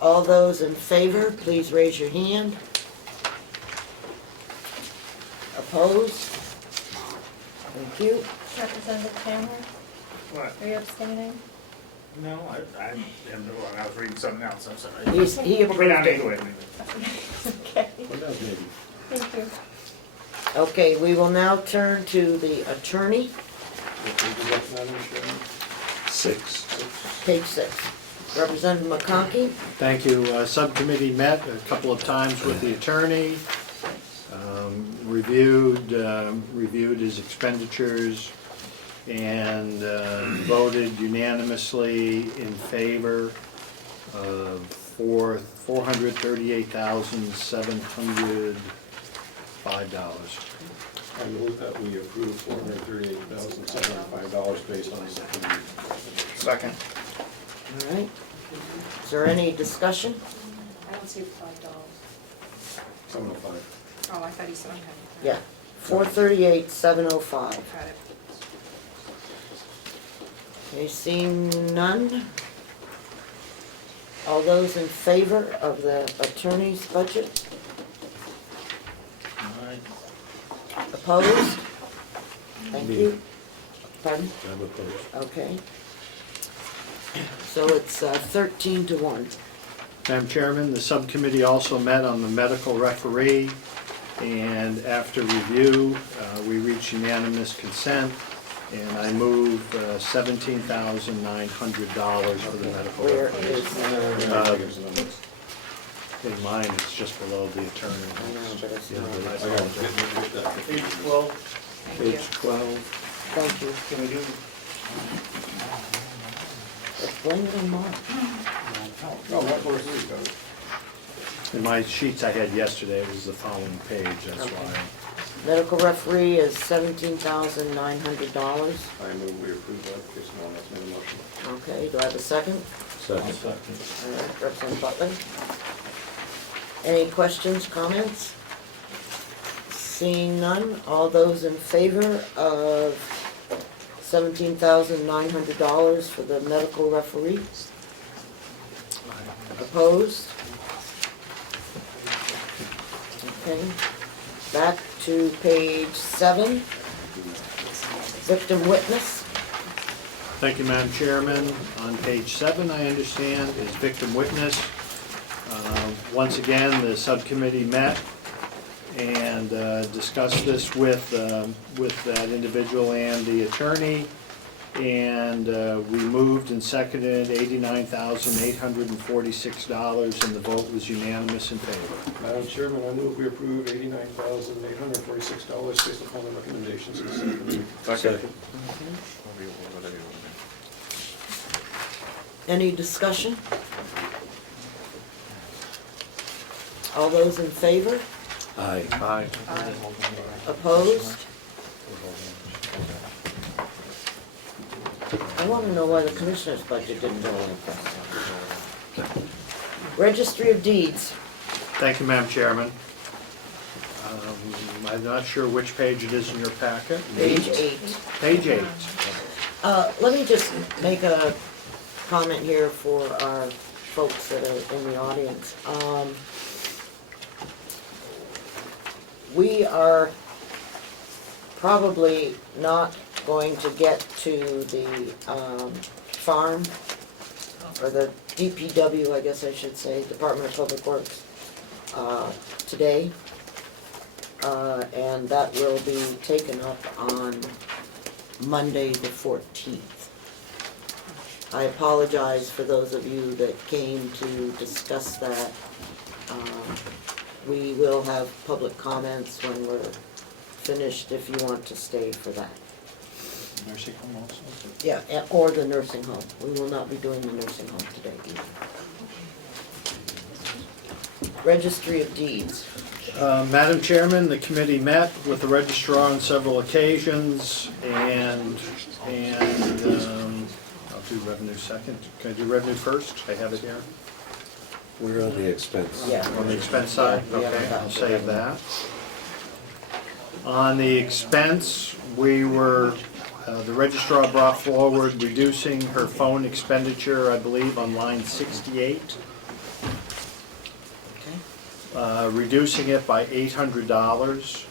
All those in favor, please raise your hand. Opposed? Thank you. Representative Cameron, What? are you abstaining? No, I was reading something else, I'm sorry. He Put me down approved it. anyway. Okay, thank you. Okay, we will now turn to the attorney, 6. page 6. Representative McConkey. Thank you. Subcommittee met a couple of times with the attorney, reviewed his expenditures, and voted unanimously in favor of $438,705. I move that we approve $438,705 based on the Second. All right. Is there any discussion? I don't see $5. 705. Oh, I thought he said I had it. Yeah, 438,705. Got it. Okay, seeing none. All those in favor of the attorney's budget? Opposed? Thank you. Pardon? I'm opposed. Okay. So it's 13-1. Madam Chairman, the subcommittee also met on the medical referee, and after review, we reached unanimous consent, and I move $17,900 for the medical Where referee. is, In mine, it's just below the attorney. I know, but it's Yeah, not. but I apologize. Page 12. Page 12. Thank you. Can we do? Let's blame it on Mark. In my sheets I had yesterday, it was the following page, that's why. Medical referee is $17,900. I move we approve that, Jason Morris made a motion. Okay, do I have a second? Second. All right, Representative Butler. Any questions, comments? Seeing none, all those in favor of $17,900 for the medical referee? Opposed? Okay, back to page 7, victim witness. Thank you, Madam Chairman. On page 7, I understand, is victim witness. Once again, the subcommittee met and discussed this with that individual and the attorney. And we moved and seconded $89,846, and the vote was unanimous in favor. Madam Chairman, I move we approve $89,846 based upon the recommendations of the subcommittee. Second. Any discussion? All those in favor? Aye. Aye. Opposed? I want to know why the commissioner's budget didn't go like that. Registry of Deeds. Thank you, Madam Chairman. I'm not sure which page it is in your packet. Page 8. Page 8. Let me just make a comment here for our folks that are in the audience. We are probably not going to get to the farm, or the DPW, I guess I should say, Department of Public Works, today. And that will be taken up on Monday the 14th. I apologize for those of you that came to discuss that. We will have public comments when we're finished if you want to stay for that. Nursing home also? Yeah, or the nursing home. We will not be doing the nursing home today either. Registry of Deeds. Madam Chairman, the committee met with the registrar on several occasions, and I'll do revenue second. Can I do revenue first? I have it here. We're on the expense. Yeah. On the expense side? Yeah, we Okay, haven't I'll gotten to save revenue. that. On the expense, we were, the registrar brought forward reducing her phone expenditure, I believe, on line 68. Reducing it by $800.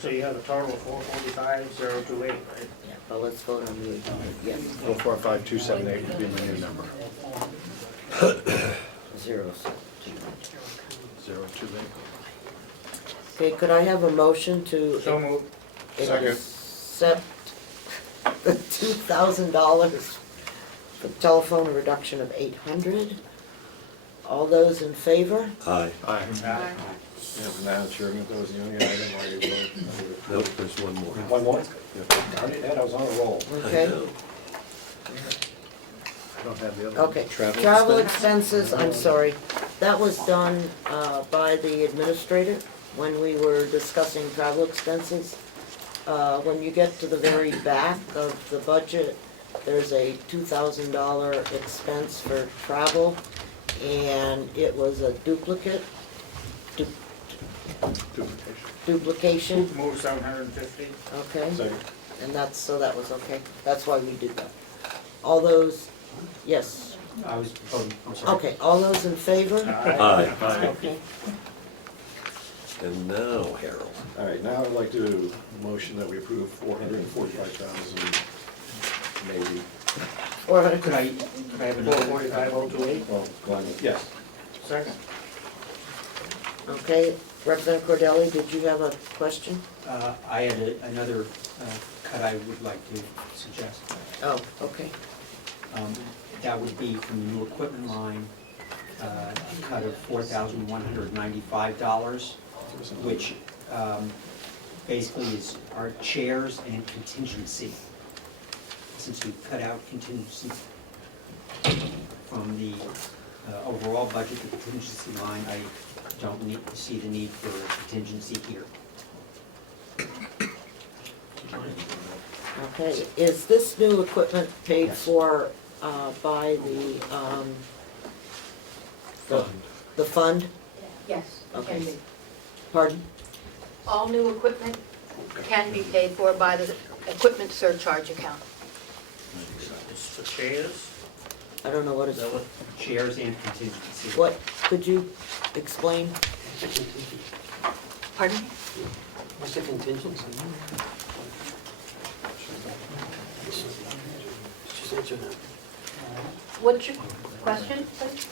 So you have a total of 445,028, right? Yeah, but let's vote on the, yes, 445278 would be my new number. 028. Okay, could I have a motion to So moved. accept the $2,000 for telephone reduction of $800? All those in favor? Aye. Aye. Aye. Yeah, Madam Chairman, that was the only item I would vote. Nope, there's one more. One more? Darn it, Ed, I was on a roll. Okay, I don't have the other. okay. Travel Travel expense? expenses, I'm sorry. That was done by the administrator when we were discussing travel expenses. When you get to the very back of the budget, there's a $2,000 expense for travel, and it was a duplication. Move 750. Okay, Second. and that's, so that was okay. That's why we did that. All those, yes, I'm sorry. okay, all those in favor? Aye. Okay. And now, Harold. All right, now I'd like to motion that we approve 445,000, maybe. Could I have another? 445,028. Well, Glenn, yes. Second. Okay, Representative Cordelli, did you have a question? I had another cut I would like to suggest. Oh, okay. That would be from the new equipment line, a cut of $4,195, which basically is our chairs and contingency. Since we cut out contingency from the overall budget, the contingency line, I don't see the need for a contingency here. Okay, is this new equipment paid Yes. for by the fund? Yes, it can Okay. be. Pardon? All new equipment can be paid for by the equipment surcharge account. It's the chairs. I don't know what it's, Chairs and contingency. what, could you explain? Pardon? What's the contingency? Just answer that. What's your question, please?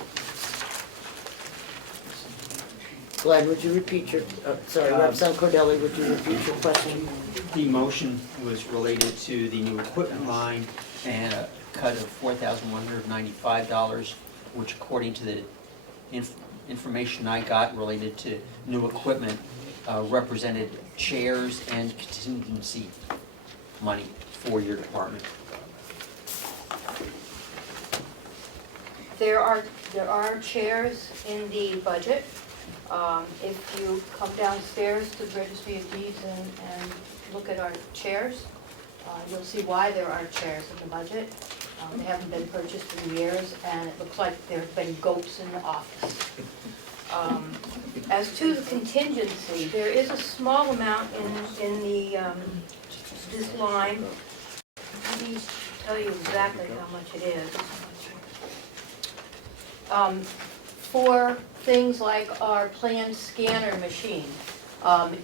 Glenn, would you repeat your, sorry, Representative Cordelli, would you repeat your question? The motion was related to the new equipment line and a cut of $4,195, which according to the information I got related to new equipment, represented chairs and contingency money for your department. There are chairs in the budget. If you come downstairs to the Registry of Deeds and look at our chairs, you'll see why there are chairs in the budget. They haven't been purchased in years, and it looks like there have been goats in the office. As to the contingency, there is a small amount in the, this line. Let me tell you exactly how much it is. For things like our plan scanner machine,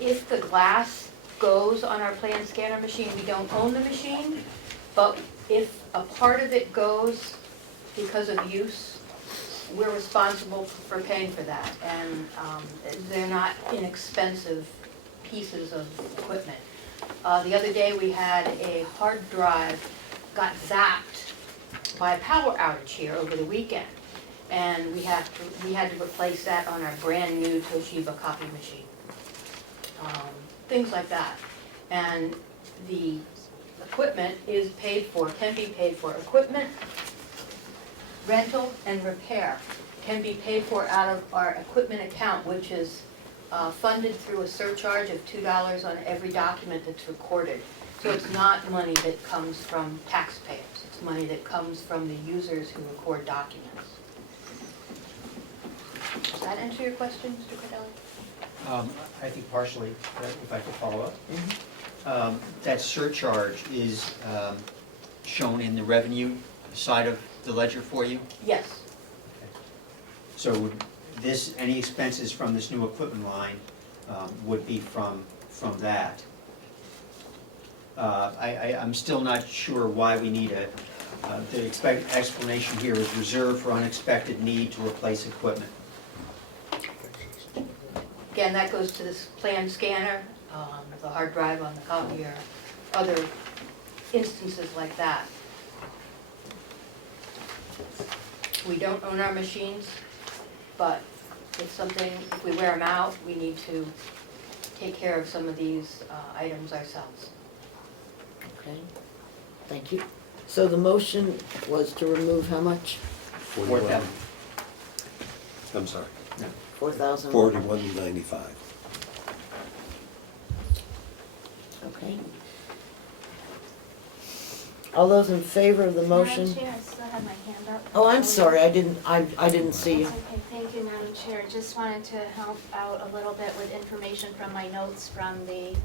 if the glass goes on our plan scanner machine, we don't own the machine, but if a part of it goes because of use, we're responsible for paying for that, and they're not inexpensive pieces of equipment. The other day, we had a hard drive got zapped by a power outage here over the weekend, and we had to replace that on our brand new Toshiba copy machine. Things like that, and the equipment is paid for, can be paid for. Equipment rental and repair can be paid for out of our equipment account, which is funded through a surcharge of $2 on every document that's recorded. So it's not money that comes from taxpayers. It's money that comes from the users who record documents. Does that answer your question, Mr. Cordelli? I think partially, if I could follow up. That surcharge is shown in the revenue side of the ledger for you? Yes. So would this, any expenses from this new equipment line would be from that? I'm still not sure why we need the explanation here is reserved for unexpected need to replace equipment. Again, that goes to this plan scanner, the hard drive on the copier, other instances like that. We don't own our machines, but it's something, if we wear them out, we need to take care of some of these items ourselves. Okay, thank you. So the motion was to remove how much? 4,000. I'm sorry. 4,000? 4195. Okay. All those in favor of the motion? Madam Chair, I still have my hand up. Oh, I'm sorry, I didn't see you. That's okay, thank you, Madam Chair. Just wanted to help out a little bit with information from my notes from the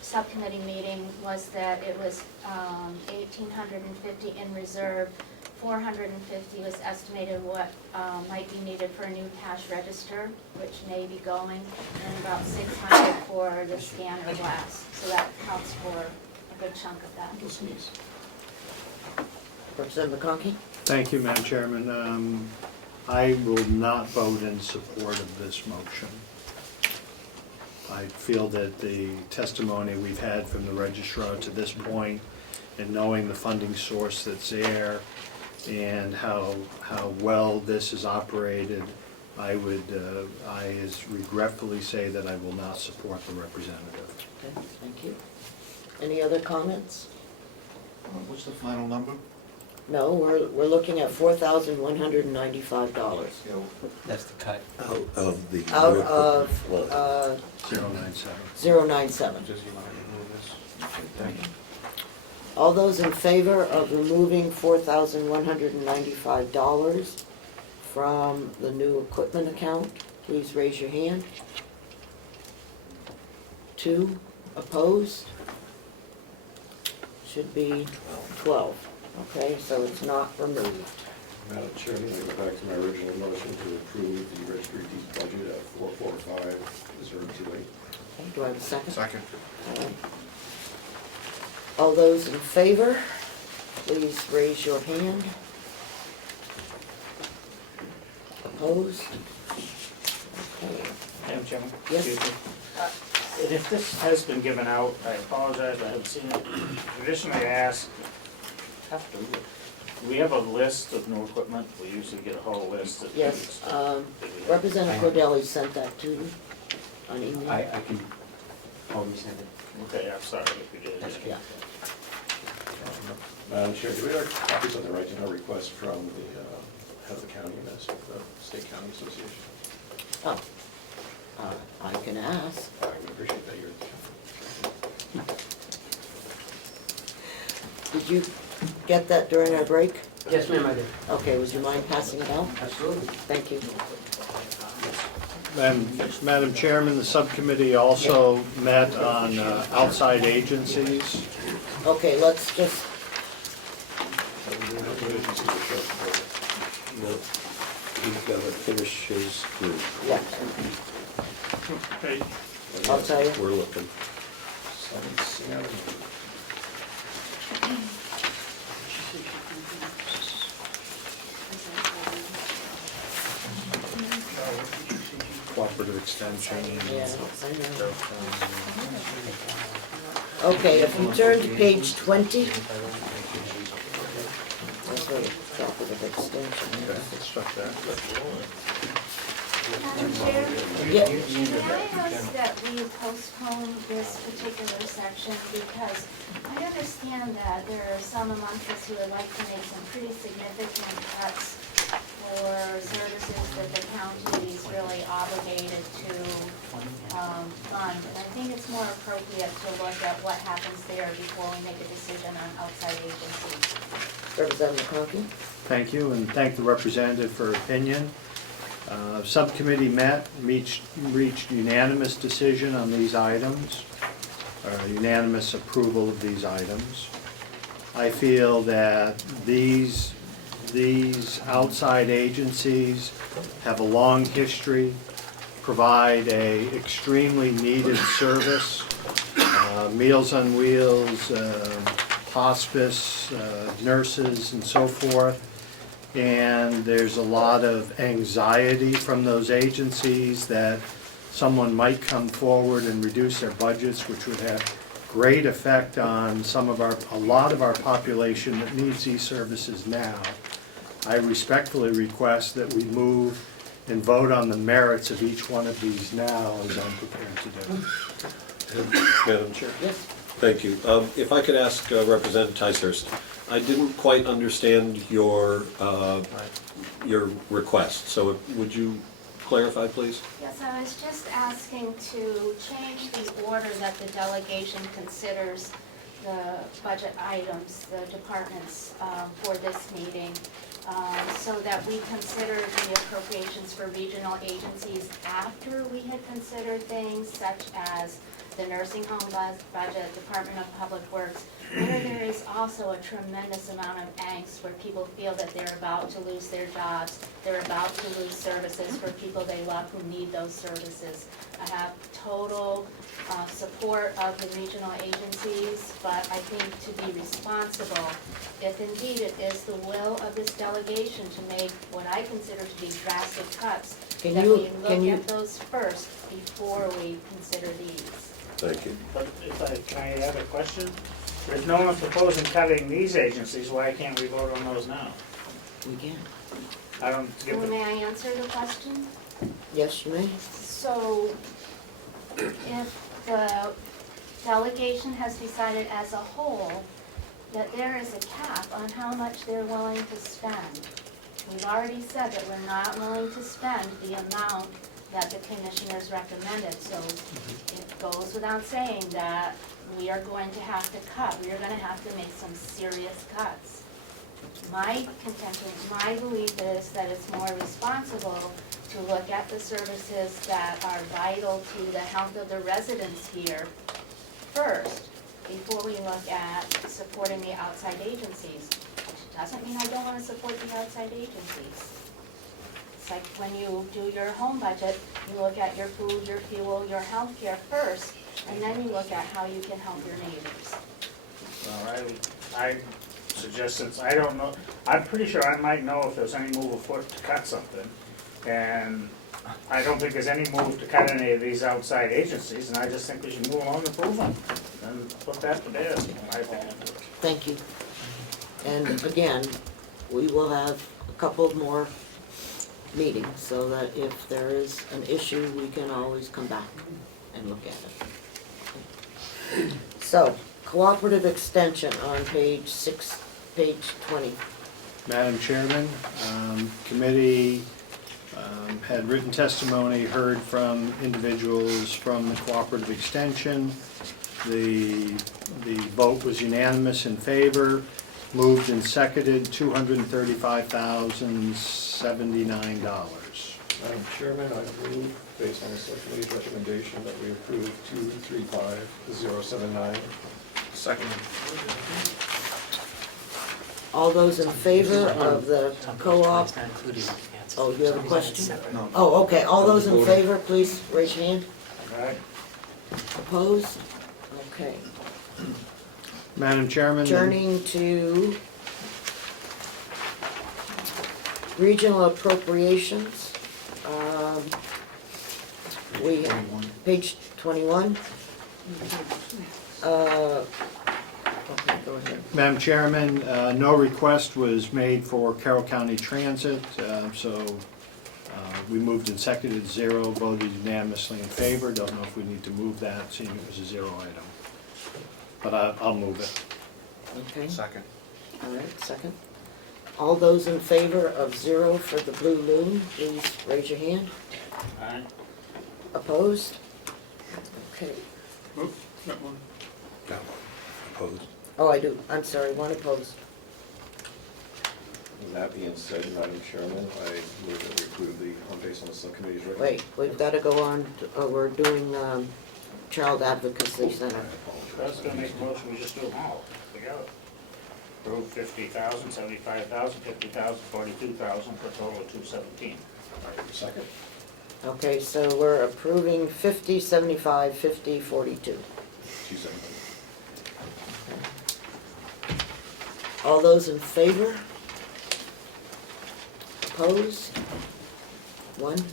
subcommittee meeting, was that it was 1,850 in reserve, 450 was estimated what might be needed for a new cash register, which may be going, and about 600 for the scanner glass. So that accounts for a good chunk of that. Representative McConkey? Thank you, Madam Chairman. I will not vote in support of this motion. I feel that the testimony we've had from the registrar to this point, and knowing the funding source that's there, and how well this is operated, I regretfully say that I will not support the representative. Okay, thank you. Any other comments? What's the final number? No, we're looking at $4,195 That's the cut. Out of the. out new of, equipment line. 097. 097. Does he want to remove this? Thank you. All those in favor of removing $4,195 from the new equipment account, please raise your hand. 2 opposed? Should be 12. Okay, so it's not removed. Madam Chairman, I go back to my original motion to approve the registry deed budget at 445,028. Okay, do I have a second? Second. All right. All those in favor, please raise your hand. Opposed? Okay. Madam Chairman? Yes. Excuse me. And if this has been given out, I apologize, I haven't seen it. Traditionally I ask, do we have a list of new equipment? We usually get a whole list. Yes, Representative Cordelli sent that to you on email. I can always send it. Okay, I'm sorry if we did. Yeah. Madam Chair, do we have copies of the right to know request from the head of the county and the State County Association? Oh, I can ask. I would appreciate that. Did you get that during our break? Yes, ma'am, I did. Okay, would you mind passing it out? Absolutely. Thank you. Madam Chairman, the subcommittee also met on outside agencies. Okay, let's just, No, he's got to finish his group. yeah, Okay, I'll tell you. We're looking. Cooperative extension. Yeah, I know. Okay, if you turn to page 20. That's where cooperative extension is. Let's start there. Madam Chair, Yeah. may I ask that we postpone this particular section because I understand that there are some amongst us who would like to make some pretty significant cuts for services that the county is really obligated to fund. And I think it's more appropriate to look at what happens there before we make a decision on outside agencies. Representative McConkey? Thank you, and thank the representative for her opinion. Subcommittee met, reached unanimous decision on these items, or unanimous approval of these items. I feel that these outside agencies have a long history, provide a extremely needed service, Meals on Wheels, hospice, nurses, and so forth. And there's a lot of anxiety from those agencies that someone might come forward and reduce their budgets, which would have great effect on a lot of our population that needs these services now. I respectfully request that we move and vote on the merits of each one of these now, as I'm prepared to do. Madam Chair? Yes. Thank you. If I could ask Representative Ticehurst, I didn't quite understand your request, so would you clarify, please? yes, I was just asking to change the order that the delegation considers the budget items, the departments for this meeting, so that we consider the appropriations for regional agencies after we had considered things such as the nursing home budget, Department of Public Works, where there is also a tremendous amount of angst where people feel that they're about to lose their jobs, they're about to lose services for people they love who need those services. I have total support of the regional agencies, but I think to be responsible, if indeed it is the will of this delegation to make what I consider to be drastic cuts, Can that you- we can look you- at those first before we consider these. Thank you. But can I have a question? If no one's proposing cutting these agencies, why can't we vote on those now? We can. I don't give Well, it. may I answer the question? Yes, you may. So, if the delegation has decided as a whole that there is a cap on how much they're willing to spend. We've already said that we're not willing to spend the amount that the commissioners recommended, so it goes without saying that we are going to have to cut. We are gonna have to make some serious cuts. My contention, my belief is that it's more responsible to look at the services that are vital to the health of the residents here first, before we look at supporting the outside agencies. Which doesn't mean I don't wanna support the outside agencies. It's like when you do your home budget, you look at your food, your fuel, your healthcare first, and then you look at how you can help your neighbors. Well, I suggest, since I don't know, I'm pretty sure I might know if there's any move afoot to cut something. And I don't think there's any move to cut any of these outside agencies, and I just think we should move along and approve them. And put that to bed, in my opinion. Thank you. And again, we will have a couple more meetings so that if there is an issue, we can always come back and look at it. So, cooperative extension on page 20. Madam Chairman, committee had written testimony, heard from individuals from the cooperative extension. The vote was unanimous in favor, moved and seconded, $235,079. Madam Chairman, I move, based on the subcommittee's recommendation, that we approve 235,079. Second. All those in favor of the co-op? It's not included in the cancel. Oh, you have a question? No. Oh, okay, all those in favor, please raise your hand. All right? Opposed? Okay. Madam Chairman. Turning to regional appropriations. We, page 21. Okay, go ahead. Madam Chairman, no request was made for Carroll County Transit, so we moved and seconded 0, voted unanimously in favor. Don't know if we need to move that, seeing it was a 0 item. But I'll move it. Okay, Second. all right, second. All those in favor of 0 for the Blue Loon, please raise your hand. All right? Opposed? Okay. Oops, got one. No, opposed. Oh, I do, I'm sorry, one opposed. With that being said, Madam Chairman, I move that we approve based on the subcommittee's recommendation. Wait, we've got to go on, we're doing Child Advocacy Center. I was gonna make a motion, we just do them all together. Approve 50,000, 75,000, 50,000, 42,000, for a total of 217. Second. Okay, so we're approving 50, 75, 50, 42. 217. All those in favor? Opposed? 1?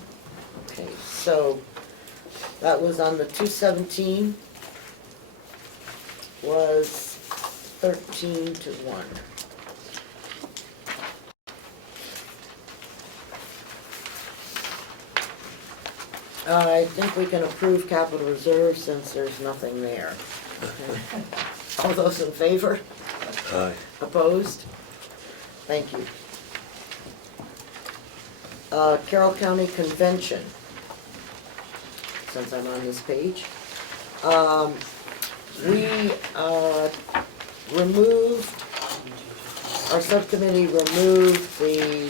Okay, so that was on the 217, was 13 to 1. I think we can approve capital reserve since there's nothing there. Okay. All those in favor? Aye. Opposed? Thank you. Carroll County Convention, since I'm on this page. We removed, our subcommittee removed the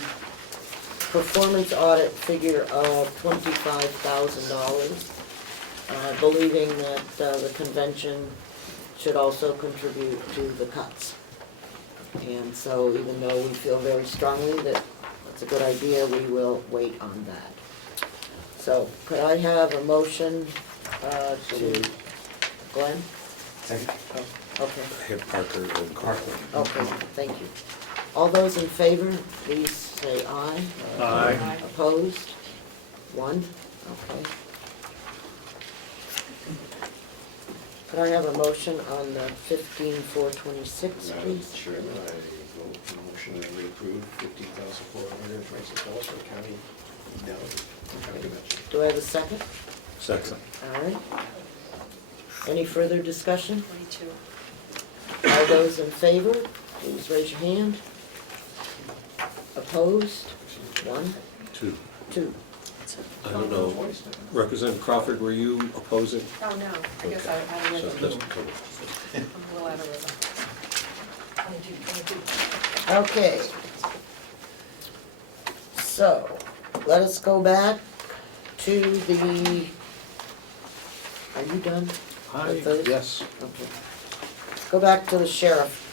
performance audit figure of $25,000, believing that the convention should also contribute to the cuts. And so even though we feel very strongly that that's a good idea, we will wait on that. So could I have a motion to Glenn? Second. Oh, okay. Hit Parker and Carter. Okay, thank you. All those in favor, please say aye. Aye. Opposed? 1, okay. Could I have a motion on the 15,426, Madam please? Chairman, I vote for the motion that we approve $15,426 for the county delegate, county convention. Do I have a second? Second. All right. Any further discussion? 42. All those in favor, please raise your hand. Opposed? One, Two. two. I don't know. Representative Crawford, were you opposing? Oh, no, I guess I So wasn't. that's cool. I'm a little out of rhythm. Okay. So, let us go back to the, are you done with those? Yes. Okay. Go back to the sheriff.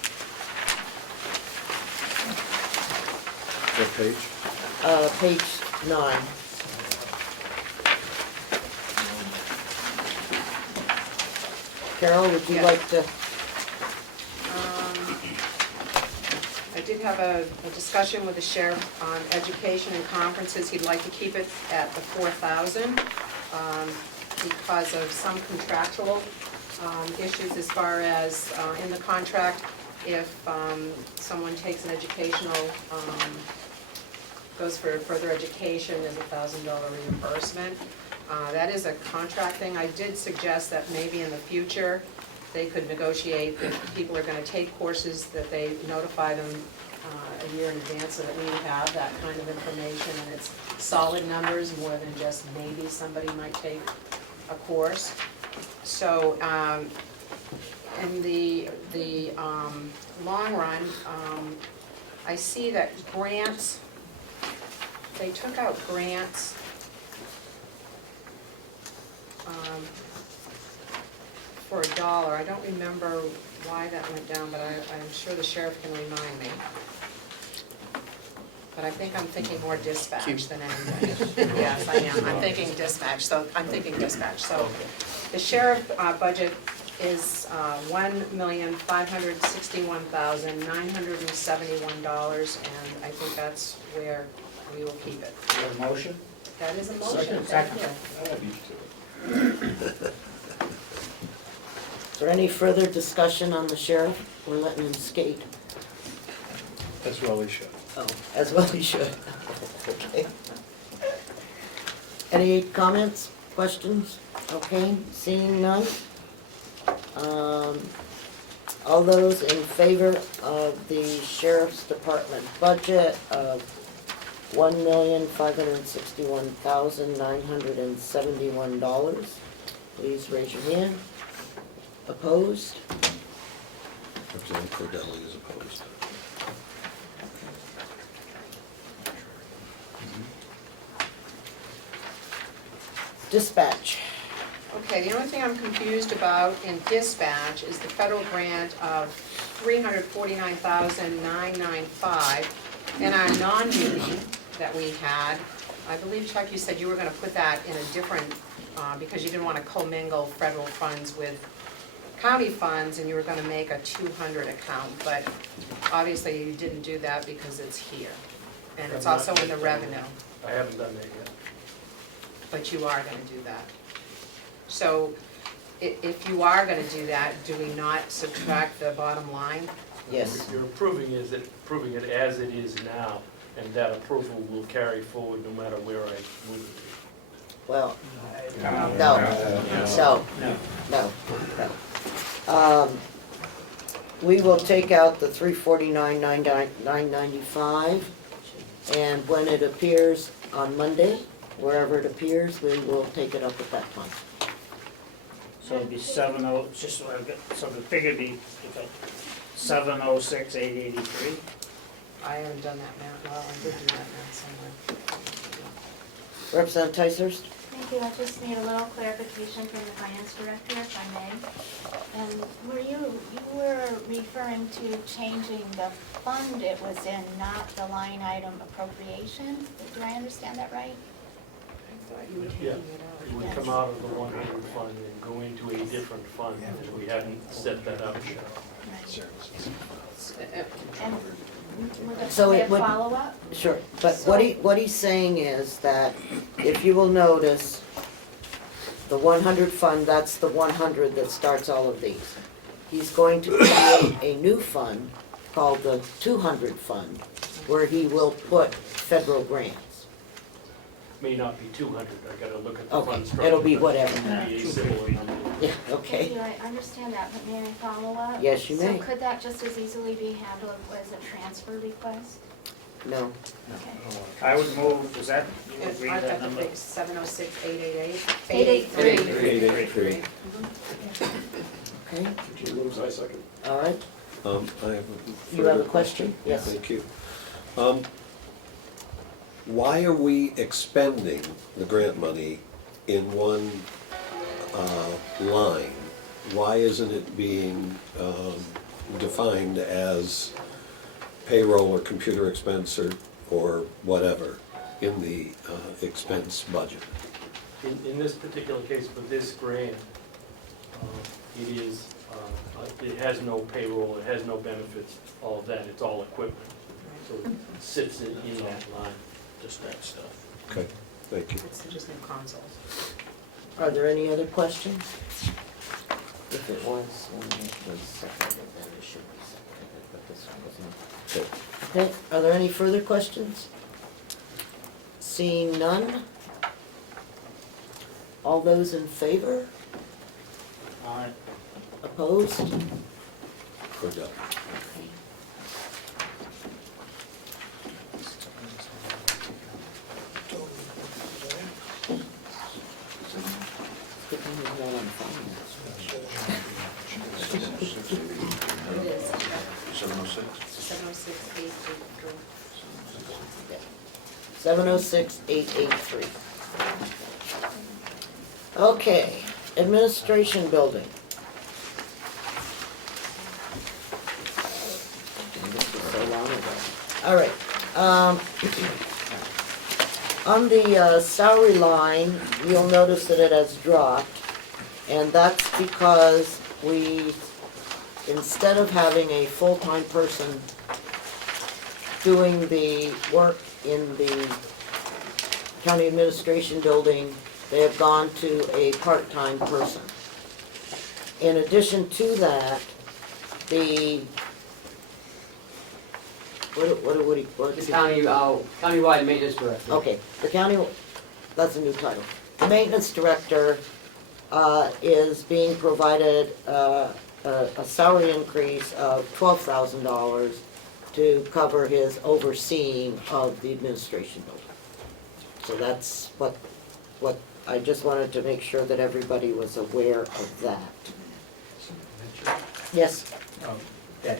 What page? Page 9. Carol, would you Yes. like to? I did have a discussion with the sheriff on education and conferences. He'd like to keep it at the 4,000 because of some contractual issues as far as in the contract, if someone takes an educational, goes for further education, there's $1,000 reimbursement. That is a contract thing. I did suggest that maybe in the future, they could negotiate if people are gonna take courses, that they notify them a year in advance so that we have that kind of information and it's solid numbers more than just maybe somebody might take a course. So, in the long run, I see that grants, they took out grants for $1. I don't remember why that went down, but I'm sure the sheriff can remind me. But I think I'm thinking more dispatch than anything. Yes, I am. I'm thinking dispatch, so I'm thinking dispatch. So the sheriff budget is $1,561,971, and I think that's where we will keep it. You have a motion? That is a motion. Second. Thank you. Is there any further discussion on the sheriff? We're letting him skate. As well he should. Oh, as well he should. Okay. Any comments, questions? Okay, seeing none. All those in favor of the sheriff's department budget of $1,561,971, please raise your hand. Opposed? Representative Cordelli is opposed. Dispatch. Okay, the only thing I'm confused about in dispatch is the federal grant of $349,995, and our non-duty that we had. I believe, Chuck, you said you were gonna put that in a different, because you didn't wanna commingle federal funds with county funds, and you were gonna make a 200 account, but obviously you didn't do that because it's here. And it's also in the revenue, I haven't done that yet. but you are gonna do that. So if you are gonna do that, do we not subtract the bottom line? Yes. You're approving it as it is now, and that approval will carry forward no matter where I move it. Well, No. no. We will take out the $349,995, and when it appears on Monday, wherever it appears, we will take it up at that time. So it'd be 70, just so I've got, so the figure would be 706,883. I haven't done that math, well, I did do that math somewhere. Representative Ticehurst? Thank you, I just need a little clarification from the finance director, if I may. And you were referring to changing the fund it was in, not the line item appropriation? Do I understand that right? I thought you were taking Yeah. it It would come out of the 100 fund and go into a different fund, and we haven't set that up yet. And would So there it be a would- follow-up? Sure, but what he's saying is that if you will notice, the 100 fund, that's the 100 that starts all of these. He's going to create a new fund called the 200 fund, where he will put federal grants. May not be 200, I gotta look at the Okay, fund structure. it'll be but whatever. It would be a similar number. Yeah, okay. Thank you, I understand that, but may I follow up? Yes, you may. So could that just as easily be handled as a transfer request? No. Okay. I would move, is that, you It's agree right that at the number? big 706-888. 883. 883. Okay, She moves, I second. all right. I have a You have a further question? Yes. Thank you. Why are we expending the grant money in one line? Why isn't it being defined as payroll or computer expense or whatever in the expense budget? In this particular case, for this grant, it is, it has no payroll, it has no benefits, all of that, it's all equipment. So it sits in that line. Just that stuff. Okay, thank you. It's just new consoles. Are there any other questions? If it was seconded, then it should be seconded, but this one was not. Okay, are there any further questions? Seeing none? All those in favor? All right. Opposed? We're done. Good thing we're not on finance. It is, 706? 706-883. 706-883. Okay, administration building. This was so long ago. All right, on the salary line, you'll notice that it has dropped, and that's because we, instead of having a full-time person doing the work in the county administration building, they have gone to a part-time person. In addition to that, the, what The county, countywide maintenance director. okay, the county, that's a new title. The maintenance director is being provided a salary increase of $12,000 to cover his overseeing of the administration building. So that's what I just wanted to make sure that everybody was aware of that. Yes? That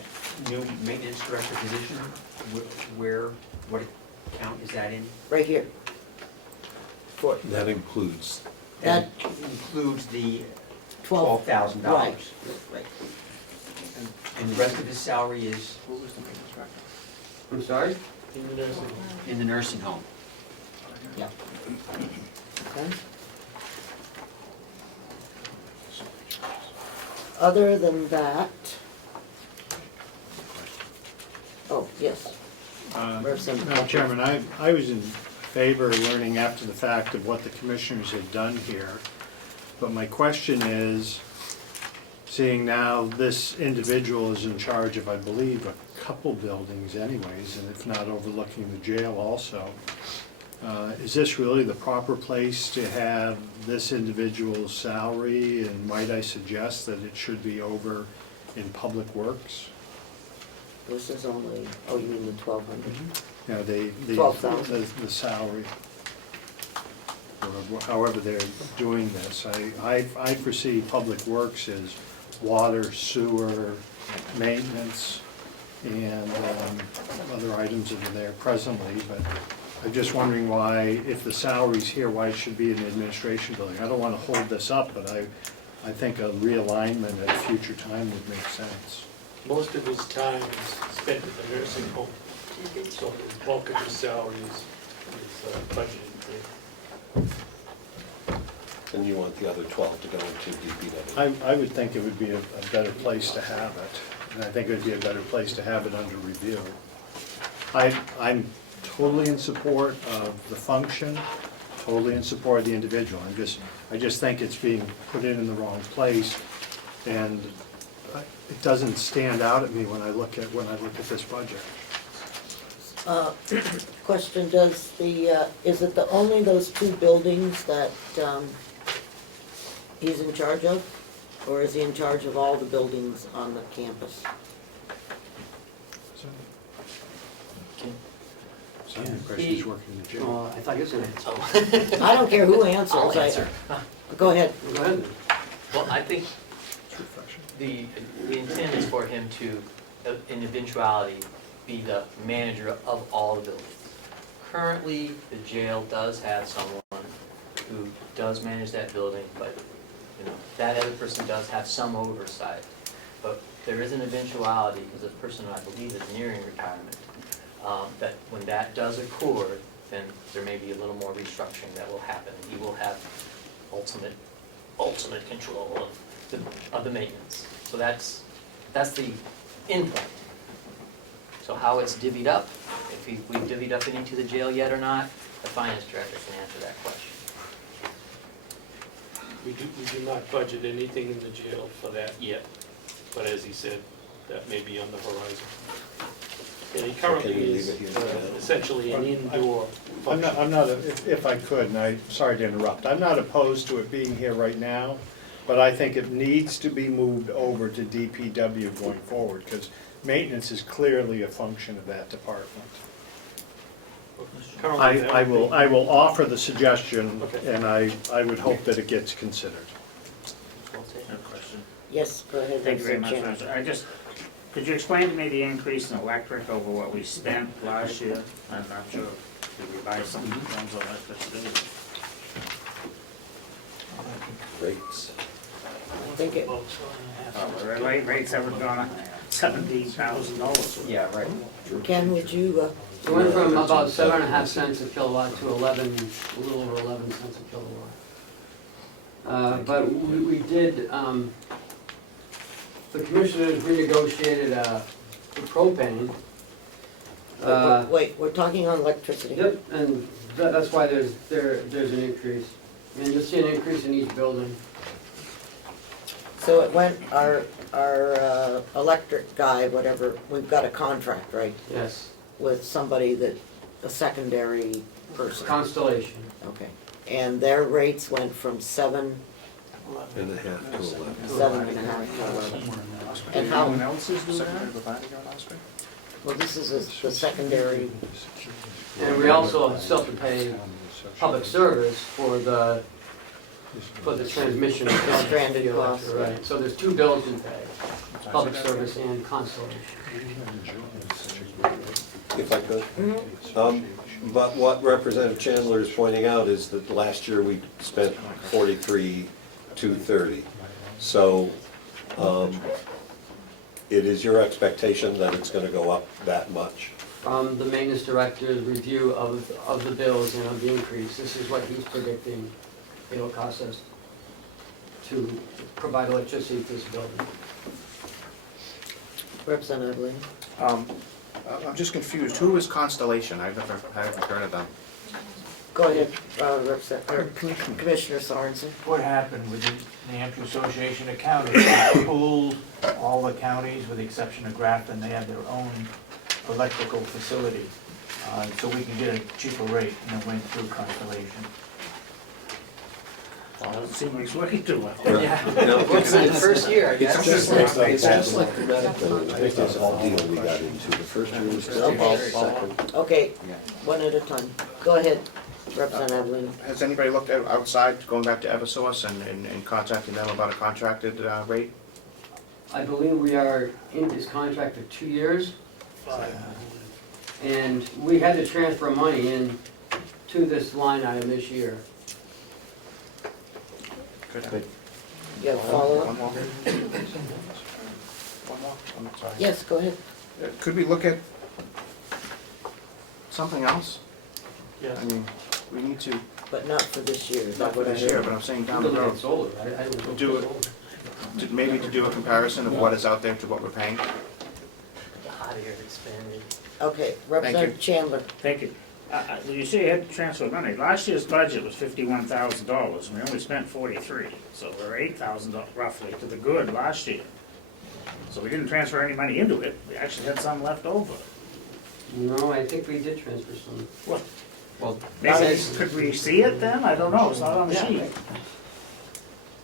new maintenance director position, where, what account is that in? Right here. That includes, That includes the $12,000. $12,000. Right. And the rest of his salary is? What was the maintenance director? I'm sorry? In the nursing home. In the nursing home. Yeah. Okay. Other than that, oh, yes. Madam Chairman, I was in favor of learning after the fact of what the commissioners had done here. But my question is, seeing now this individual is in charge of, I believe, a couple buildings anyways, and if not overlooking the jail also, is this really the proper place to have this individual's salary? And might I suggest that it should be over in Public Works? This is only, oh, you mean the 1,200? You know, the 12,000. the salary, or however they're doing this. I foresee Public Works as water, sewer, maintenance, and other items that are there presently, but I'm just wondering why, if the salary's here, why it should be in the administration building. I don't want to hold this up, but I think a realignment at a future time would make sense. Most of his time is spent at the nursing home, so the bulk of his salary is budgeted there. and you want the other 12 to go into DPW. I would think it would be a better place to have it, and I think it would be a better place to have it under review. I'm totally in support of the function, totally in support of the individual. I just think it's being put in the wrong place, and it doesn't stand out at me when I look at this budget. Question, does the, is it only those two buildings that he's in charge of? or is he in charge of all the buildings on the campus? So the impression he's working in the jail. Oh, I thought you were gonna answer. I don't care who answers. I'll answer. Go ahead. Go ahead. Well, I think the intent is for him to, in eventuality, be the manager of all the buildings. Currently, the jail does have someone who does manage that building, but, you know, that other person does have some oversight. But there is an eventuality, because the person I believe is nearing retirement, that when that does occur, then there may be a little more restructuring that will happen. He will have ultimate control of the maintenance. So that's the input. So how it's divvied up, if we've divvied up any to the jail yet or not, the finance director can answer that question. We do not budget anything in the jail for that yet, but as he said, that may be on the horizon. And he currently is essentially an indoor function. I'm not, if I could, and sorry to interrupt, I'm not opposed to it being here right now, but I think it needs to be moved over to DPW going forward, because maintenance is clearly a function of that department. I will offer the suggestion, and I would hope that it gets considered. Yes, go ahead. Thank you very Vice much. Chairman. Could you explain to me the increase in electric over what we spent last year? I'm not sure, did we buy some ones on electricity? Rates. I think it, Rates haven't gone up $17,000. Yeah, right. Ken, would you, It went from about 7.5 cents a kilowatt to a little over 11 cents a kilowatt. But we did, the commissioners renegotiated the propane. wait, we're talking on electricity. Yep, and that's why there's an increase. And you'll see an increase in each building. So it went, our electric guy, whatever, we've got a contract, right? Yes. With somebody that, a secondary person. Constellation. Okay. And their rates went from 7.5 And a half to 11. to 11. And how, Anyone else is doing that? well, this is the secondary, And we also still have to pay public service for the transmission. Stranded costs. Right, so there's two bills you pay, public service and Constellation. If I could. But what Representative Chandler is pointing out is that last year we spent $43,230. So it is your expectation that it's gonna go up that much? From the maintenance director's review of the bills and of the increase, this is what he's predicting it'll cost us to provide electricity to this building. Representative Lee. I'm just confused, who is Constellation? I haven't heard of them. Go ahead, Commissioner Sorensen. What happened with the New Hampshire Association of Counties? They pooled all the counties, with the exception of Grafton, they have their own electrical facility. So we can get a cheaper rate, and it went through Constellation. Doesn't seem like it's working too well. It's the first year, I guess. It's just like the medical, I think that's all deal we got into. The first year was Okay. second. Okay, one at a time. Go ahead, Representative Lee. Has anybody looked outside, going back to Eversource and contacting them about a contracted rate? I believe we are in this contract for 2 years. And we had to transfer money in to this line item this year. Good. You have a follow-up? One more? One more? I'm sorry. Yes, go ahead. Could we look at something else? Yes. I mean, we need to, But not for this year. Is not that for what I this year, heard? but I'm saying down the Looking at road. solar, I don't know. Do it. Maybe to do a comparison of what is out there to what we're paying? The hot air expanded. Okay, Representative Chandler. Thank you. You say you had to transfer money. Last year's budget was $51,000, and we only spent 43, so we're $8,000 roughly to the good last year. So we didn't transfer any money into it, we actually had some left over. No, I think we did transfer some. Maybe, could we see it then? I don't know, it's not on the sheet.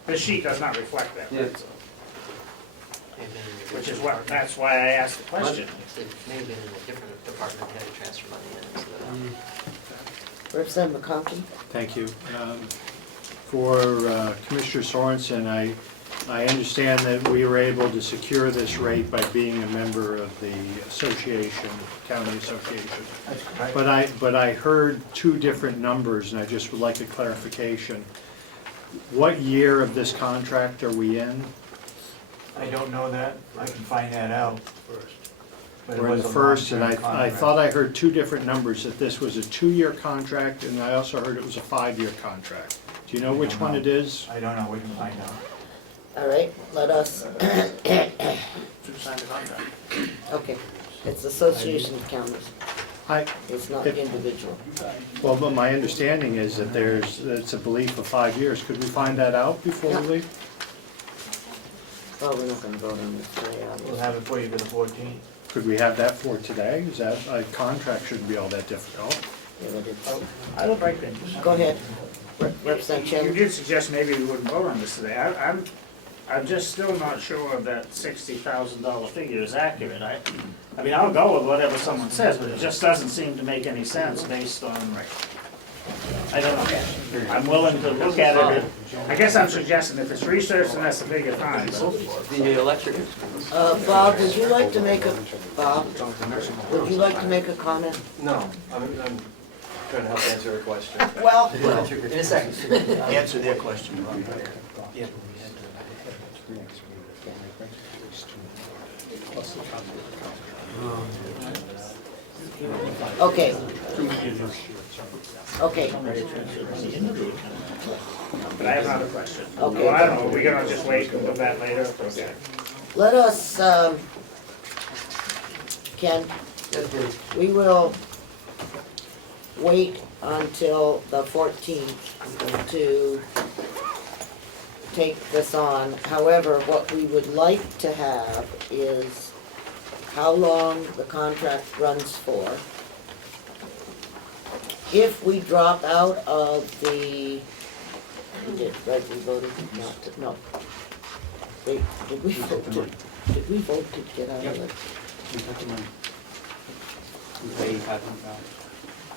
The sheet does not reflect that, Yeah. so, which is what, that's why I asked the question. It may have been in a different department, had to transfer money in, so. Representative McConkey? Thank you. For Commissioner Sorensen, I understand that we were able to secure this rate by being a member of the association, county association. That's correct. But I heard two different numbers, and I just would like a clarification. What year of this contract are we in? I don't know that, I can find that out. But it We're in was the a first, and long-term I contract. thought I heard two different numbers, that this was a 2-year contract, and I also heard it was a 5-year contract. Do you know which one it is? I don't know, we can find out. All right, let us, Who signed the contract? okay, it's association of counties, it's not It- individual. Well, but my understanding is that it's a belief of 5 years. Could we find that out before we leave? Well, we're not gonna vote on this today, We'll obviously. have it for you for the 14th. Could we have that for today? Is that, a contract shouldn't be all that difficult. Yeah, but it's, I would like to. go ahead, Representative You Chairman. did suggest maybe we wouldn't vote on this today. I'm just still not sure that $60,000 figure is accurate. I mean, I'll go with whatever someone says, but it just doesn't seem to make any sense based on, I don't know. I'm willing to look at it. I guess I'm suggesting if it's research, then that's a bigger fine. The electric. Bob, would you like to make a, Bob, would you like to make a comment? No, I'm trying to help answer a question. Well, In a second. Answer their question. Yeah. okay. Okay, But I have another question. Okay. Well, I don't know, are we gonna just wait and do that later? Okay. let us, Ken, we will wait until the 14th to take this on. However, what we would like to have is how long the contract runs for. If we drop out of the, we did, right, we voted not to, no. Wait, did we vote to get out of it?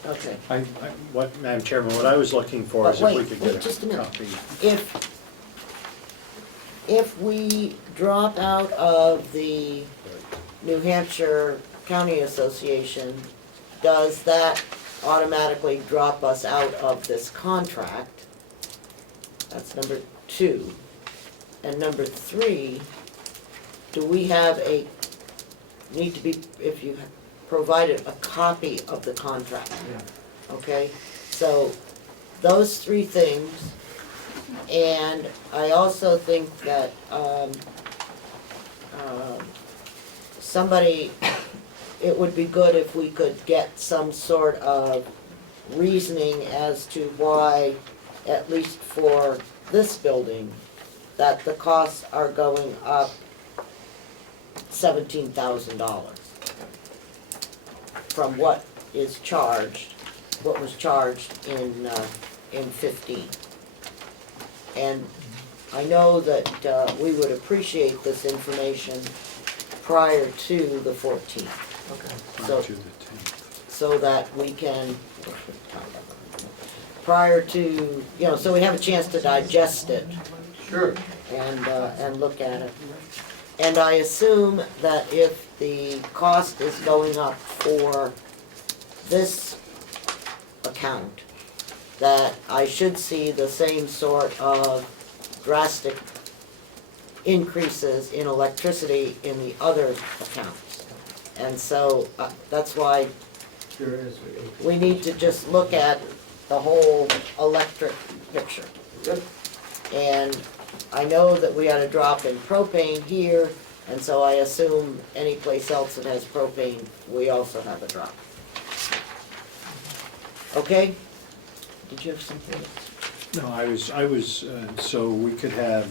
Okay. Madam Chairman, what I was looking for is if we could Wait, get just a a minute. copy. If we drop out of the New Hampshire County Association, does that automatically drop us out of this contract? That's number 2. And number 3, do we have need to be, if you provided a copy of the contract? Okay, so those 3 things. And I also think that somebody, it would be good if we could get some sort of reasoning as to why, at least for this building, that the costs are going up $17,000 from what is charged, what was charged in 15. And I know that we would appreciate this information prior to the 14th. So, To the 10th. so that we can, prior to, so we have a chance to digest it. Sure. And look at it. And I assume that if the cost is going up for this account, that I should see the same sort of drastic increases in electricity in the other accounts. And so that's why we need to just look at the whole electric picture. And I know that we had a drop in propane here, and so I assume any place else that has propane, we also have a drop. Okay? Did you have something? No, I was, so we could have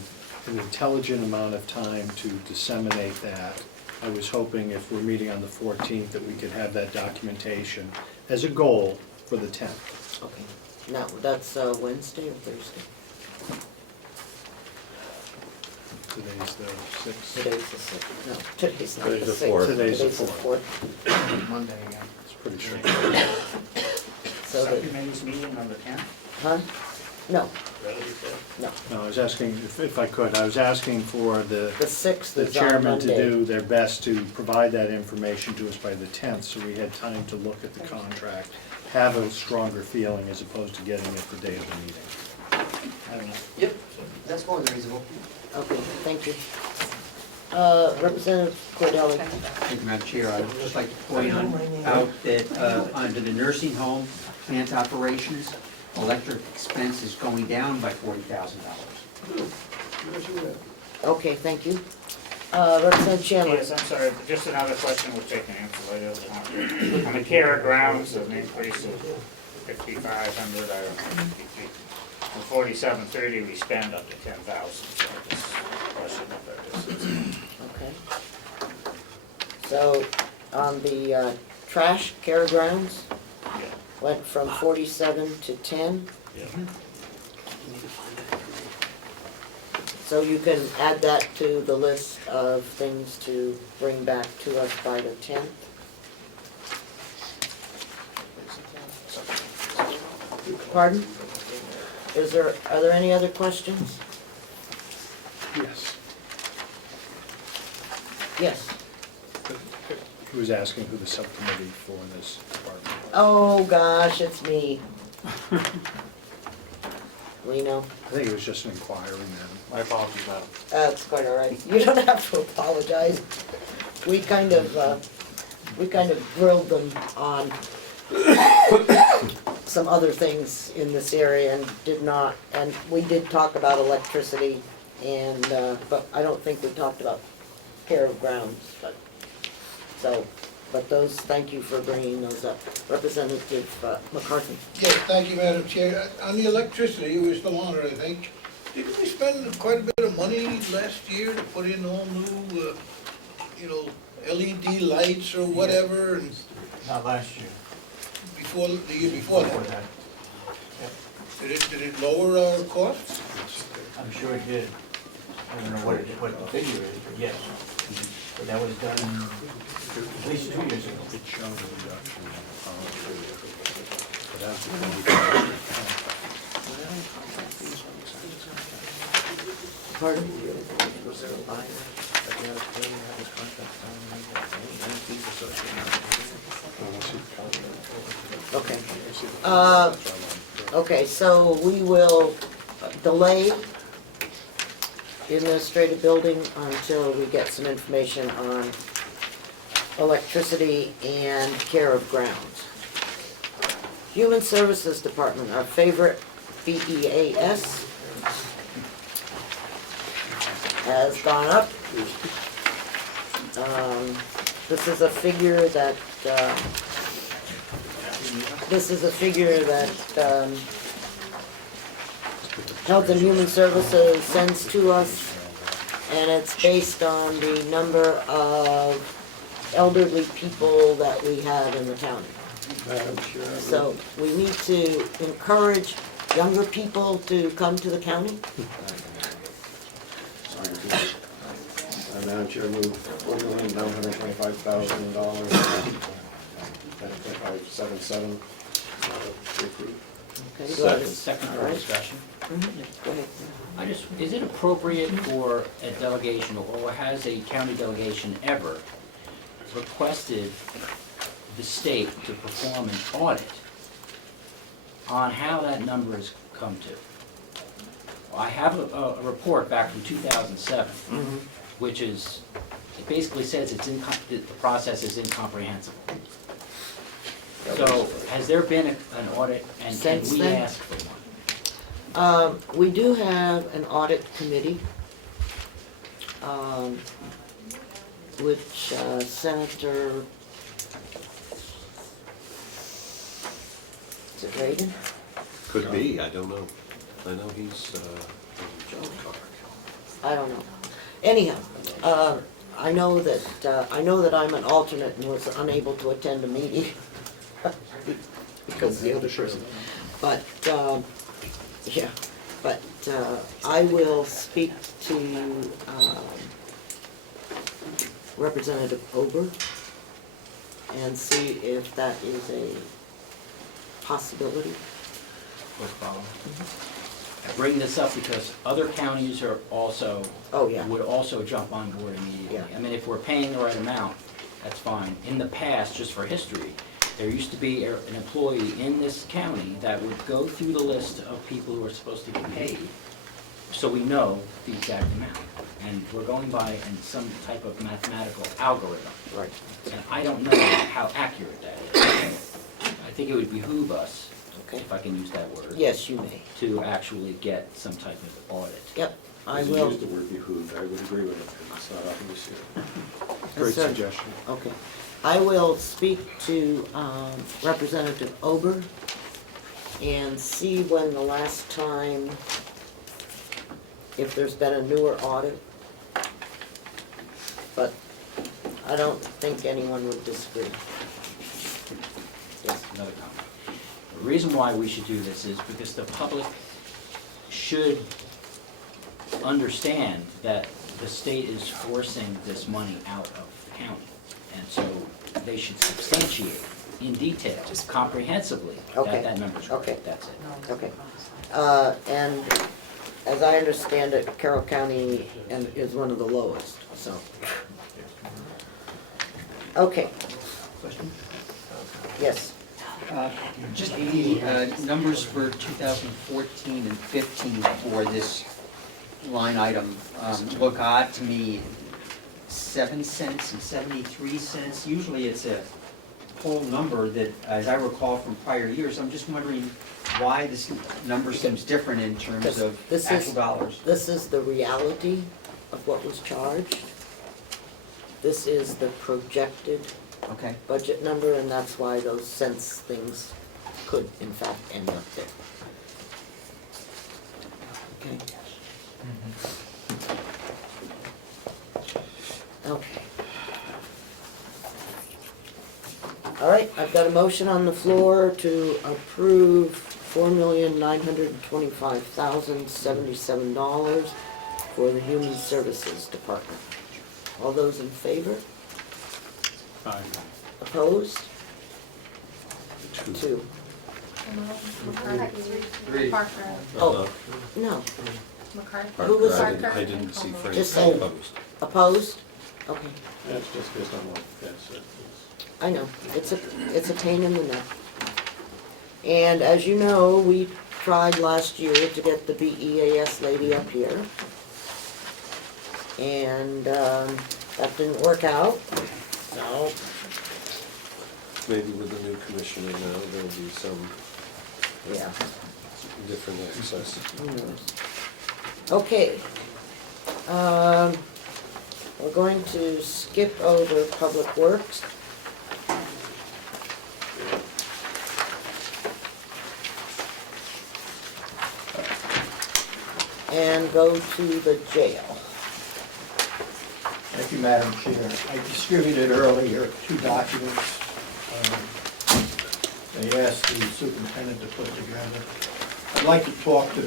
an intelligent amount of time to disseminate that. I was hoping if we're meeting on the 14th that we could have that documentation as a goal for the 10th. Okay. Now, that's Wednesday or Thursday? Today's the 6th. Today's the 6th, no, today's not the 6th. Today's the 4th. Today's the Today's the 4th. Monday again. It's pretty short. So the, Subcommittee's meeting on the 10th? huh? No, Really, you said? no, No, I was asking, if I could, I was asking for the 6th the is on chairman to Monday. do their best to provide that information to us by the 10th, so we had time to look at the contract, have a stronger feeling as opposed to getting it the day of the meeting. I don't know. Yep, that's more than reasonable. Okay, thank you. Representative Cordelli. Thank you, Madam Chair. I would just like to point out that under the nursing home plant operations, electric expense is going down by $40,000. Okay, thank you. Representative Chandler. Yes, I'm sorry, but just another question which I can answer later. On the care grounds, an increase of 5,500, I don't know, 50. From 4730, we spend up to 10,000, so I just question if that is. Okay. So, on the trash care grounds, went from 47 to 10. So you can add that to the list of things to bring back to us by the 10th. Pardon? Are there any other questions? Yes. Yes. He was asking who the subcommittee for this department was. Oh, gosh, it's me. Lino. I think it was just an inquiry, madam. My apologies, madam. That's quite all right. You don't have to apologize. We kind of grilled them on some other things in this area and did not, and we did talk about electricity and, but I don't think we talked about care of grounds, but those, thank you for bringing those up. Representative McCarthy. Yes, thank you, Madam Chair. On the electricity, we're still on it, I think. Didn't we spend quite a bit of money last year to put in all new, LED lights or whatever, and Not last year. before, the year before that? Did it lower our costs? I'm sure it did. I don't know what the figure is, but yes. But that was done at least 2 years ago. It showed a reduction in but that's Pardon? Okay. Okay, so we will delay the administrative building until we get some information on electricity and care of grounds. Human Services Department, our favorite BEAS, has gone up. This is a figure that Health and Human Services sends to us, and it's based on the number of elderly people that we have in the county. So we need to encourage younger people to come to the county. Madam Chair, move $4,925,000, benefit 577. Okay, go ahead. Second All for right. discussion. Go ahead. Is it appropriate for a delegation, or has a county delegation ever requested the state to perform an audit on how that number has come to? I have a report back from 2007, which is, it basically says the process is incomprehensible. So, has there been an audit, and can Since we then? ask for one? We do have an audit committee, which Senator, is it Reagan? Could be, I don't know. I know he's, I don't know. Anyhow, I know that I'm an alternate and was unable to attend a meeting. Because the other person. But, yeah, but, I will speak to Representative Ober and see if that is a possibility. I bring this up because other counties are also, Oh, yeah. would also jump on board immediately. Yeah. I mean, if we're paying the right amount, that's fine. In the past, just for history, there used to be an employee in this county that would go through the list of people who are supposed to get paid, so we know the exact amount. And we're going by in some type of mathematical algorithm. Right. And I don't know how accurate that is. I think it would behoove us, Okay. if I can use that word, Yes, you may. to actually get some type of audit. Yep, I As you will. use the word behoove, I would agree with it, it's not obvious here. Great Sir. suggestion. Okay. I will speak to Representative Ober and see when the last time, if there's been a newer audit. But I don't think anyone would disagree. Yes. Another comment. The reason why we should do this is because the public should understand that the state is forcing this money out of the county. And so they should substantiate in detail, comprehensively, Okay. that number's Okay. correct, that's it. Okay. And as I understand it, Carroll County is one of the lowest, so. Okay. Question? Yes. Just the numbers for 2014 and 15 for this line item look odd to me. 7 cents and 73 cents. Usually it's a whole number that, as I recall from prior years, I'm just wondering why this number seems different in terms of actual dollars. This is the reality of what was charged. This is the projected Okay. budget number, and that's why those cents things could in fact end up there. Okay. Okay. All right, I've got a motion on the floor to approve $4,925,077 for the Human Services Department. All those in favor? Aye. Opposed? Two. Three. Parker. Oh, no. McCarthy. Who was I Parker? didn't see Frank Just saying. opposed. Opposed? Okay, That's just based on what, that's it. I know, it's a pain in the neck. And as you know, we tried last year to get the BEAS lady up here. And that didn't work out, so. Maybe with the new commissioner now, there'll be some Yeah. different access. Who knows? Okay. We're going to skip over Public Works. And go to the jail. Thank you, Madam Chair. I distributed earlier 2 documents they asked the superintendent to put together. I'd like to talk to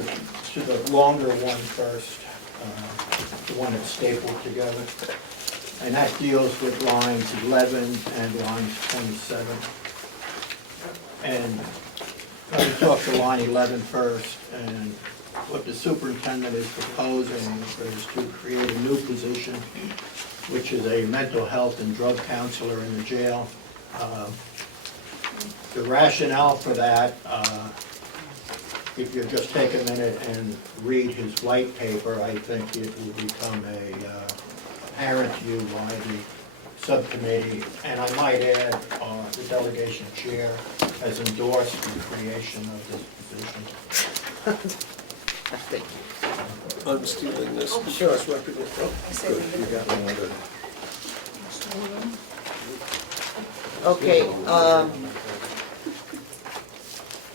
the longer one first, the one that's stapled together. And that deals with lines 11 and lines 27. And let me talk to line 11 first. And what the superintendent is proposing is to create a new position, which is a mental health and drug counselor in the jail. The rationale for that, if you just take a minute and read his white paper, I think it will become apparent to you why the subcommittee, and I might add, the delegation chair has endorsed the creation of this position. I'm stealing this. Sure. This represent- oh, good, you got another. Okay,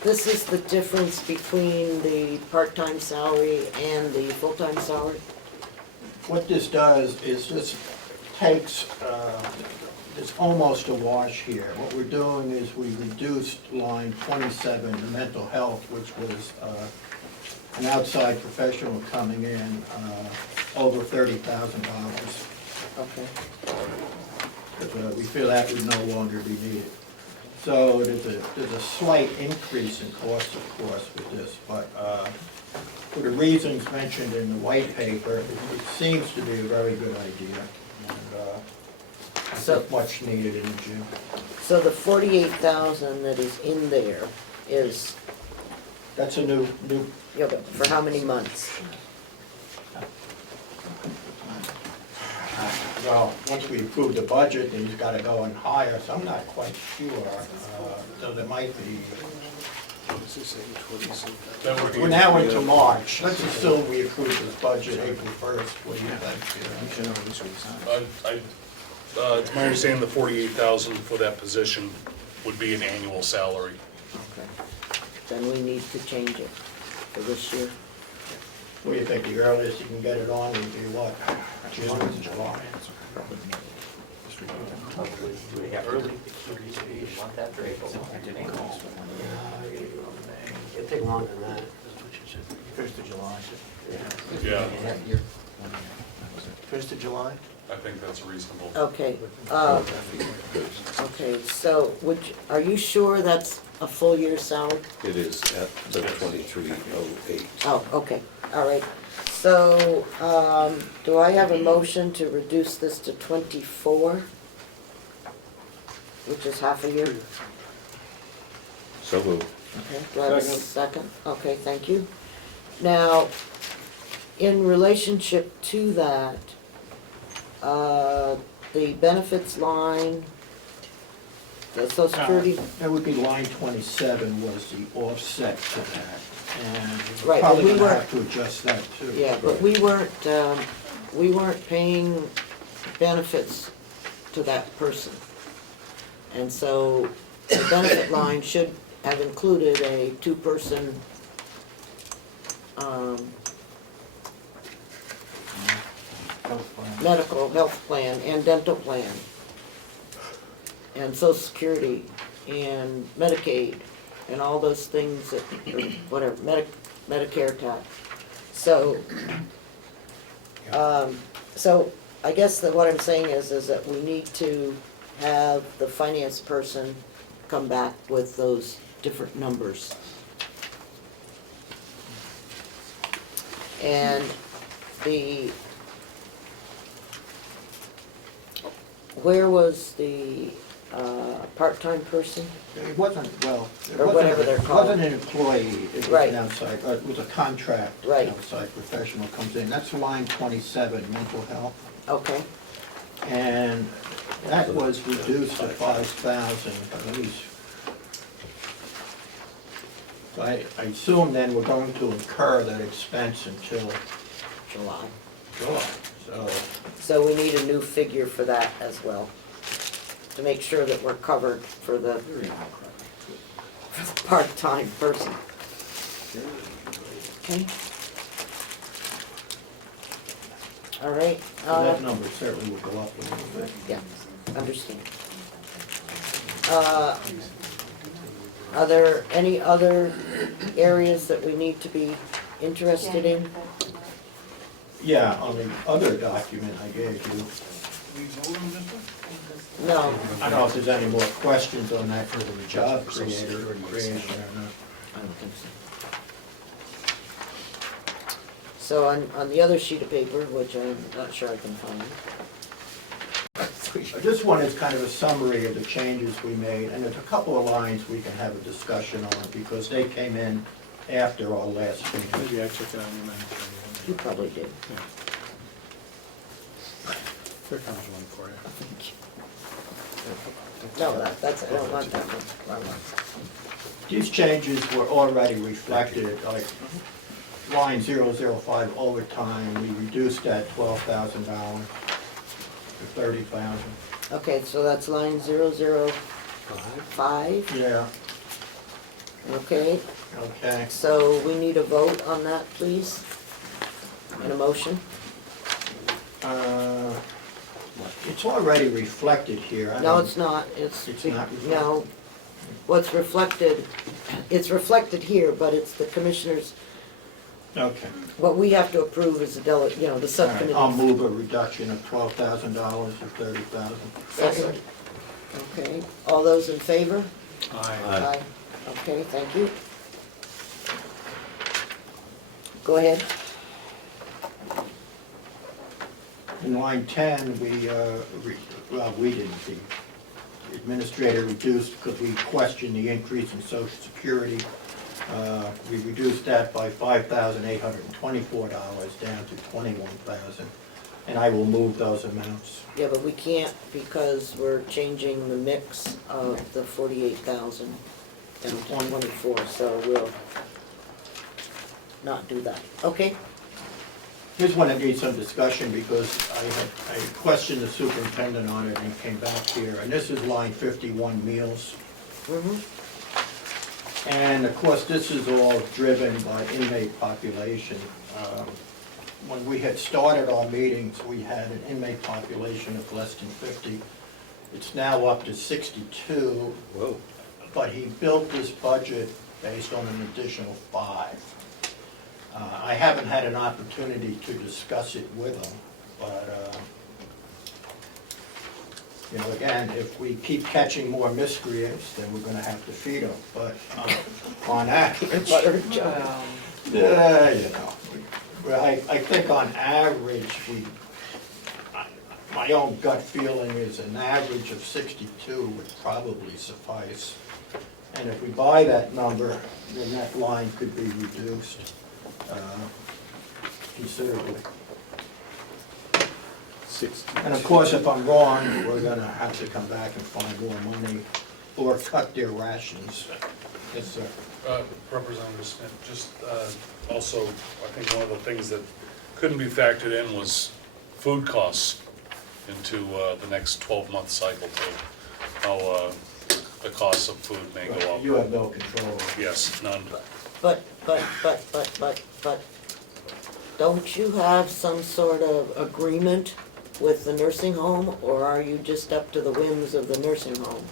this is the difference between the part-time salary and the full-time salary? What this does is this takes, it's almost a wash here. What we're doing is we reduced line 27, the mental health, which was an outside professional coming in, over $30,000. Okay. We feel that would no longer be needed. So there's a slight increase in cost, of course, with this, but for the reasons mentioned in the white paper, it seems to be a very good idea. And I think much needed in the gym. So the 48,000 that is in there is, That's a new, yeah, but for how many months? well, once we approve the budget, then he's gotta go and hire, so I'm not quite sure. So there might be, we're now into March. Let's assume we approve this budget April 1st. What do you think? It's my understanding the 48,000 for that position would be an annual salary. Okay. Then we need to change it for this year. What do you think, the earliest you can get it on would be what? June, July? Early. Want that for April? It'll take longer than that. 1st of July. Yeah, 1st of July? I think that's reasonable. Okay, okay, so are you sure that's a full year salary? It is at the 2308. Oh, okay, all right. So, do I have a motion to reduce this to 24? Which is half a year? So moved. Okay, do I have a second? Okay, thank you. Now, in relationship to that, the benefits line, the social security, That would be line 27 was the offset to that. And we're Right, but probably we gonna weren't- have to adjust that too. yeah, but we weren't paying benefits to that person. And so the benefit line should have included a two-person, medical health plan and dental plan, and social security, and Medicaid, and all those things that, or whatever, Medicare tax. So, so I guess that what I'm saying is that we need to have the finance person come back with those different numbers. And where was the part-time person? It wasn't, well, it Or whatever they're called. wasn't an employee, it was Right. an outside, it was a contract. Right. Outside professional comes in, that's line 27, mental health. Okay, And that was reduced to 5,000, at least. So I assume then we're going to incur that expense until July. July, so. So we need a new figure for that as well, to make sure that we're covered for the part-time person. Okay? All right. So that number certainly will go up a little bit. Yeah, understand. Are there any other areas that we need to be interested in? Yeah, on the other document I gave you. No. I don't know if there's any more questions on that for the job creation or not. I don't think so. So on the other sheet of paper, which I'm not sure I can find. This one is kind of a summary of the changes we made, and there's a couple of lines we can have a discussion on, because they came in after our last meeting. Maybe I took it on your mind. You probably did. There comes one for you. No, that's, I don't want that one. Wrong one. These changes were already reflected, like line 005 overtime, we reduced that $12,000 to $30,000. Okay, so that's line 005, Yeah, okay? okay. So we need a vote on that, please? And a motion? It's already reflected here. I No, don't- it's not, it's. It's not reflected? No. What's reflected, it's reflected here, but it's the commissioners' Okay. What we have to approve is the All right, subcommittee. I'll move a reduction of $12,000 to $30,000. Second. Okay, all those in favor? Aye. Okay, thank you. Go ahead. In line 10, we didn't, the administrator reduced because we questioned the increase in Social Security. We reduced that by $5,824 down to $21,000, and I will move those amounts. Yeah, but we can't because we're changing the mix of the 48,000 down to 24, so we'll not do that. Okay? Here's one that needs some discussion because I questioned the superintendent on it and came back here, and this is line 51, meals. And of course, this is all driven by inmate population. When we had started our meetings, we had an inmate population of less than 50. It's now up to 62. Whoa. But he built this budget based on an additional 5. I haven't had an opportunity to discuss it with him, but, you know, again, if we keep catching more miscreants, then we're gonna have to feed them, but on average, you know, well, I think on average, my own gut feeling is an average of 62 would probably suffice. And if we buy that number, then that line could be reduced considerably. And of course, if I'm wrong, we're gonna have to come back and find more money or cut their rations. Yes, sir. Representative Smith, just also, I think one of the things that couldn't be factored in was food costs into the next 12-month cycle too. How the cost of food may go up. You have no control. Yes, none. But, don't you have some sort of agreement with the nursing home, or are you just up to the whims of the nursing home?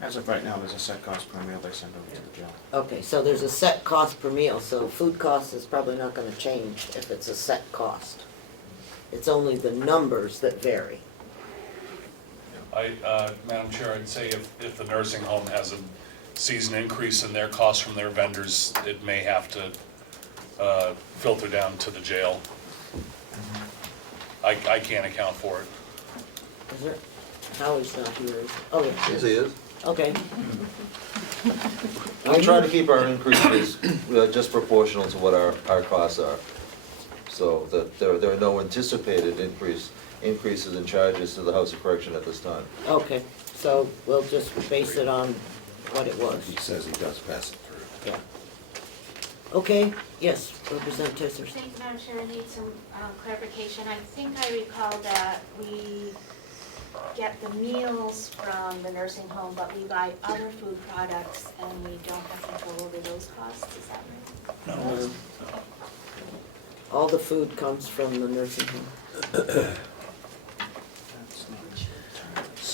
As of right now, there's a set cost per meal they send over to the jail. Okay, so there's a set cost per meal, so food cost is probably not gonna change if it's a set cost. It's only the numbers that vary. Madam Chair, I'd say if the nursing home has sees an increase in their costs from their vendors, it may have to filter down to the jail. I can't account for it. Is there? Howie's not here, is he? Oh, yeah. Yes, he is. Okay. We try to keep our increases just proportional to what our costs are. So that there are no anticipated increases in charges to the House of Correction at this time. Okay, so we'll just base it on what it was. He says he does pass it through. Yeah. Okay, yes, Representative Tissers. Thank you, Madam Chair, I need some clarification. I think I recall that we get the meals from the nursing home, but we buy other food products and we don't have control over those costs, is that right? No. All the food comes from the nursing home.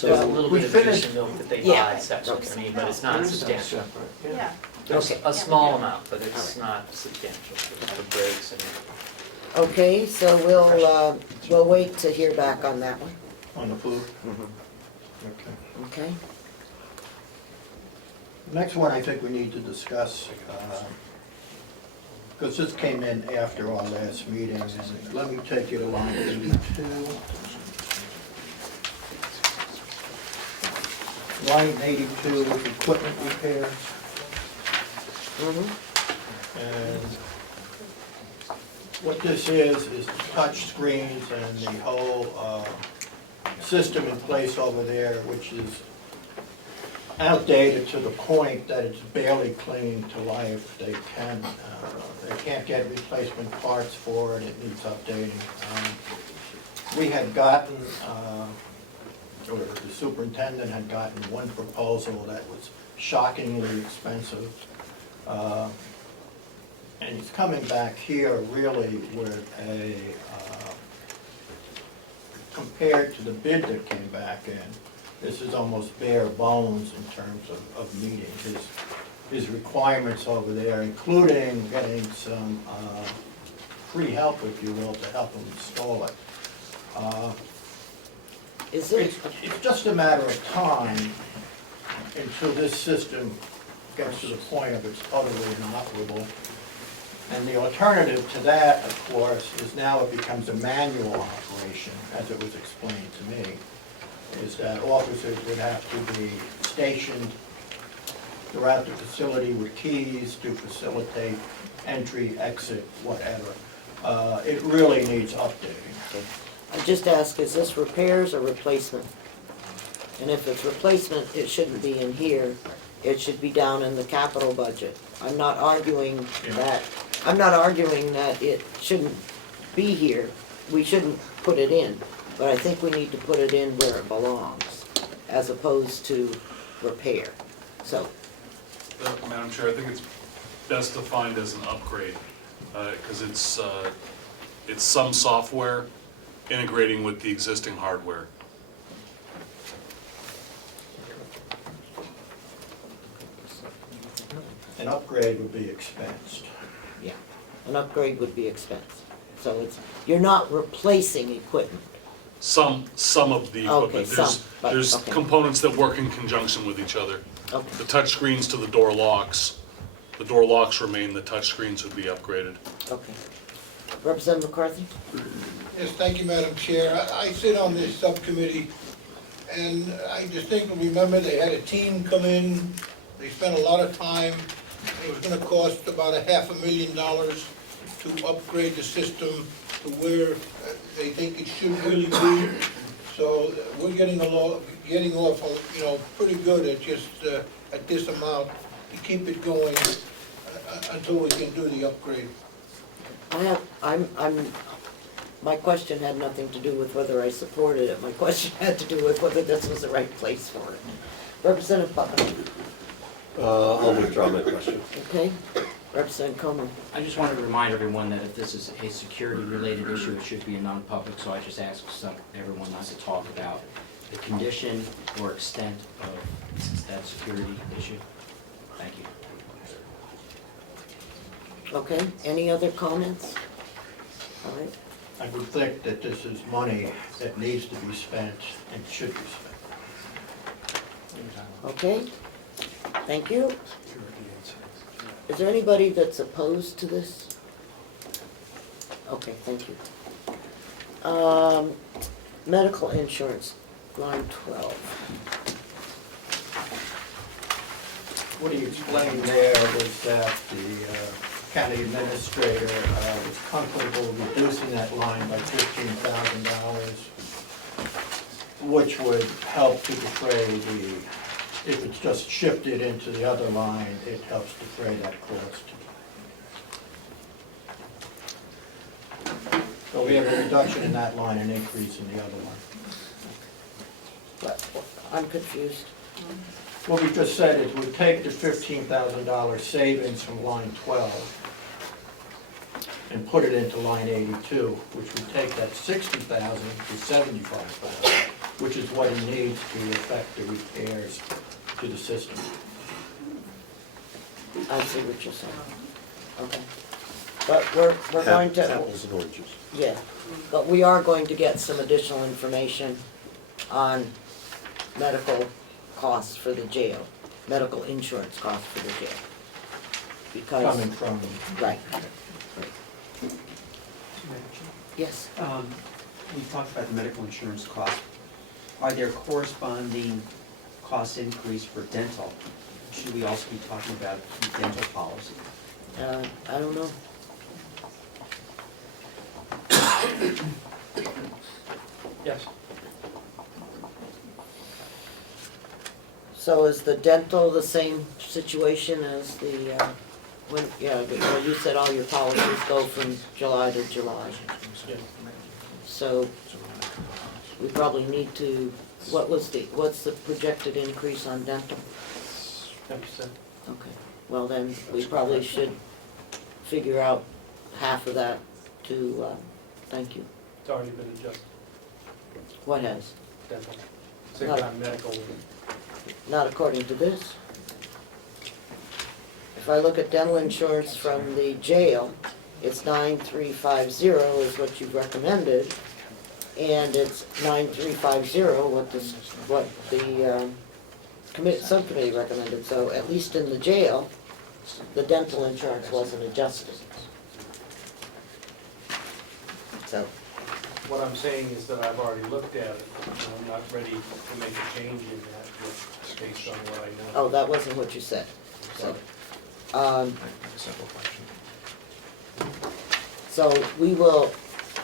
There's a little we bit of finished- fish and milk that they Yeah. buy separately, I mean, but it's not substantial. Yeah. There's Okay. a small amount, but it's not substantial for breaks and. Okay, so we'll wait to hear back on that one, On the food? Okay. okay? Next one I think we need to discuss, because this came in after our last meeting, and let me take you to line 82. Line 82 is equipment repairs. And what this is the touch screens and the whole system in place over there, which is outdated to the point that it's barely clinging to life. They can't get replacement parts for it, it needs updating. We had gotten, or the superintendent had gotten one proposal that was shockingly expensive. And he's coming back here really with a, compared to the bid that came back in, this is almost bare bones in terms of meeting his requirements over there, including getting some free help, if you will, to help him install it. Is it, It's just a matter of time until this system gets to the point of it's totally inoperable. And the alternative to that, of course, is now it becomes a manual operation, as it was explained to me, is that officers would have to be stationed throughout the facility with keys to facilitate entry, exit, whatever. It really needs updating. I just ask, is this repairs or replacement? And if it's replacement, it shouldn't be in here, it should be down in the capital budget. I'm not arguing that it shouldn't be here, we shouldn't put it in, but I think we need to put it in where it belongs, as opposed to repair, so. Madam Chair, I think it's best defined as an upgrade, because it's some software integrating with the existing hardware. An upgrade would be expensed. Yeah, an upgrade would be expensive, so it's, you're not replacing equipment. Some of the Okay, equipment. some, but, There's okay. components that work in conjunction with each other. Okay. The touch screens to the door locks remain, the touch screens would be upgraded. Okay. Representative McCarthy? Yes, thank you, Madam Chair. I sit on this subcommittee, and I distinctly remember they had a team come in, they spent a lot of time. It was gonna cost about $500,000 to upgrade the system to where they think it should really be. So we're getting off, pretty good at just, at this amount to keep it going until we can do the upgrade. My question had nothing to do with whether I supported it, my question had to do with whether this was the right place for it. Representative Buckingham, I'll withdraw my question. okay? Representative Comeau. I just wanted to remind everyone that if this is a security-related issue, it should be a non-public, so I just ask everyone not to talk about the condition or extent of that security issue. Thank you. Okay, any other comments? All right, I would think that this is money that needs to be spent and should be spent. okay, thank you. Is there anybody that's opposed to this? Okay, thank you. Medical insurance, line 12. What he explained there was that the county administrator was comfortable reducing that line by $15,000, which would help to defray if it's just shifted into the other line, it helps defray that cost. So we have a reduction in that line, an increase in the other one. But I'm confused. What we just said is we take the $15,000 savings from line 12 and put it into line 82, which would take that $60,000 to $75,000, which is what he needs to effect the repairs to the system. I see what you're saying. Okay. But we're going to. Apples and oranges. Yeah, but we are going to get some additional information on medical costs for the jail, medical insurance costs for the jail. Because. Coming from. Right. Yes. We talked about the medical insurance cost. Are there corresponding cost increase for dental? Should we also be talking about the dental policy? I don't know. Yes. So is the dental the same situation as the, well, you said all your policies go from July to July. So we probably need to, what's the projected increase on dental? 10%. Okay, well then, we probably should figure out half of that to, thank you. It's already been adjusted. What has? Dental. Same Not- time medical. Not according to this? if I look at dental insurance from the jail, it's 9350 is what you've recommended, and it's 9350 what the subcommittee recommended, so at least in the jail, the dental insurance wasn't adjusted. So, What I'm saying is that I've already looked at it, and I'm not ready to make a change in that just based on what I know. oh, that wasn't what you said, so. Simple question. So we will,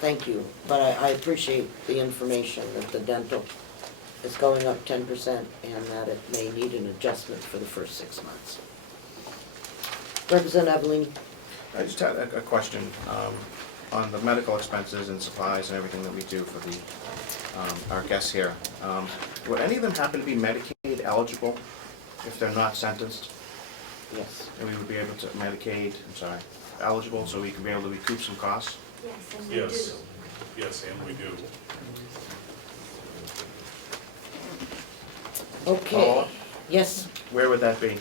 thank you, but I appreciate the information that the dental is going up 10% and that it may need an adjustment for the first 6 months. Representative Evelyn, I just had a question on the medical expenses and supplies and everything that we do for the our guests here. Would any of them happen to be Medicaid eligible if they're not sentenced? yes. And we would be able to eligible, so we can be able to recoup some costs? Yes, and we Yes, do. yes, and we do. Okay, Oh. yes, Where would that be?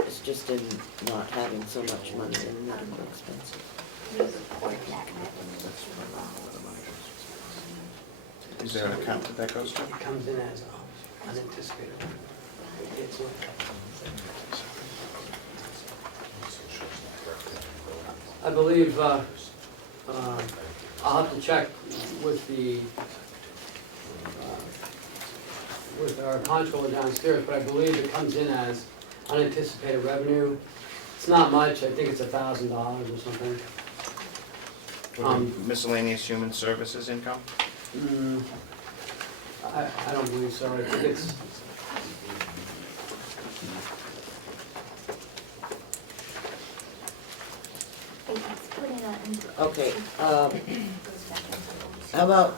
it's just in not having so much money in medical expenses. Is there an account that goes to? It comes in as unanticipated. It's I believe, I'll have to check with with our comptroller downstairs, but I believe it comes in as unanticipated revenue. It's not much, I think it's $1,000 or something. Miscellaneous human services income? I don't believe so, I think it's, Okay, how about,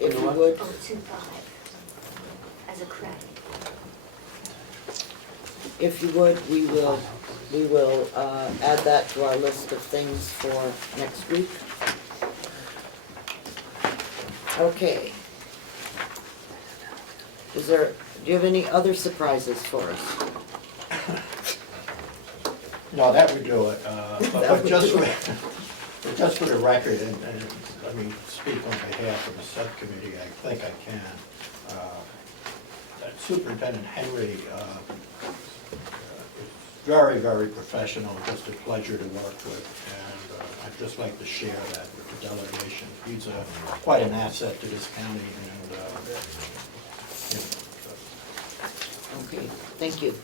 if you would, As a credit. if you would, we will add that to our list of things for next week. Okay. Do you have any other surprises for us? No, that would do it. That But would just do for the record, and let me speak on behalf of the subcommittee, I think I can. That Superintendent Henry is very, very professional, just a pleasure to work with, and I'd just like to share that with the delegation. He's quite an asset to this county, and, Okay, thank you.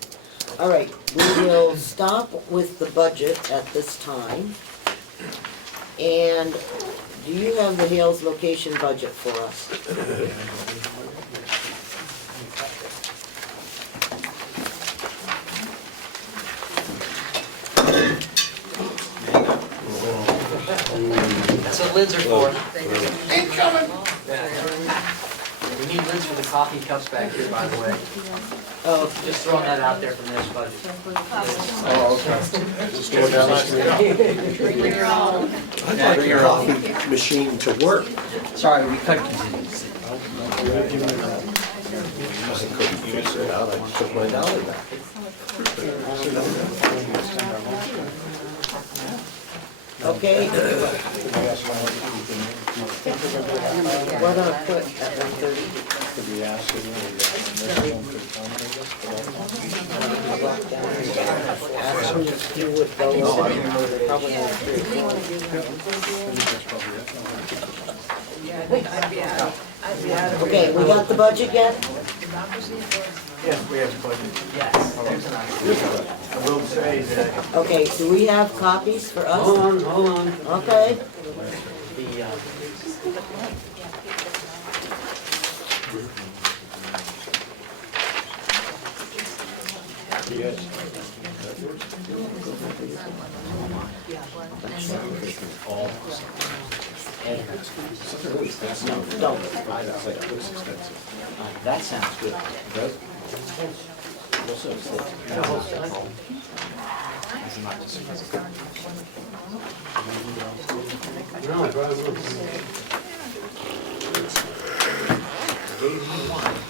All right, we will stop with the budget at this time. And do you have the Hales location budget for us? That's what lids are for. Incoming! We need lids for the coffee cups back here, by the way. Oh, Just throwing that out there from this budget. Oh, okay. Just going down that street. Bring your own. Bring your coffee machine to work. Sorry, we cut contingency. I couldn't figure it out, I took my dollar back. okay. We're gonna put at 1:30. Ask them if you would go, probably not 3 o'clock. Okay, we got the budget yet? Yes, we have a budget. Yes, there's an idea. I will say that Okay, do we have copies for us? hold on. Okay, The, That sounds good. No, I brought it with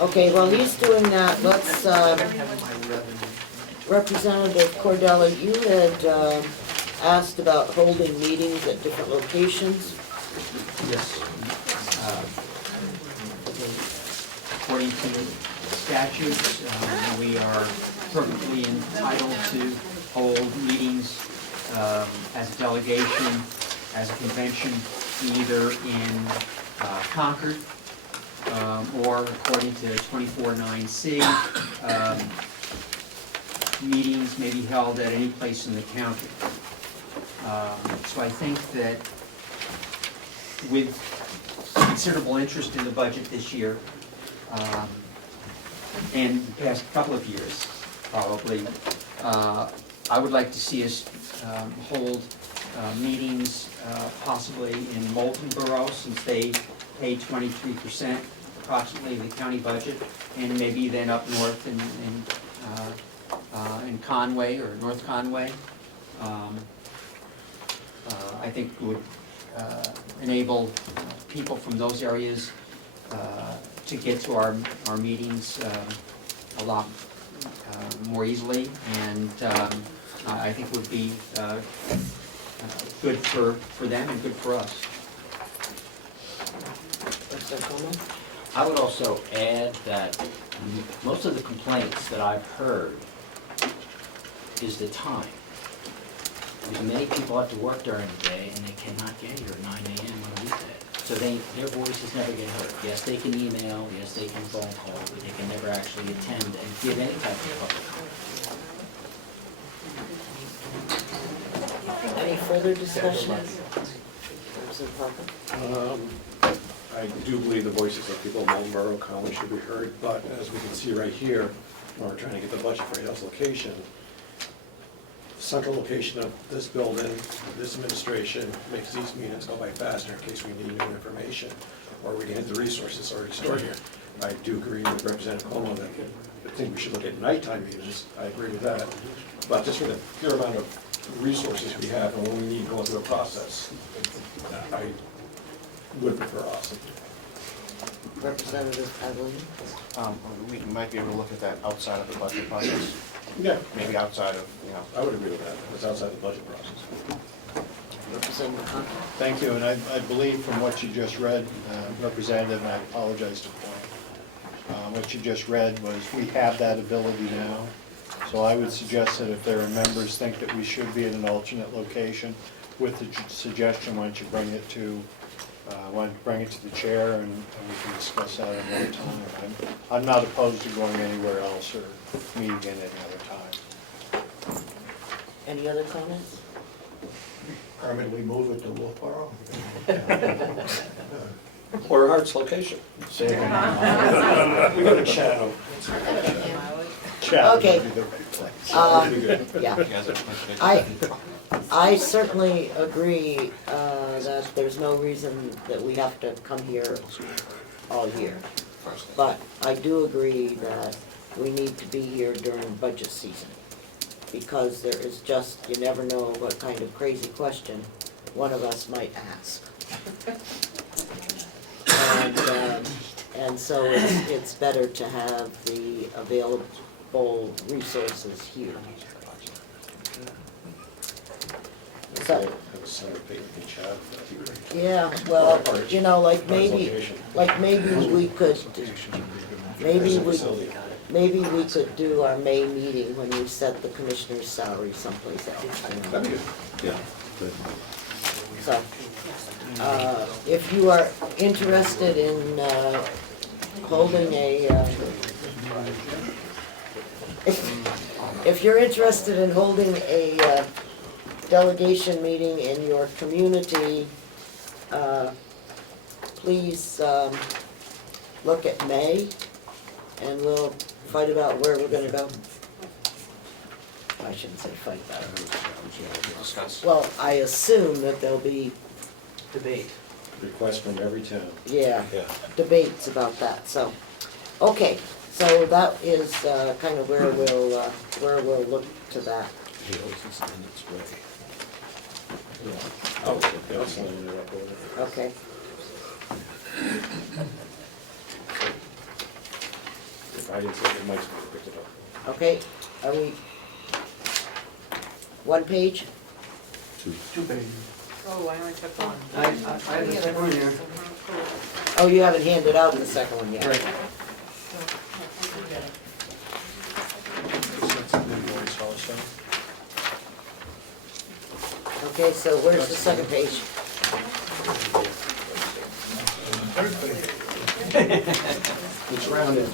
okay, while he's doing that, let's, Representative Cordella, you had asked about holding meetings at different locations. Yes. According to statutes, we are perfectly entitled to hold meetings as a delegation, as a convention, either in Concord or according to 24(9)C, meetings may be held at any place in the county. So I think that with considerable interest in the budget this year, and the past couple of years, probably, I would like to see us hold meetings possibly in Moulton Borough, since they pay 23% approximately of the county budget, and maybe then up north in Conway or North Conway. I think would enable people from those areas to get to our meetings a lot more easily, and I think would be good for them and good for us. I would also add that most of the complaints that I've heard is the time. Because many people have to work during the day and they cannot get here at 9 a.m. on a weekday. So their voices never get heard. Yes, they can email, yes, they can phone call, but they can never actually attend and give any type of public comment. Any further discussion? I do believe the voices of people in Marlboro County should be heard, but as we can see right here, when we're trying to get the budget for Hale's location, central location of this building, this administration makes these meetings go by faster in case we need new information, or we can hit the resources already stored here. I do agree with Representative Comeau that I think we should look at nighttime meetings. I agree with that. But just for the pure amount of resources we have and when we need to go through a process, I would prefer us. Representative Pavilion? We might be able to look at that outside of the budget process. Yeah. Maybe outside of, I would agree with that. It's outside the budget process. Representative Conklin? Thank you, and I believe from what you just read, Representative, and I apologize to point, what you just read was we have that ability now. So I would suggest that if there are members think that we should be at an alternate location, with the suggestion, why don't you bring it to the chair and we can discuss that another time. I'm not opposed to going anywhere else or meeting in any other time. Any other comments? Permanently move it to Wolfboro? Or Hart's location. Save it. We go to Chatham. Okay. Yeah. I certainly agree that there's no reason that we have to come here all year. But I do agree that we need to be here during budget season, because there is just, you never know what kind of crazy question one of us might ask. And so it's better to have the available resources here. So, Have a center page in Chatham, that'd be great. yeah, well, you know, like maybe we could, maybe we could do our May meeting when we set the commissioner's salary someplace else. You know? That'd be good. Yeah, good. So, if you are interested in holding a, if you're interested in holding a delegation meeting in your community, please look at May, and we'll fight about where we're gonna go. I shouldn't say fight about it. discuss. Well, I assume that there'll be Debate. Request from every town. yeah, Yeah. debates about that, so, okay, so that is kind of where we'll look to that. Oh, okay, I'll sign it up over there. Okay, If I didn't say it, Mike's gonna pick it up. okay, are we One page? Two pages. Oh, I only took one. I have the second one here. Oh, you haven't handed out the second one yet. Right. That's an invoice also. Okay, so where's the second page? It's rounded.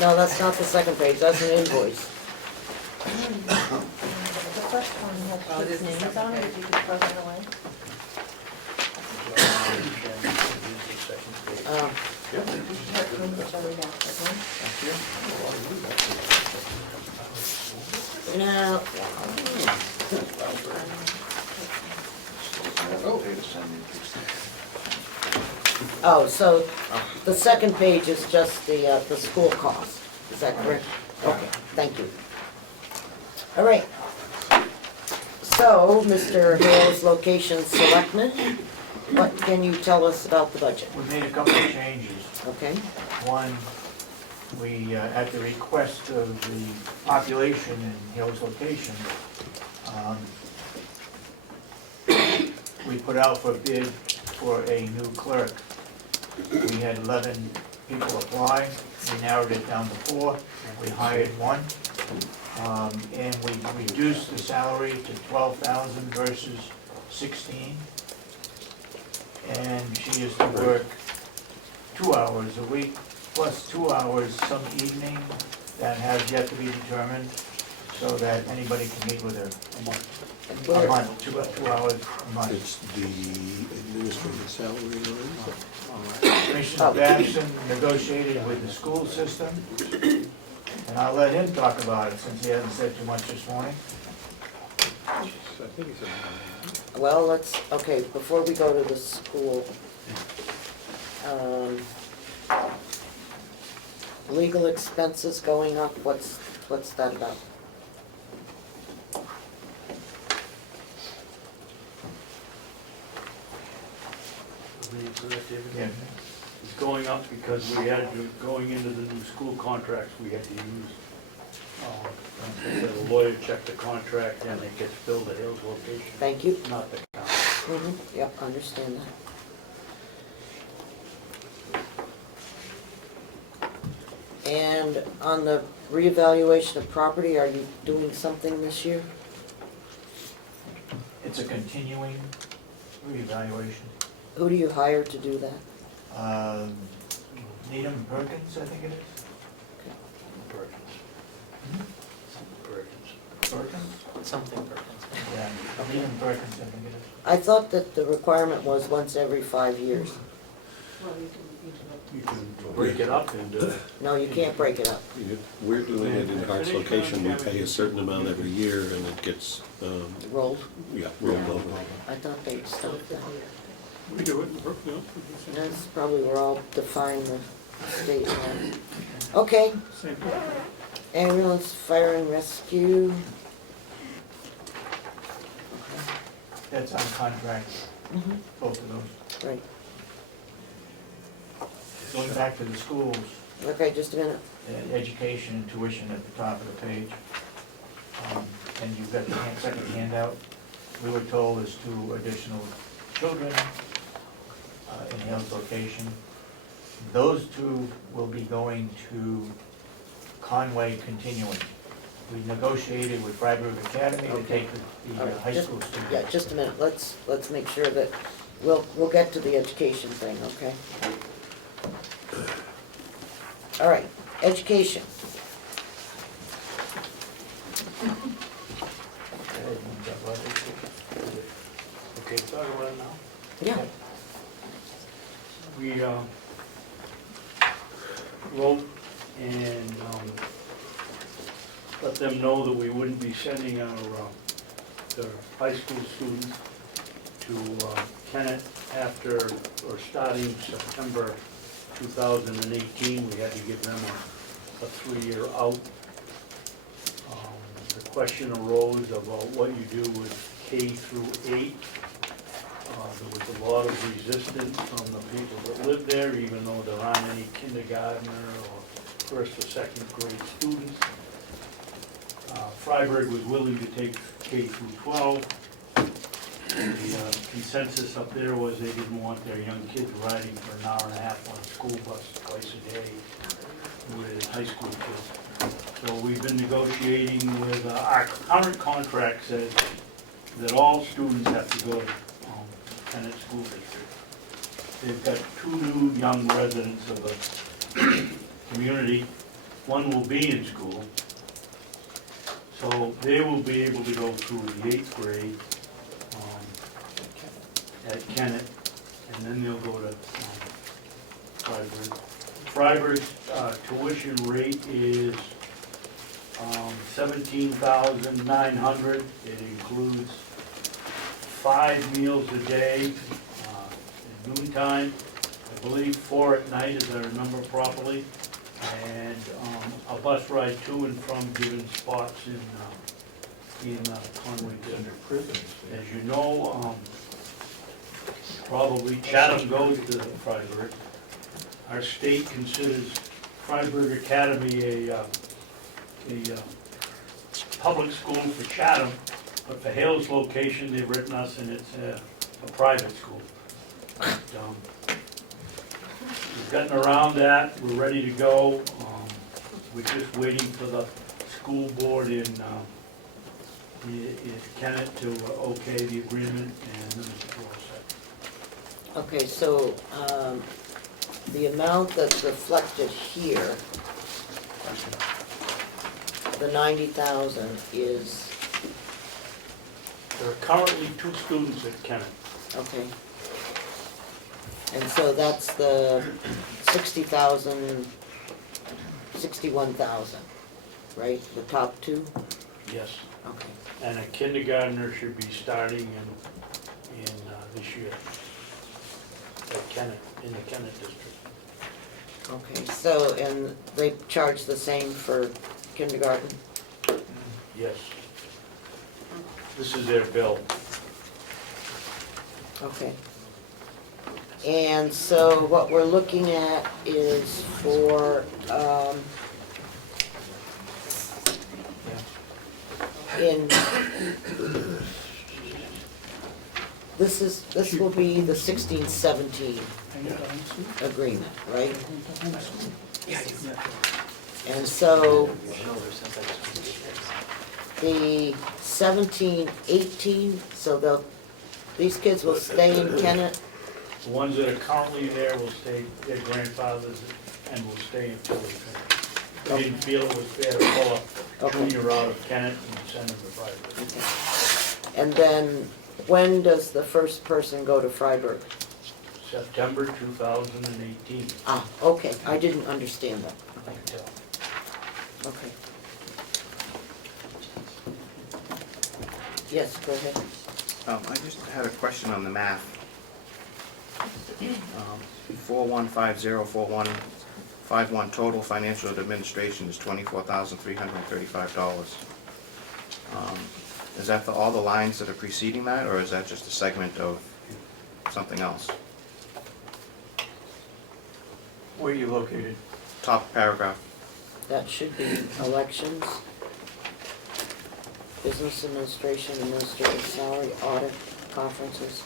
No, that's not the second page, that's an invoice. The first one has kids' names on it, if you could throw that away. Now, oh, so the second page is just the school cost, is that correct? Okay, thank you. All right. So, Mr. Hale's location selectman, what can you tell us about the budget? We made a couple of changes. Okay, One, we, at the request of the population in Hill's location, we put out for bid for a new clerk. We had 11 people apply, we narrowed it down to 4, we hired one. And we reduced the salary to 12,000 versus 16. And she is to work 2 hours a week, plus 2 hours some evening that has yet to be determined, so that anybody can meet with her a month, 2 hours a month. It's the administrative salary line. Commissioner Babson negotiated with the school system, and I'll let him talk about it since he hasn't said too much this morning. I think it's a. well, okay, before we go to the school, legal expenses going up, what's that about? Yeah, it's going up because we had to, going into the new school contracts, we had to use, the lawyer checked the contract and it gets billed at Hill's location. Thank you. Not the county. Yep, understand that. And on the reevaluation of property, are you doing something this year? It's a continuing reevaluation. Who do you hire to do that? Needham Perkins, I think it is. Perkins? Something Perkins. Yeah, Needham Perkins, I think it is. I thought that the requirement was once every 5 years. You can break it up and, No, you can't break it up. We're doing it in Hart's location, we pay a certain amount every year and it gets, Rolled? yeah, rolled over. I thought they'd stopped that. We do it, yeah. That's probably where I'll define the state line. Okay, Same. ambulance, fire and rescue. That's on contract, Mhm. both of those. Right, Going back to the schools, okay, just a minute. education and tuition at the top of the page. And you've got the second handout. We were told there's 2 additional children in Hale's location. Those 2 will be going to Conway continuing. We negotiated with Freiburg Academy to take the All right, high just- school students. Yeah, just a minute, let's make sure that, we'll get to the education thing, okay? All right, education. okay, talk about it now. Yeah. We, wrote and, let them know that we wouldn't be sending our, the high school students to, Kennett after, or starting September 2018, we had to give them a 3-year out. The question arose about what you do with K through 8. There was a lot of resistance from the people that live there, even though there aren't any kindergartner or first or second grade students. Freiburg was willing to take K through 12. The consensus up there was they didn't want their young kids riding for an hour and a half on a school bus twice a day with high school kids. So we've been negotiating with, our current contract says that all students have to go to Kennett School District. They've got 2 new young residents of the community. One will be in school. So they will be able to go through the 8th grade at Kennett, and then they'll go to Freiburg. Freiburg's tuition rate is $17,900. It includes 5 meals a day at noontime, I believe 4 at night, as I remember properly, and a bus ride to and from given spots in Conway District. As you know, probably Chatham goes to Freiburg. Our state considers Freiburg Academy a public school for Chatham, but for Hale's location, they've written us and it's a private school. But, we've gotten around that, we're ready to go. We're just waiting for the school board in Kennett to okay the agreement, and then it's all set. Okay, so, the amount that's reflected here, the 90,000 is, There are currently 2 students at Kennett. okay. And so that's the 60,000, 61,000, right? The top 2? Yes. Okay. And a kindergartner should be starting in this year at Kennett, in the Kennett district. Okay, so, and they charge the same for kindergarten? Yes. This is their bill. Okay. And so what we're looking at is for, this will be the 16-17 agreement, right? And so the 17-18, so these kids will stay in Kennett? The ones that are currently there will stay, their grandfathers, and will stay until they finish. They didn't feel it was fair to pull a junior out of Kennett and send them to Freiburg. And then, when does the first person go to Freiburg? September 2018. Ah, okay, I didn't understand that. I can tell. Okay. Yes, go ahead. I just had a question on the math. 41504151 total financial administration is $24,335. Is that for all the lines that are preceding that, or is that just a segment of something else? Where are you located? Top paragraph. That should be elections, business administration, administrative salary, audit, conferences,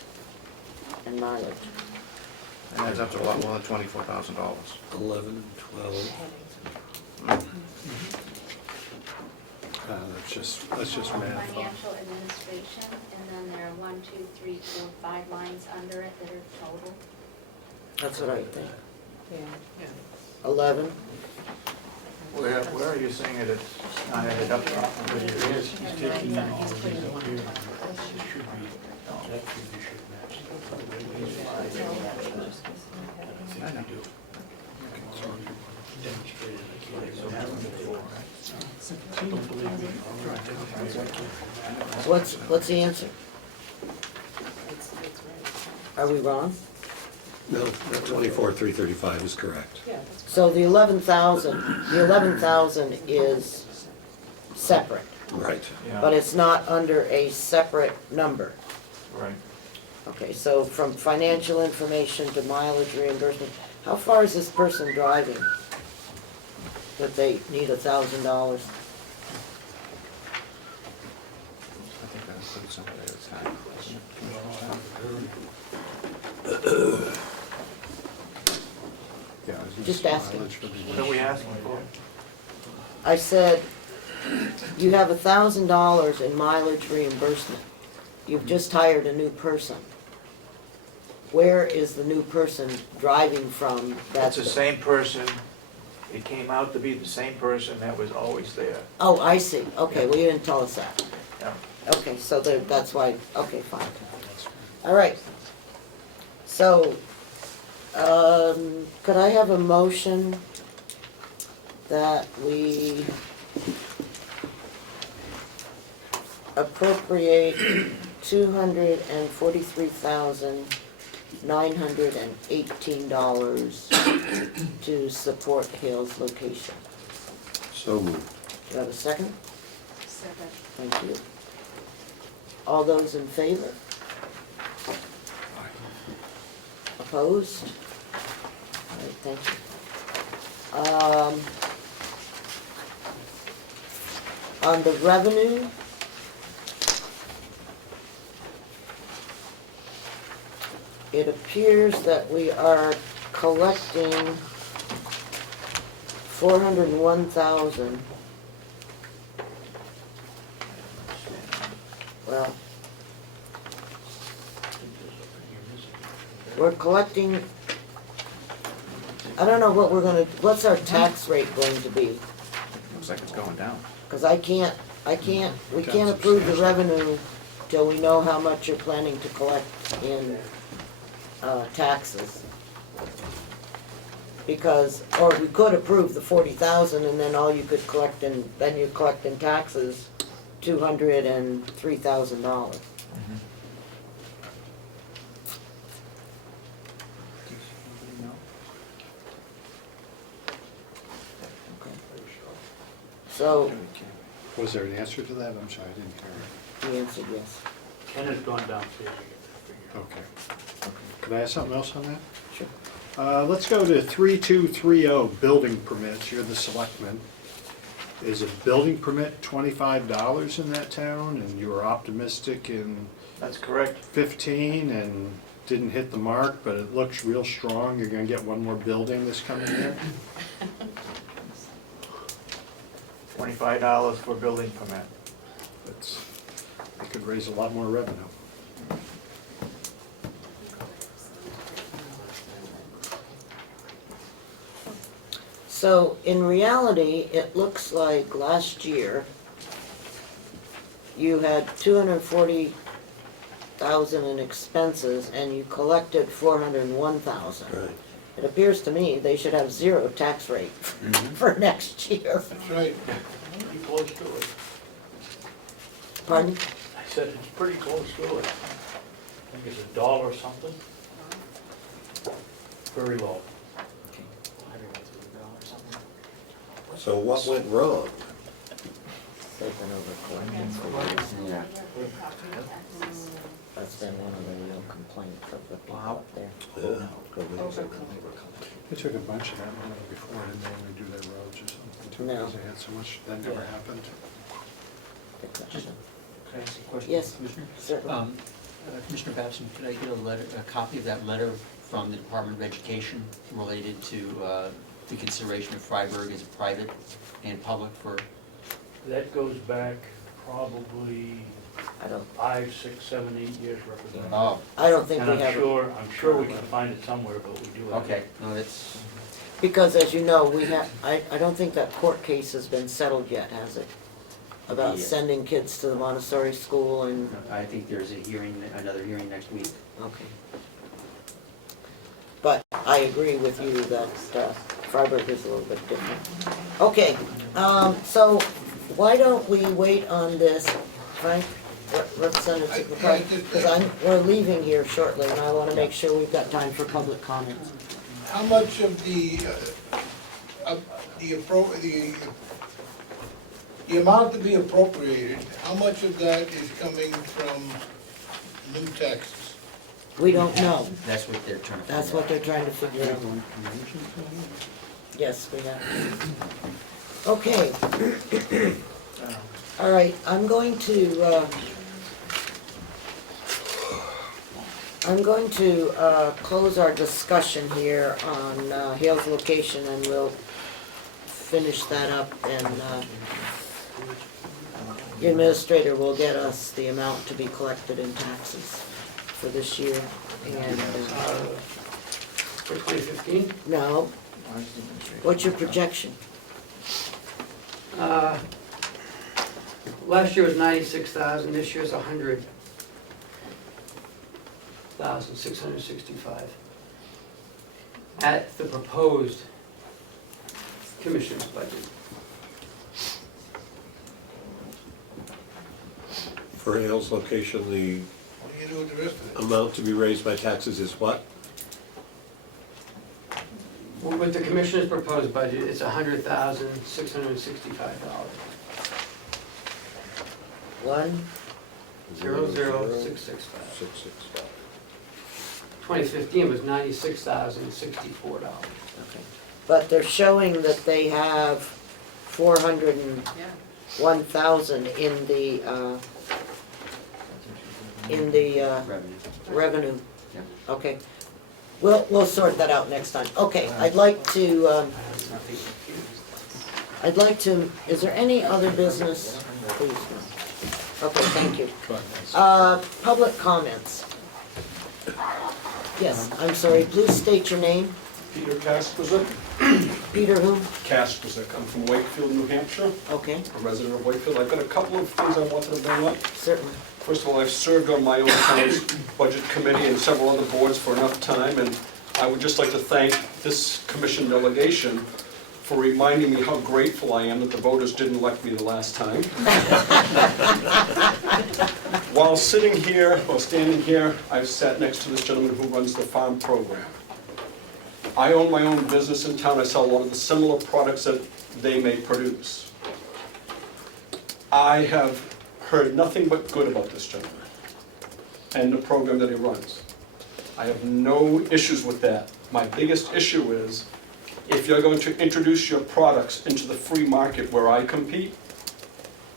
and mileage. And adds up to a lot more than $24,000. 11, 12. That's just math. Financial administration, and then there are 1, 2, 3, 4, 5 lines under it that are total. That's what I think. Yeah. 11, Where are you saying it is? I had it up top, but it is, he's taking in all of these up here. It should be, that figure should match. I think we do. Demonstrated, so have them before, right? Don't believe me. what's the answer? Are we wrong? No, 24,335 is correct. So the 11,000 is separate, Right. but it's not under a separate number. Right. Okay, so from financial information to mileage reimbursement, how far is this person driving that they need $1,000? I think that's pretty simple at a time. Yeah, I was gonna Just say asking. mileage for the- What are we asking for? I said, you have $1,000 in mileage reimbursement. You've just hired a new person. Where is the new person driving from? That's the same person, it came out to be the same person that was always there. Oh, I see, okay, well, you didn't tell us that. Yeah. Okay, so that's why, okay, fine. All right. So, could I have a motion that we appropriate $243,918 to support Hale's location? So moved. Do you have a second? Second. Thank you. All those in favor? Opposed? All right, thank you. On the revenue, it appears that we are collecting 401,000. Well, we're collecting, I don't know what what's our tax rate going to be? Looks like it's going down. Cause we can't approve the revenue till we know how much you're planning to collect in, taxes. Because, or we could approve the 40,000 and then all you could collect then you collect in taxes $203,000. So, Was there an answer to that? I'm sorry, I didn't hear it. the answer is yes. Ken has gone downstairs to get that figure. Okay. Could I ask something else on that? Sure. Let's go to 3230, building permits. You're the selectman. Is a building permit $25 in that town? And you were optimistic in That's correct. 15 and didn't hit the mark, but it looks real strong. You're gonna get one more building this coming year? $25 for building permit. That's, it could raise a lot more revenue. So in reality, it looks like last year you had 240,000 in expenses and you collected 401,000. Right. It appears to me they should have zero tax rate for next year. That's right. Pretty close to it. Pardon? I said it's pretty close to it. I think it's $1 something. Very low. So what went wrong? They've been overcollecting for years. Yeah. That's been one of the real complaints of the people up there. Yeah. They took a bunch of that money before, didn't they, when they do their roads or something too? No. Because they had so much, that never happened. Good question. Can I ask a question? Yes, Commissioner? certainly. Commissioner Babson, could I get a copy of that letter from the Department of Education related to the consideration of Freiburg as a private and public for? That goes back probably I don't, 5, 6, 7, 8 years representative. Oh, I don't think And we have it. I'm sure we can find it somewhere, but we do have it. okay, no, that's, Because as you know, I don't think that court case has been settled yet, has it? About Yeah. sending kids to the Montessori school and, I think there's another hearing next week. okay. But I agree with you that Freiburg is a little bit different. Okay, so why don't we wait on this, Frank, Representative McCarthy? Because we're leaving here shortly and I want to make sure we've got time for public comments. How much of the amount to be appropriated, how much of that is coming from new taxes? We don't know. That's what they're trying to That's figure what they're trying to figure out. Yes, we have. Okay. All right, I'm going to close our discussion here on Hale's location, and we'll finish that up, and the administrator will get us the amount to be collected in taxes for this year, and, For 2015? no, what's your projection? Last year was 96,000, this year's 100,665. At the proposed commissioner's budget. For Hale's location, the What do you do with the rest of it? amount to be raised by taxes is what? With the commissioner's proposed budget, it's $100,665. 00665. 665. 2015 was $96,064. Okay. But they're showing that they have 401,000 in the revenue. Okay. We'll sort that out next time. Okay, I'd like to, is there any other business? Please. Okay, thank you. Public comments. Yes, I'm sorry, please state your name. Peter Kaspersick. Peter who? Kaspersick. I'm from Wakefield, New Hampshire. Okay, A resident of Wakefield. I've got a couple of things I wanted to bring up. certainly. First of all, I've served on my own town's budget committee and several other boards for enough time, and I would just like to thank this commission delegation for reminding me how grateful I am that the voters didn't elect me the last time. While sitting here, or standing here, I've sat next to this gentleman who runs the farm program. I own my own business in town. I sell a lot of the similar products that they may produce. I have heard nothing but good about this gentleman and the program that he runs. I have no issues with that. My biggest issue is, if you're going to introduce your products into the free market where I compete,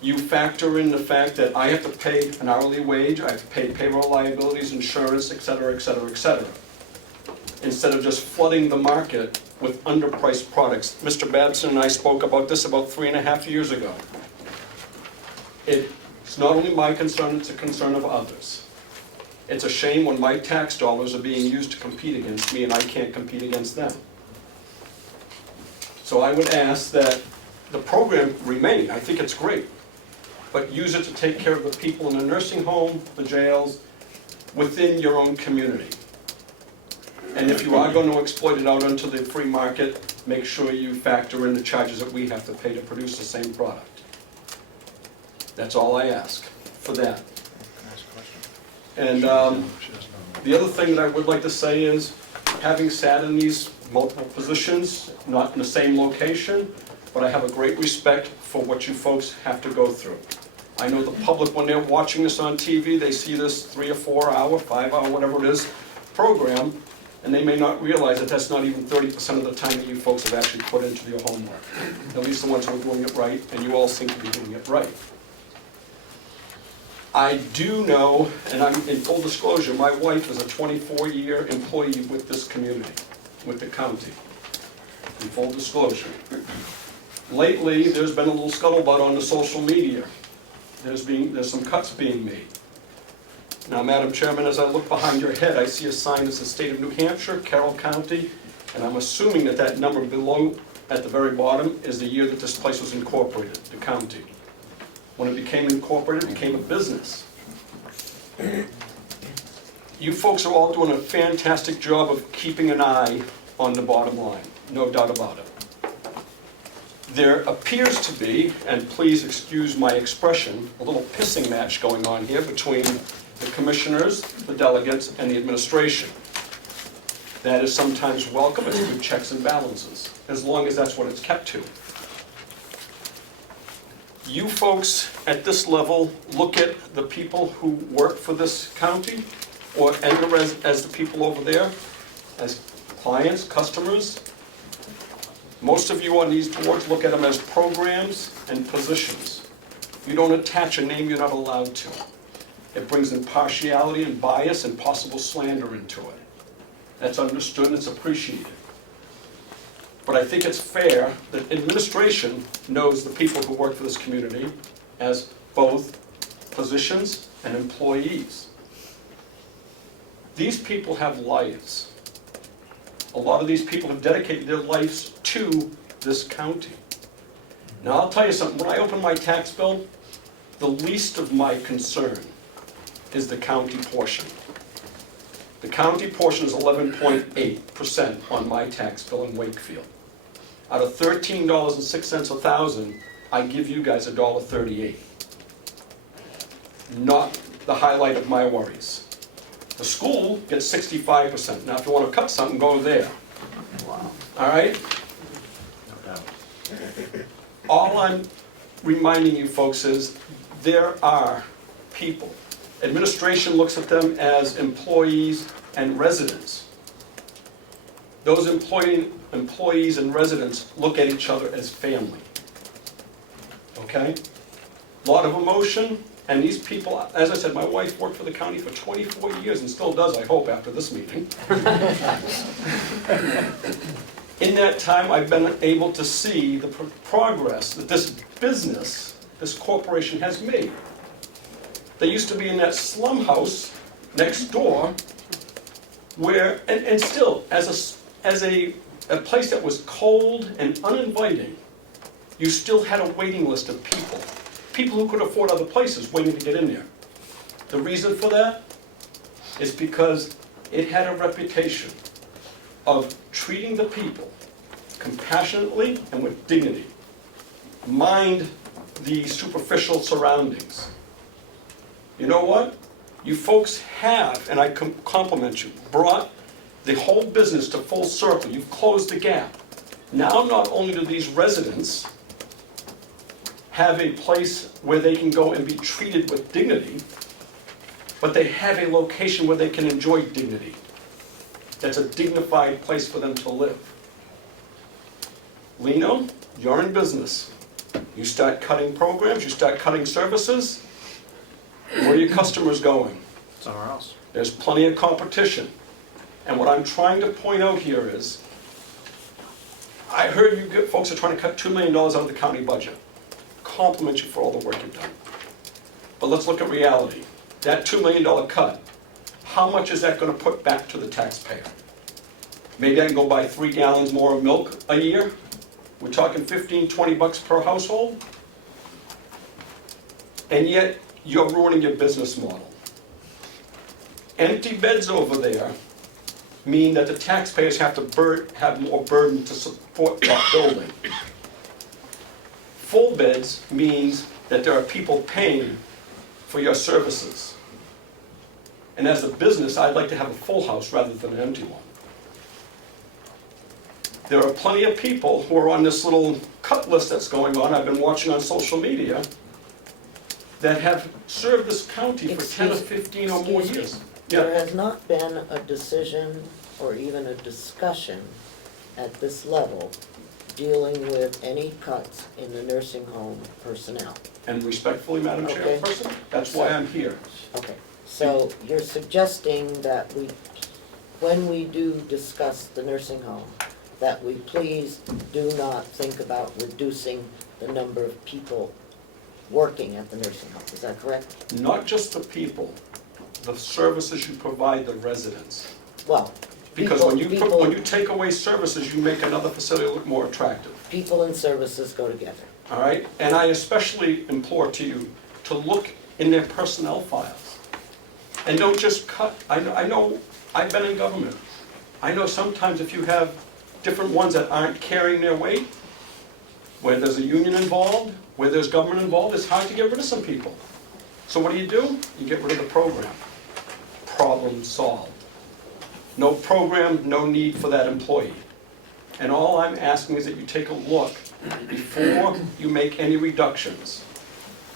you factor in the fact that I have to pay an hourly wage, I have to pay payroll liabilities, insurance, et cetera, et cetera, et cetera. Instead of just flooding the market with underpriced products. Mr. Babson and I spoke about this about 3.5 years ago. It's not only my concern, it's a concern of others. It's a shame when my tax dollars are being used to compete against me and I can't compete against them. So I would ask that the program remain. I think it's great. But use it to take care of the people in the nursing home, the jails, within your own community. And if you are going to exploit it out onto the free market, make sure you factor in the charges that we have to pay to produce the same product. That's all I ask for that. And the other thing that I would like to say is, having sat in these multiple positions, not in the same location, but I have a great respect for what you folks have to go through. I know the public, when they're watching this on TV, they see this 3 or 4 hour, 5 hour, whatever it is, program, and they may not realize that that's not even 30% of the time that you folks have actually put into your homework. At least the ones who are doing it right, and you all seem to be doing it right. I do know, and I'm in full disclosure, my wife is a 24-year employee with this community, with the county. In full disclosure. Lately, there's been a little scuttlebutt on the social media. There's some cuts being made. Now, Madam Chairman, as I look behind your head, I see a sign that says State of New Hampshire, Carroll County, and I'm assuming that that number below, at the very bottom, is the year that this place was incorporated, the county. When it became incorporated, it became a business. You folks are all doing a fantastic job of keeping an eye on the bottom line, no doubt about it. There appears to be, and please excuse my expression, a little pissing match going on here between the commissioners, the delegates, and the administration. That is sometimes welcome, it's good checks and balances, as long as that's what it's kept to. You folks at this level look at the people who work for this county or as the people over there, as clients, customers. Most of you on these boards look at them as programs and positions. You don't attach a name you're not allowed to. It brings impartiality and bias and possible slander into it. That's understood and it's appreciated. But I think it's fair that administration knows the people who work for this community as both positions and employees. These people have lives. A lot of these people have dedicated their lives to this county. Now I'll tell you something, when I open my tax bill, the least of my concern is the county portion. The county portion is 11.8% on my tax bill in Wakefield. Out of $13.06 a thousand, I give you guys $1.38. Not the highlight of my worries. The school gets 65%. Now if you want to cut something, go there. Wow. All right? No doubt. All I'm reminding you folks is there are people. Administration looks at them as employees and residents. Those employees and residents look at each other as family. Okay? A lot of emotion, and these people, as I said, my wife worked for the county for 24 years and still does, I hope, after this meeting. In that time, I've been able to see the progress that this business, this corporation has made. They used to be in that slum house next door where, and still, as a place that was cold and uninviting, you still had a waiting list of people who could afford other places waiting to get in there. The reason for that is because it had a reputation of treating the people compassionately and with dignity. Mind the superficial surroundings. You know what? You folks have, and I compliment you, brought the whole business to full circle. You've closed the gap. Now not only do these residents have a place where they can go and be treated with dignity, but they have a location where they can enjoy dignity. That's a dignified place for them to live. Lino, you're in business. You start cutting programs, you start cutting services, where are your customers going? Somewhere else. There's plenty of competition. And what I'm trying to point out here is, I heard you folks are trying to cut $2 million out of the county budget. Compliment you for all the work you've done. But let's look at reality. That $2 million cut, how much is that going to put back to the taxpayer? Maybe I can go buy 3 gallons more of milk a year? We're talking 15, 20 bucks per household? And yet, you're ruining your business model. Empty beds over there mean that the taxpayers have to have more burden to support that building. Full beds means that there are people paying for your services. And as a business, I'd like to have a full house rather than an empty one. There are plenty of people who are on this little cut list that's going on, I've been watching on social media, that have served this county for 10 or 15 or more years. There has not been a decision or even a discussion at this level dealing with any cuts in the nursing home personnel. And respectfully, Madam Okay. Chairperson, that's why I'm here. Okay, so you're suggesting that when we do discuss the nursing home, that we please do not think about reducing the number of people working at the nursing home, is that correct? Not just the people, the services you provide the residents. Well, Because when you take away services, you make another facility look more attractive. people and services go together. All right? And I especially implore to you to look in their personnel files. And don't just cut. I know I've been in government. I know sometimes if you have different ones that aren't carrying their weight, where there's a union involved, where there's government involved, it's hard to get rid of some people. So what do? You get rid of the program. Problem solved. No program, no need for that employee. And all I'm asking is that you take a look before you make any reductions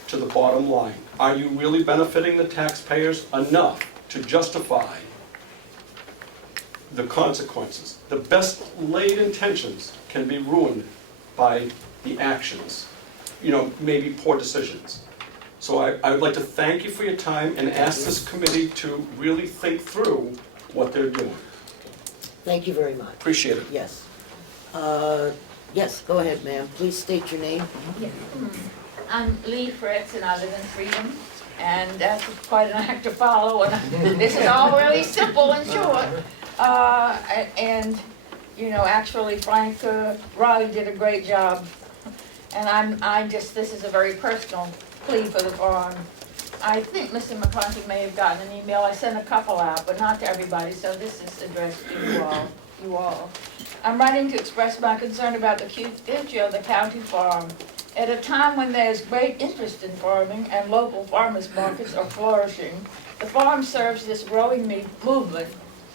to the bottom line. Are you really benefiting the taxpayers enough to justify the consequences. The best laid intentions can be ruined by the actions, maybe poor decisions. So I would like to thank you for your time and ask this committee to really think through what they're doing. Thank you very much. Appreciate it. Yes. Yes, go ahead, ma'am. Please state your name. Yeah. I'm Lee Fritz, and I live in Freedom, and that's quite an act to follow, and this is all really simple and short. And, actually Frank Riley did a great job, and this is a very personal plea for the farm. I think Mr. McConkie may have gotten an email. I sent a couple out, but not to everybody, so this is addressed to you all. I'm writing to express my concern about the future of the county farm. At a time when there's great interest in farming and local farmers markets are flourishing, the farm serves this growing movement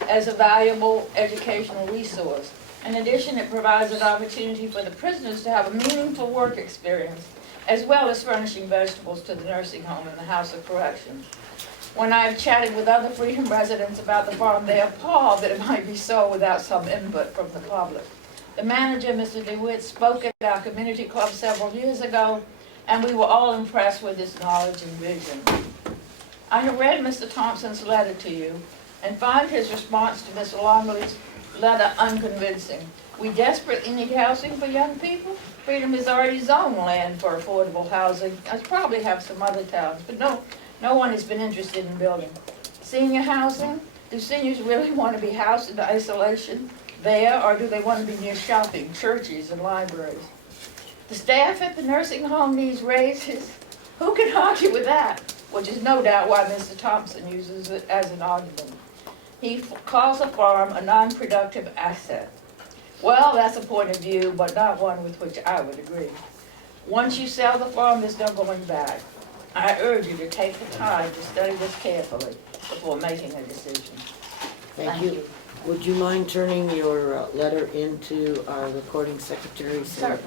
as a valuable educational resource. In addition, it provides an opportunity for the prisoners to have a meaningful work experience, as well as furnishing vegetables to the nursing home and the House of Corrections. When I've chatted with other Freedom residents about the farm, they are appalled that it might be so without some input from the public. The manager, Mr. DeWitt, spoke at our community club several years ago, and we were all impressed with his knowledge and vision. I have read Mr. Thompson's letter to you and find his response to Mr. Longley's letter unconvincing. We desperately need housing for young people. Freedom has already zoned land for affordable housing. I probably have some other towns, but no one has been interested in building. Senior housing, do seniors really want to be housed in isolation there, or do they want to be near shopping, churches, and libraries? The staff at the nursing home needs raises. Who can argue with that? Which is no doubt why Mr. Thompson uses it as an argument. He calls a farm a non-productive asset. Well, that's a point of view, but not one with which I would agree. Once you sell the farm, there's no going back. I urge you to take the time to study this carefully before making a decision. Thank you. Would you mind turning your letter into our recording secretary? Certainly.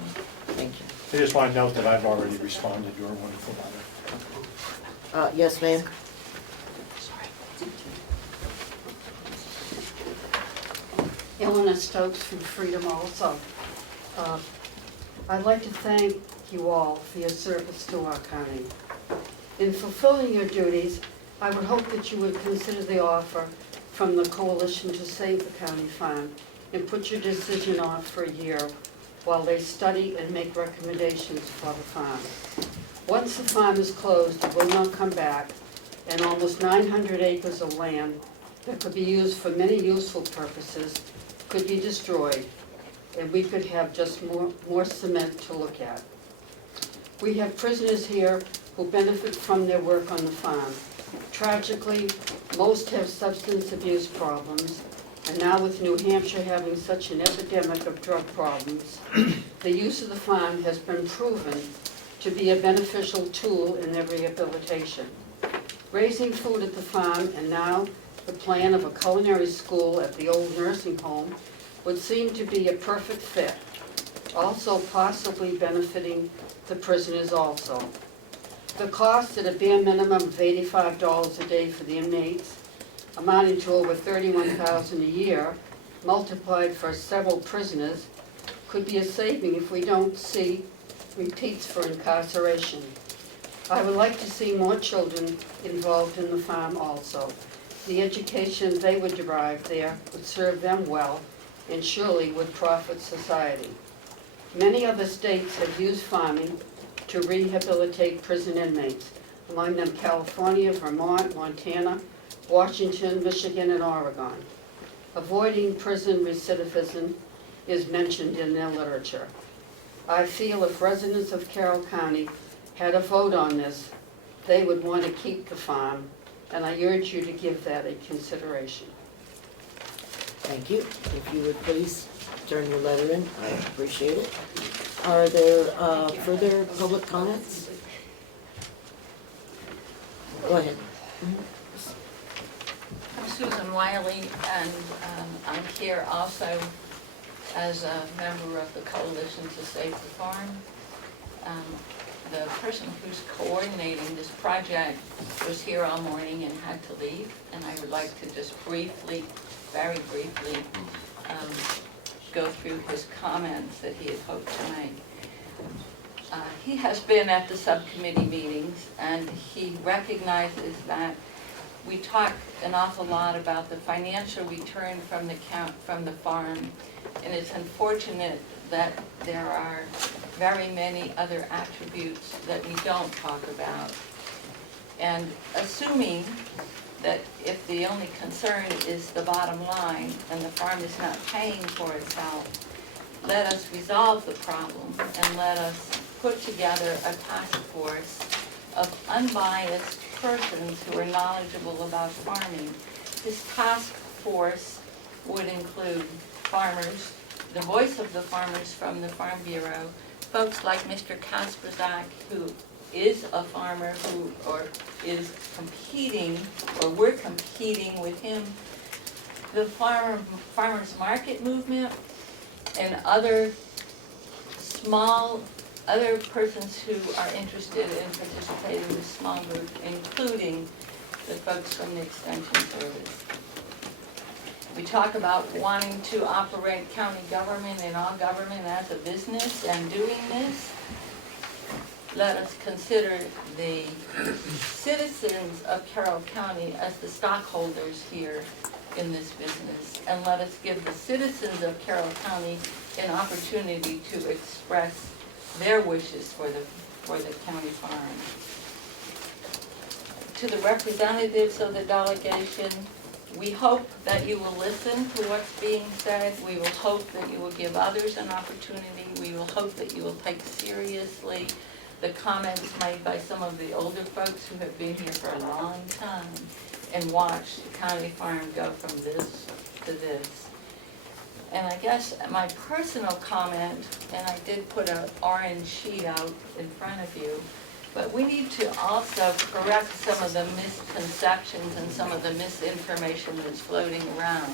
Thank you. I just want to note that I've already responded to your wonderful letter. Yes, ma'am? Eleanor Stokes from Freedom also. I'd like to thank you all for your service to our county. In fulfilling your duties, I would hope that you would consider the offer from the Coalition to Save the County Farm and put your decision off for a year while they study and make recommendations for the farm. Once the farm is closed, it will not come back, and almost 900 acres of land that could be used for many useful purposes could be destroyed, and we could have just more cement to look at. We have prisoners here who benefit from their work on the farm. Tragically, most have substance abuse problems, and now with New Hampshire having such an epidemic of drug problems, the use of the farm has been proven to be a beneficial tool in their rehabilitation. Raising food at the farm and now the plan of a culinary school at the old nursing home would seem to be a perfect fit, also possibly benefiting the prisoners also. The cost at a bare minimum of $85 a day for the inmates, amounting to over $31,000 a year, multiplied for several prisoners, could be a saving if we don't see repeats for incarceration. I would like to see more children involved in the farm also. The education they would derive there would serve them well and surely would profit society. Many other states have used farming to rehabilitate prison inmates, among them California, Vermont, Montana, Washington, Michigan, and Oregon. Avoiding prison recidivism is mentioned in their literature. I feel if residents of Carroll County had a vote on this, they would want to keep the farm, and I urge you to give that a consideration. Thank you. If you would please turn your letter in, I appreciate it. Are there further public comments? Go ahead. I'm Susan Wiley, and I'm here also as a member of the Coalition to Save the Farm. The person who's coordinating this project was here all morning and had to leave, and I would like to just briefly, very briefly, go through his comments that he had hoped to make. He has been at the subcommittee meetings, and he recognizes that we talk an awful lot about the financial return from the farm, and it's unfortunate that there are very many other attributes that we don't talk about. And assuming that if the only concern is the bottom line and the farm is not paying for itself, let us resolve the problem and let us put together a task force of unbiased persons who are knowledgeable about farming. This task force would include farmers, the voice of the farmers from the Farm Bureau, folks like Mr. Kasperzak, who is a farmer or is competing, or we're competing with him, the farmers market movement, and other persons who are interested in participating in this small group, including the folks from the Extension Service. We talk about wanting to operate county government and all government as a business and doing this. Let us consider the citizens of Carroll County as the stockholders here in this business, and let us give the citizens of Carroll County an opportunity to express their wishes for the county farm. To the representatives of the delegation, we hope that you will listen to what's being said. We will hope that you will give others an opportunity. We will hope that you will take seriously the comments made by some of the older folks who have been here for a long time and watch the county farm go from this to this. And I guess my personal comment, and I did put an orange sheet out in front of you, but we need to also correct some of the misconceptions and some of the misinformation that's floating around.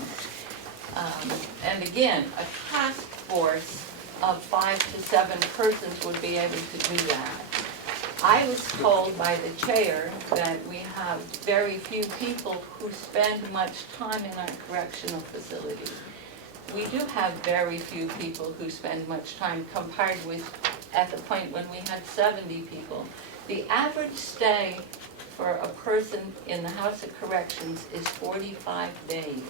And again, a task force of 5 to 7 persons would be able to do that. I was told by the chair that we have very few people who spend much time in our correctional facility. We do have very few people who spend much time compared with at the point when we had 70 people. The average stay for a person in the House of Corrections is 45 days.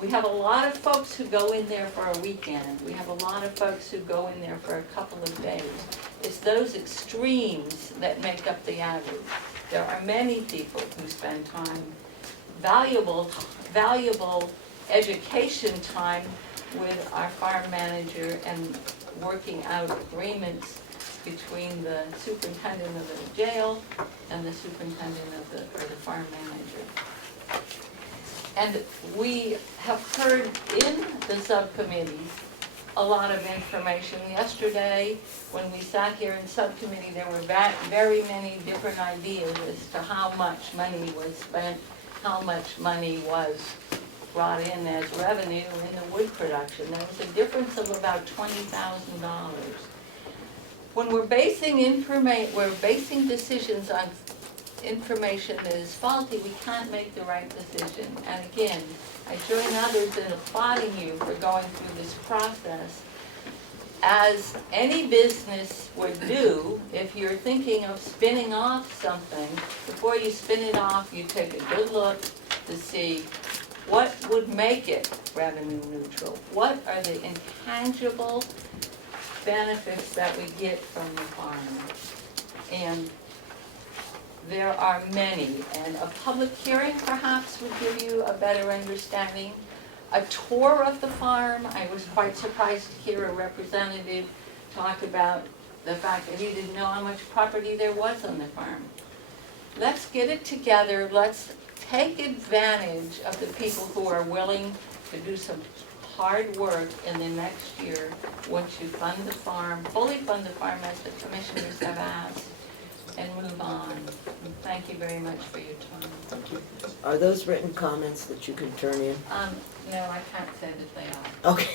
We have a lot of folks who go in there for a weekend. We have a lot of folks who go in there for a couple of days. It's those extremes that make up the average. There are many people who spend time, valuable education time with our farm manager and working out agreements between the superintendent of the jail and the superintendent of the farm manager. And we have heard in the subcommittees a lot of information. Yesterday, when we sat here in subcommittee, there were very many different ideas as to how much money was spent, how much money was brought in as revenue in the wood production. There was a difference of about $20,000. When we're basing decisions on information that is faulty, we can't make the right decision. And again, I join others in applauding you for going through this process. As any business would do, if you're thinking of spinning off something, before you spin it off, you take a good look to see what would make it revenue neutral. What are the intangible benefits that we get from the farm? And there are many, and a public hearing perhaps would give you a better understanding. A tour of the farm, I was quite surprised to hear a representative talk about the fact that he didn't know how much property there was on the farm. Let's get it together, let's take advantage of the people who are willing to do some hard work in the next year once you fund the farm, fully fund the farm as the commissioners have asked, and move on. And thank you very much for your time. Thank you. Are those written comments that you can turn in? No, I can't say that they are. Okay.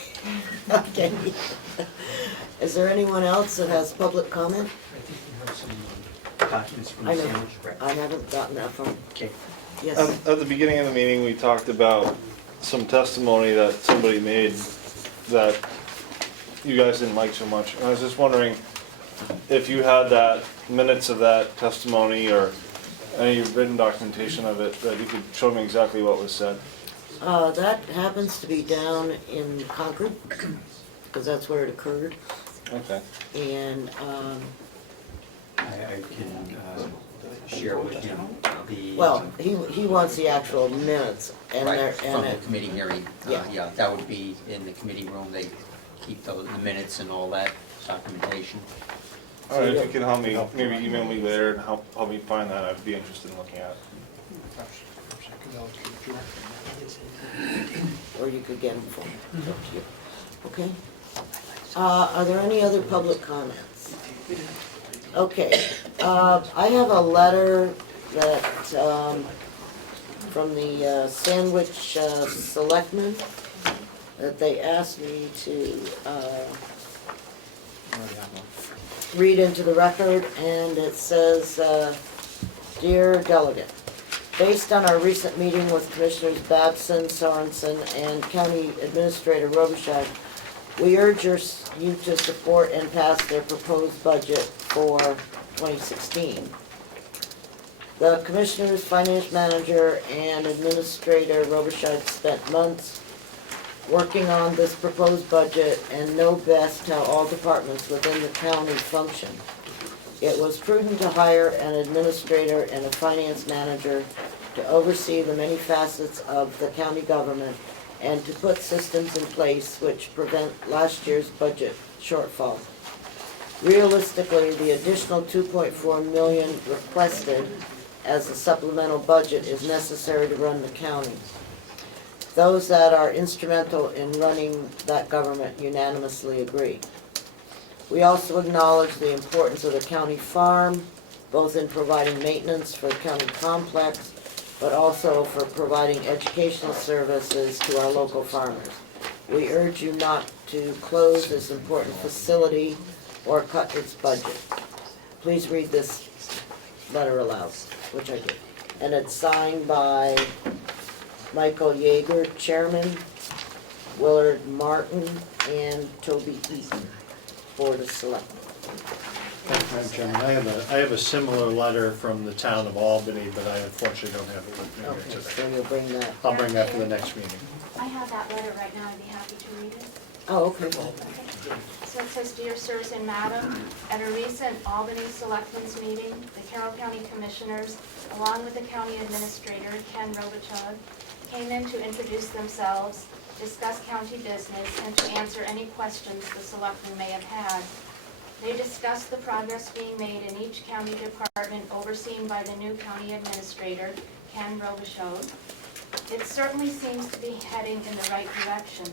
Okay. Is there anyone else that has public comment? have some documents from I the know. sandwich. I haven't gotten that from, Okay. yes. At the beginning of the meeting, we talked about some testimony that somebody made that you guys didn't like so much. And I was just wondering if you had that, minutes of that testimony or any written documentation of it, that you could show me exactly what was said. That happens to be down in Concord, because that's where it occurred. Okay. And, I can share with him the. well, he wants the actual minutes and Right, they're, from and the it, committee hearing. Yeah. Yeah, that would be in the committee room. They keep the minutes and all that documentation. All right, if you could help me, maybe email me later and help me find that, I'd be interested in looking at it. or you could get them from, it's up to you. Okay? Are there any other public comments? Okay, I have a letter that, from the Sandwich Selectmen, that they asked me to, read into the record, and it says, Dear Delegate, based on our recent meeting with Commissioners Babson, Sorensen, and County Administrator Robichaud, we urge you to support and pass their proposed budget for 2016. The Commissioners, Finance Manager, and Administrator Robichaud spent months working on this proposed budget and know best how all departments within the county function. It was prudent to hire an administrator and a finance manager to oversee the many facets of the county government and to put systems in place which prevent last year's budget shortfall. Realistically, the additional $2.4 million requested as a supplemental budget is necessary to run the county. Those that are instrumental in running that government unanimously agree. We also acknowledge the importance of the county farm, both in providing maintenance for the county complex, but also for providing educational services to our local farmers. We urge you not to close this important facility or cut its budget. Please read this letter aloud, which I did. And it's signed by Michael Yeager, Chairman, Willard Martin, and Toby Eaton, Board of Selectmen. Madam Chairman, I have a similar letter from the town of Albany, but I unfortunately don't have it with me Okay, here today. so you'll bring that. I'll bring that for the next meeting. I have that letter right now, I'd be happy to read it. Oh, okay. So it says, Dear Sirs and Madam, at a recent Albany Selectmen's meeting, the Carroll County Commissioners, along with the County Administrator, Ken Robichaud, came in to introduce themselves, discuss county business, and to answer any questions the Selectmen may have had. They discussed the progress being made in each county department overseen by the new County Administrator, Ken Robichaud. It certainly seems to be heading in the right direction.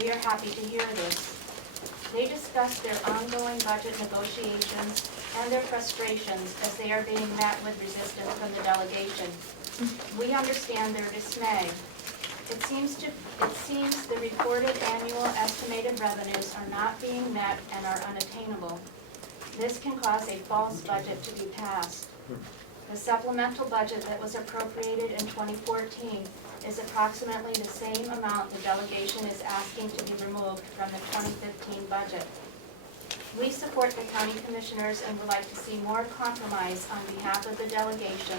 We are happy to hear this. They discussed their ongoing budget negotiations and their frustrations as they are being met with resistance from the delegation. We understand their dismay. It seems the reported annual estimated revenues are not being met and are unattainable. This can cause a false budget to be passed. The supplemental budget that was appropriated in 2014 is approximately the same amount the delegation is asking to be removed from the 2015 budget. We support the county commissioners and would like to see more compromise on behalf of the delegation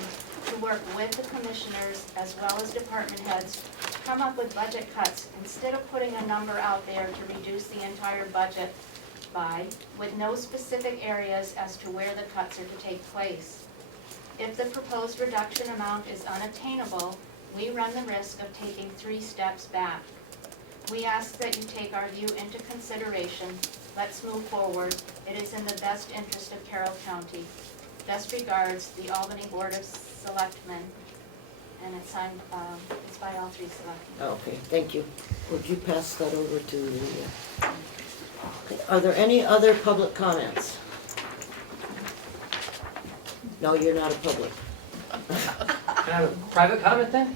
to work with the commissioners as well as department heads to come up with budget cuts instead of putting a number out there to reduce the entire budget by, with no specific areas as to where the cuts are to take place. If the proposed reduction amount is unattainable, we run the risk of taking 3 steps back. We ask that you take our view into consideration. Let's move forward. It is in the best interest of Carroll County. Best regards, the Albany Board of Selectmen. And it's signed, it's by all 3 selectmen. Okay, thank you. Would you pass that over to the, okay. Are there any other public comments? No, you're not a public. Can I have a private comment then?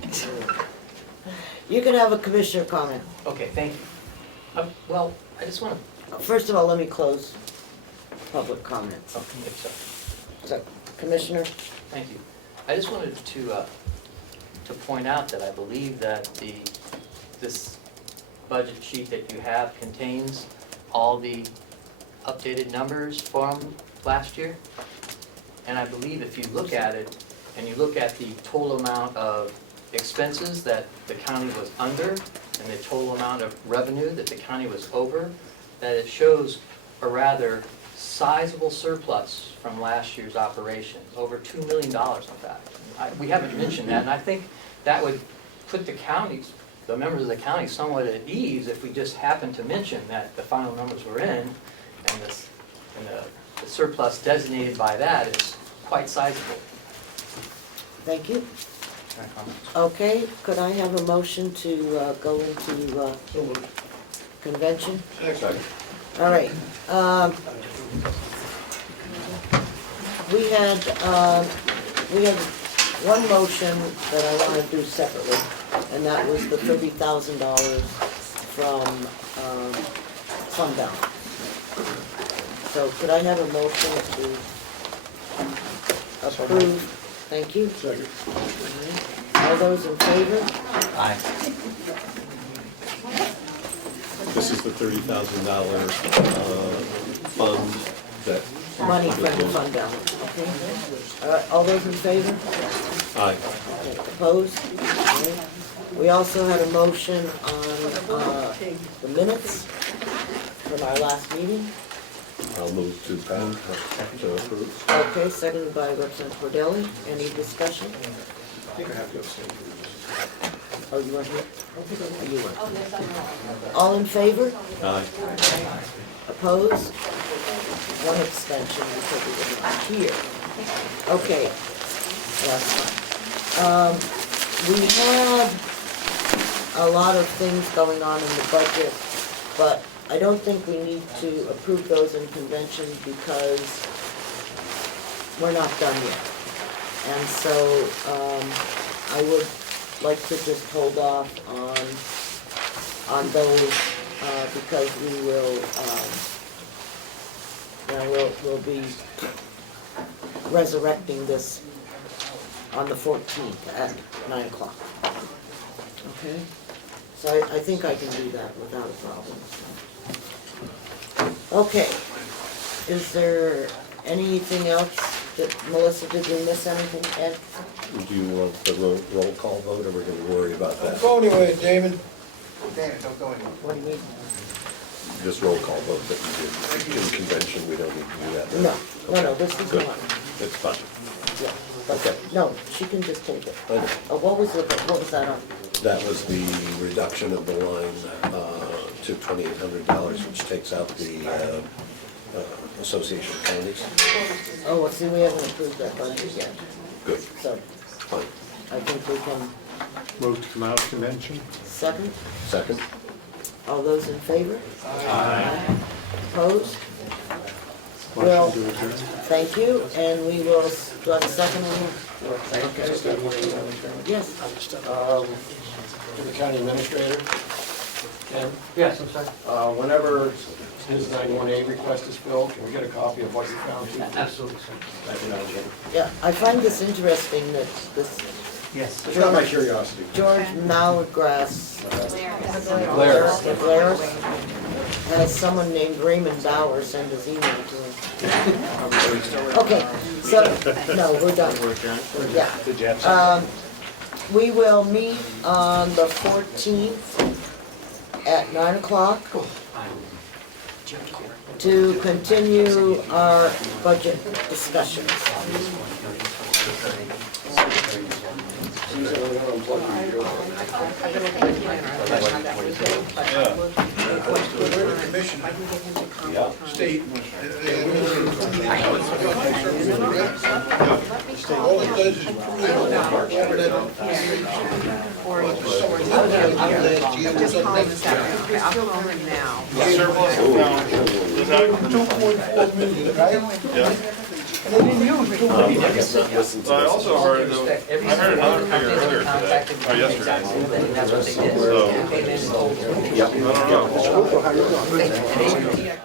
You can have a commissioner comment. Okay, thank you. Well, I just want to, First of all, let me close public comments. Okay, yes, sir. So, Commissioner? Thank you. I just wanted to point out that I believe that this budget sheet that you have contains all the updated numbers from last year. And I believe if you look at it, and you look at the total amount of expenses that the county was under, and the total amount of revenue that the county was over, that it shows a rather sizable surplus from last year's operations, over $2 million in fact. We haven't mentioned that, and I think that would put the counties, the members of the county, somewhat at ease if we just happened to mention that the final numbers were in, and the surplus designated by that is quite sizable. Thank you. Okay, could I have a motion to go into convention? Second. All right. We had one motion that I want to do separately, and that was the $30,000 from fund balance. So could I have a motion to approve? Thank you. Second. All those in favor? Aye. This is the $30,000 fund that. Money from the fund balance, okay? All those in favor? Aye. Okay, opposed? Okay. We also had a motion on the minutes from our last meeting. I'll move to pass, to approve. Okay, seconded by Representative Cordelli. Any discussion? I think I have to abstain. Oh, you weren't here? Oh, you weren't. All in favor? Aye. Opposed? One abstention because we were not here. Okay, that's fine. We have a lot of things going on in the budget, but I don't think we need to approve those in convention because we're not done yet. And so I would like to just hold off on those because we will, we'll be resurrecting this on the 14th at 9 o'clock. Okay? So I think I can do that without a problem. Okay. Is there anything else that, Melissa, did we miss anything, Ed? Do you want the roll call vote, or we're gonna worry about that? Don't go anywhere, Damon. Damon, don't go anywhere. What do you mean? This roll call vote that we did in convention, we don't need to do that. No, this is Good. one. It's fine. Yeah. but- Okay. No, she can just take it. I know. What was that on? That was the reduction of the line to $2,800, which takes out the Association of Counties. Oh, well, see, we haven't approved that budget yet, Good, so fine. I think we can, Move to come out of convention? second, Second? all those in favor? Aye. Opposed? Well, Motion to adjourn? thank you, and we will, do I have a second one? Yes. To the county administrator, Ken, Yes, I'm sorry. whenever his 91A request is filled, can we get a copy of what you found? Absolutely. Thank you, Madam Chairman. Yeah, I find this interesting that this Yes. It's not my curiosity. George Malgrass, Blair. Blair, has someone named Raymond Bauer send his email to him. Okay, so, no, we're done. Yeah. We will meet on the 14th at 9 o'clock to continue our budget discussions. Commission, state, all it does is prove Just call him this afternoon. I'll call him now. $2.4 million, right? Yeah. They didn't use I also heard, I heard another figure earlier today, or yesterday. That's what they did. So, Came in and told them. I don't know.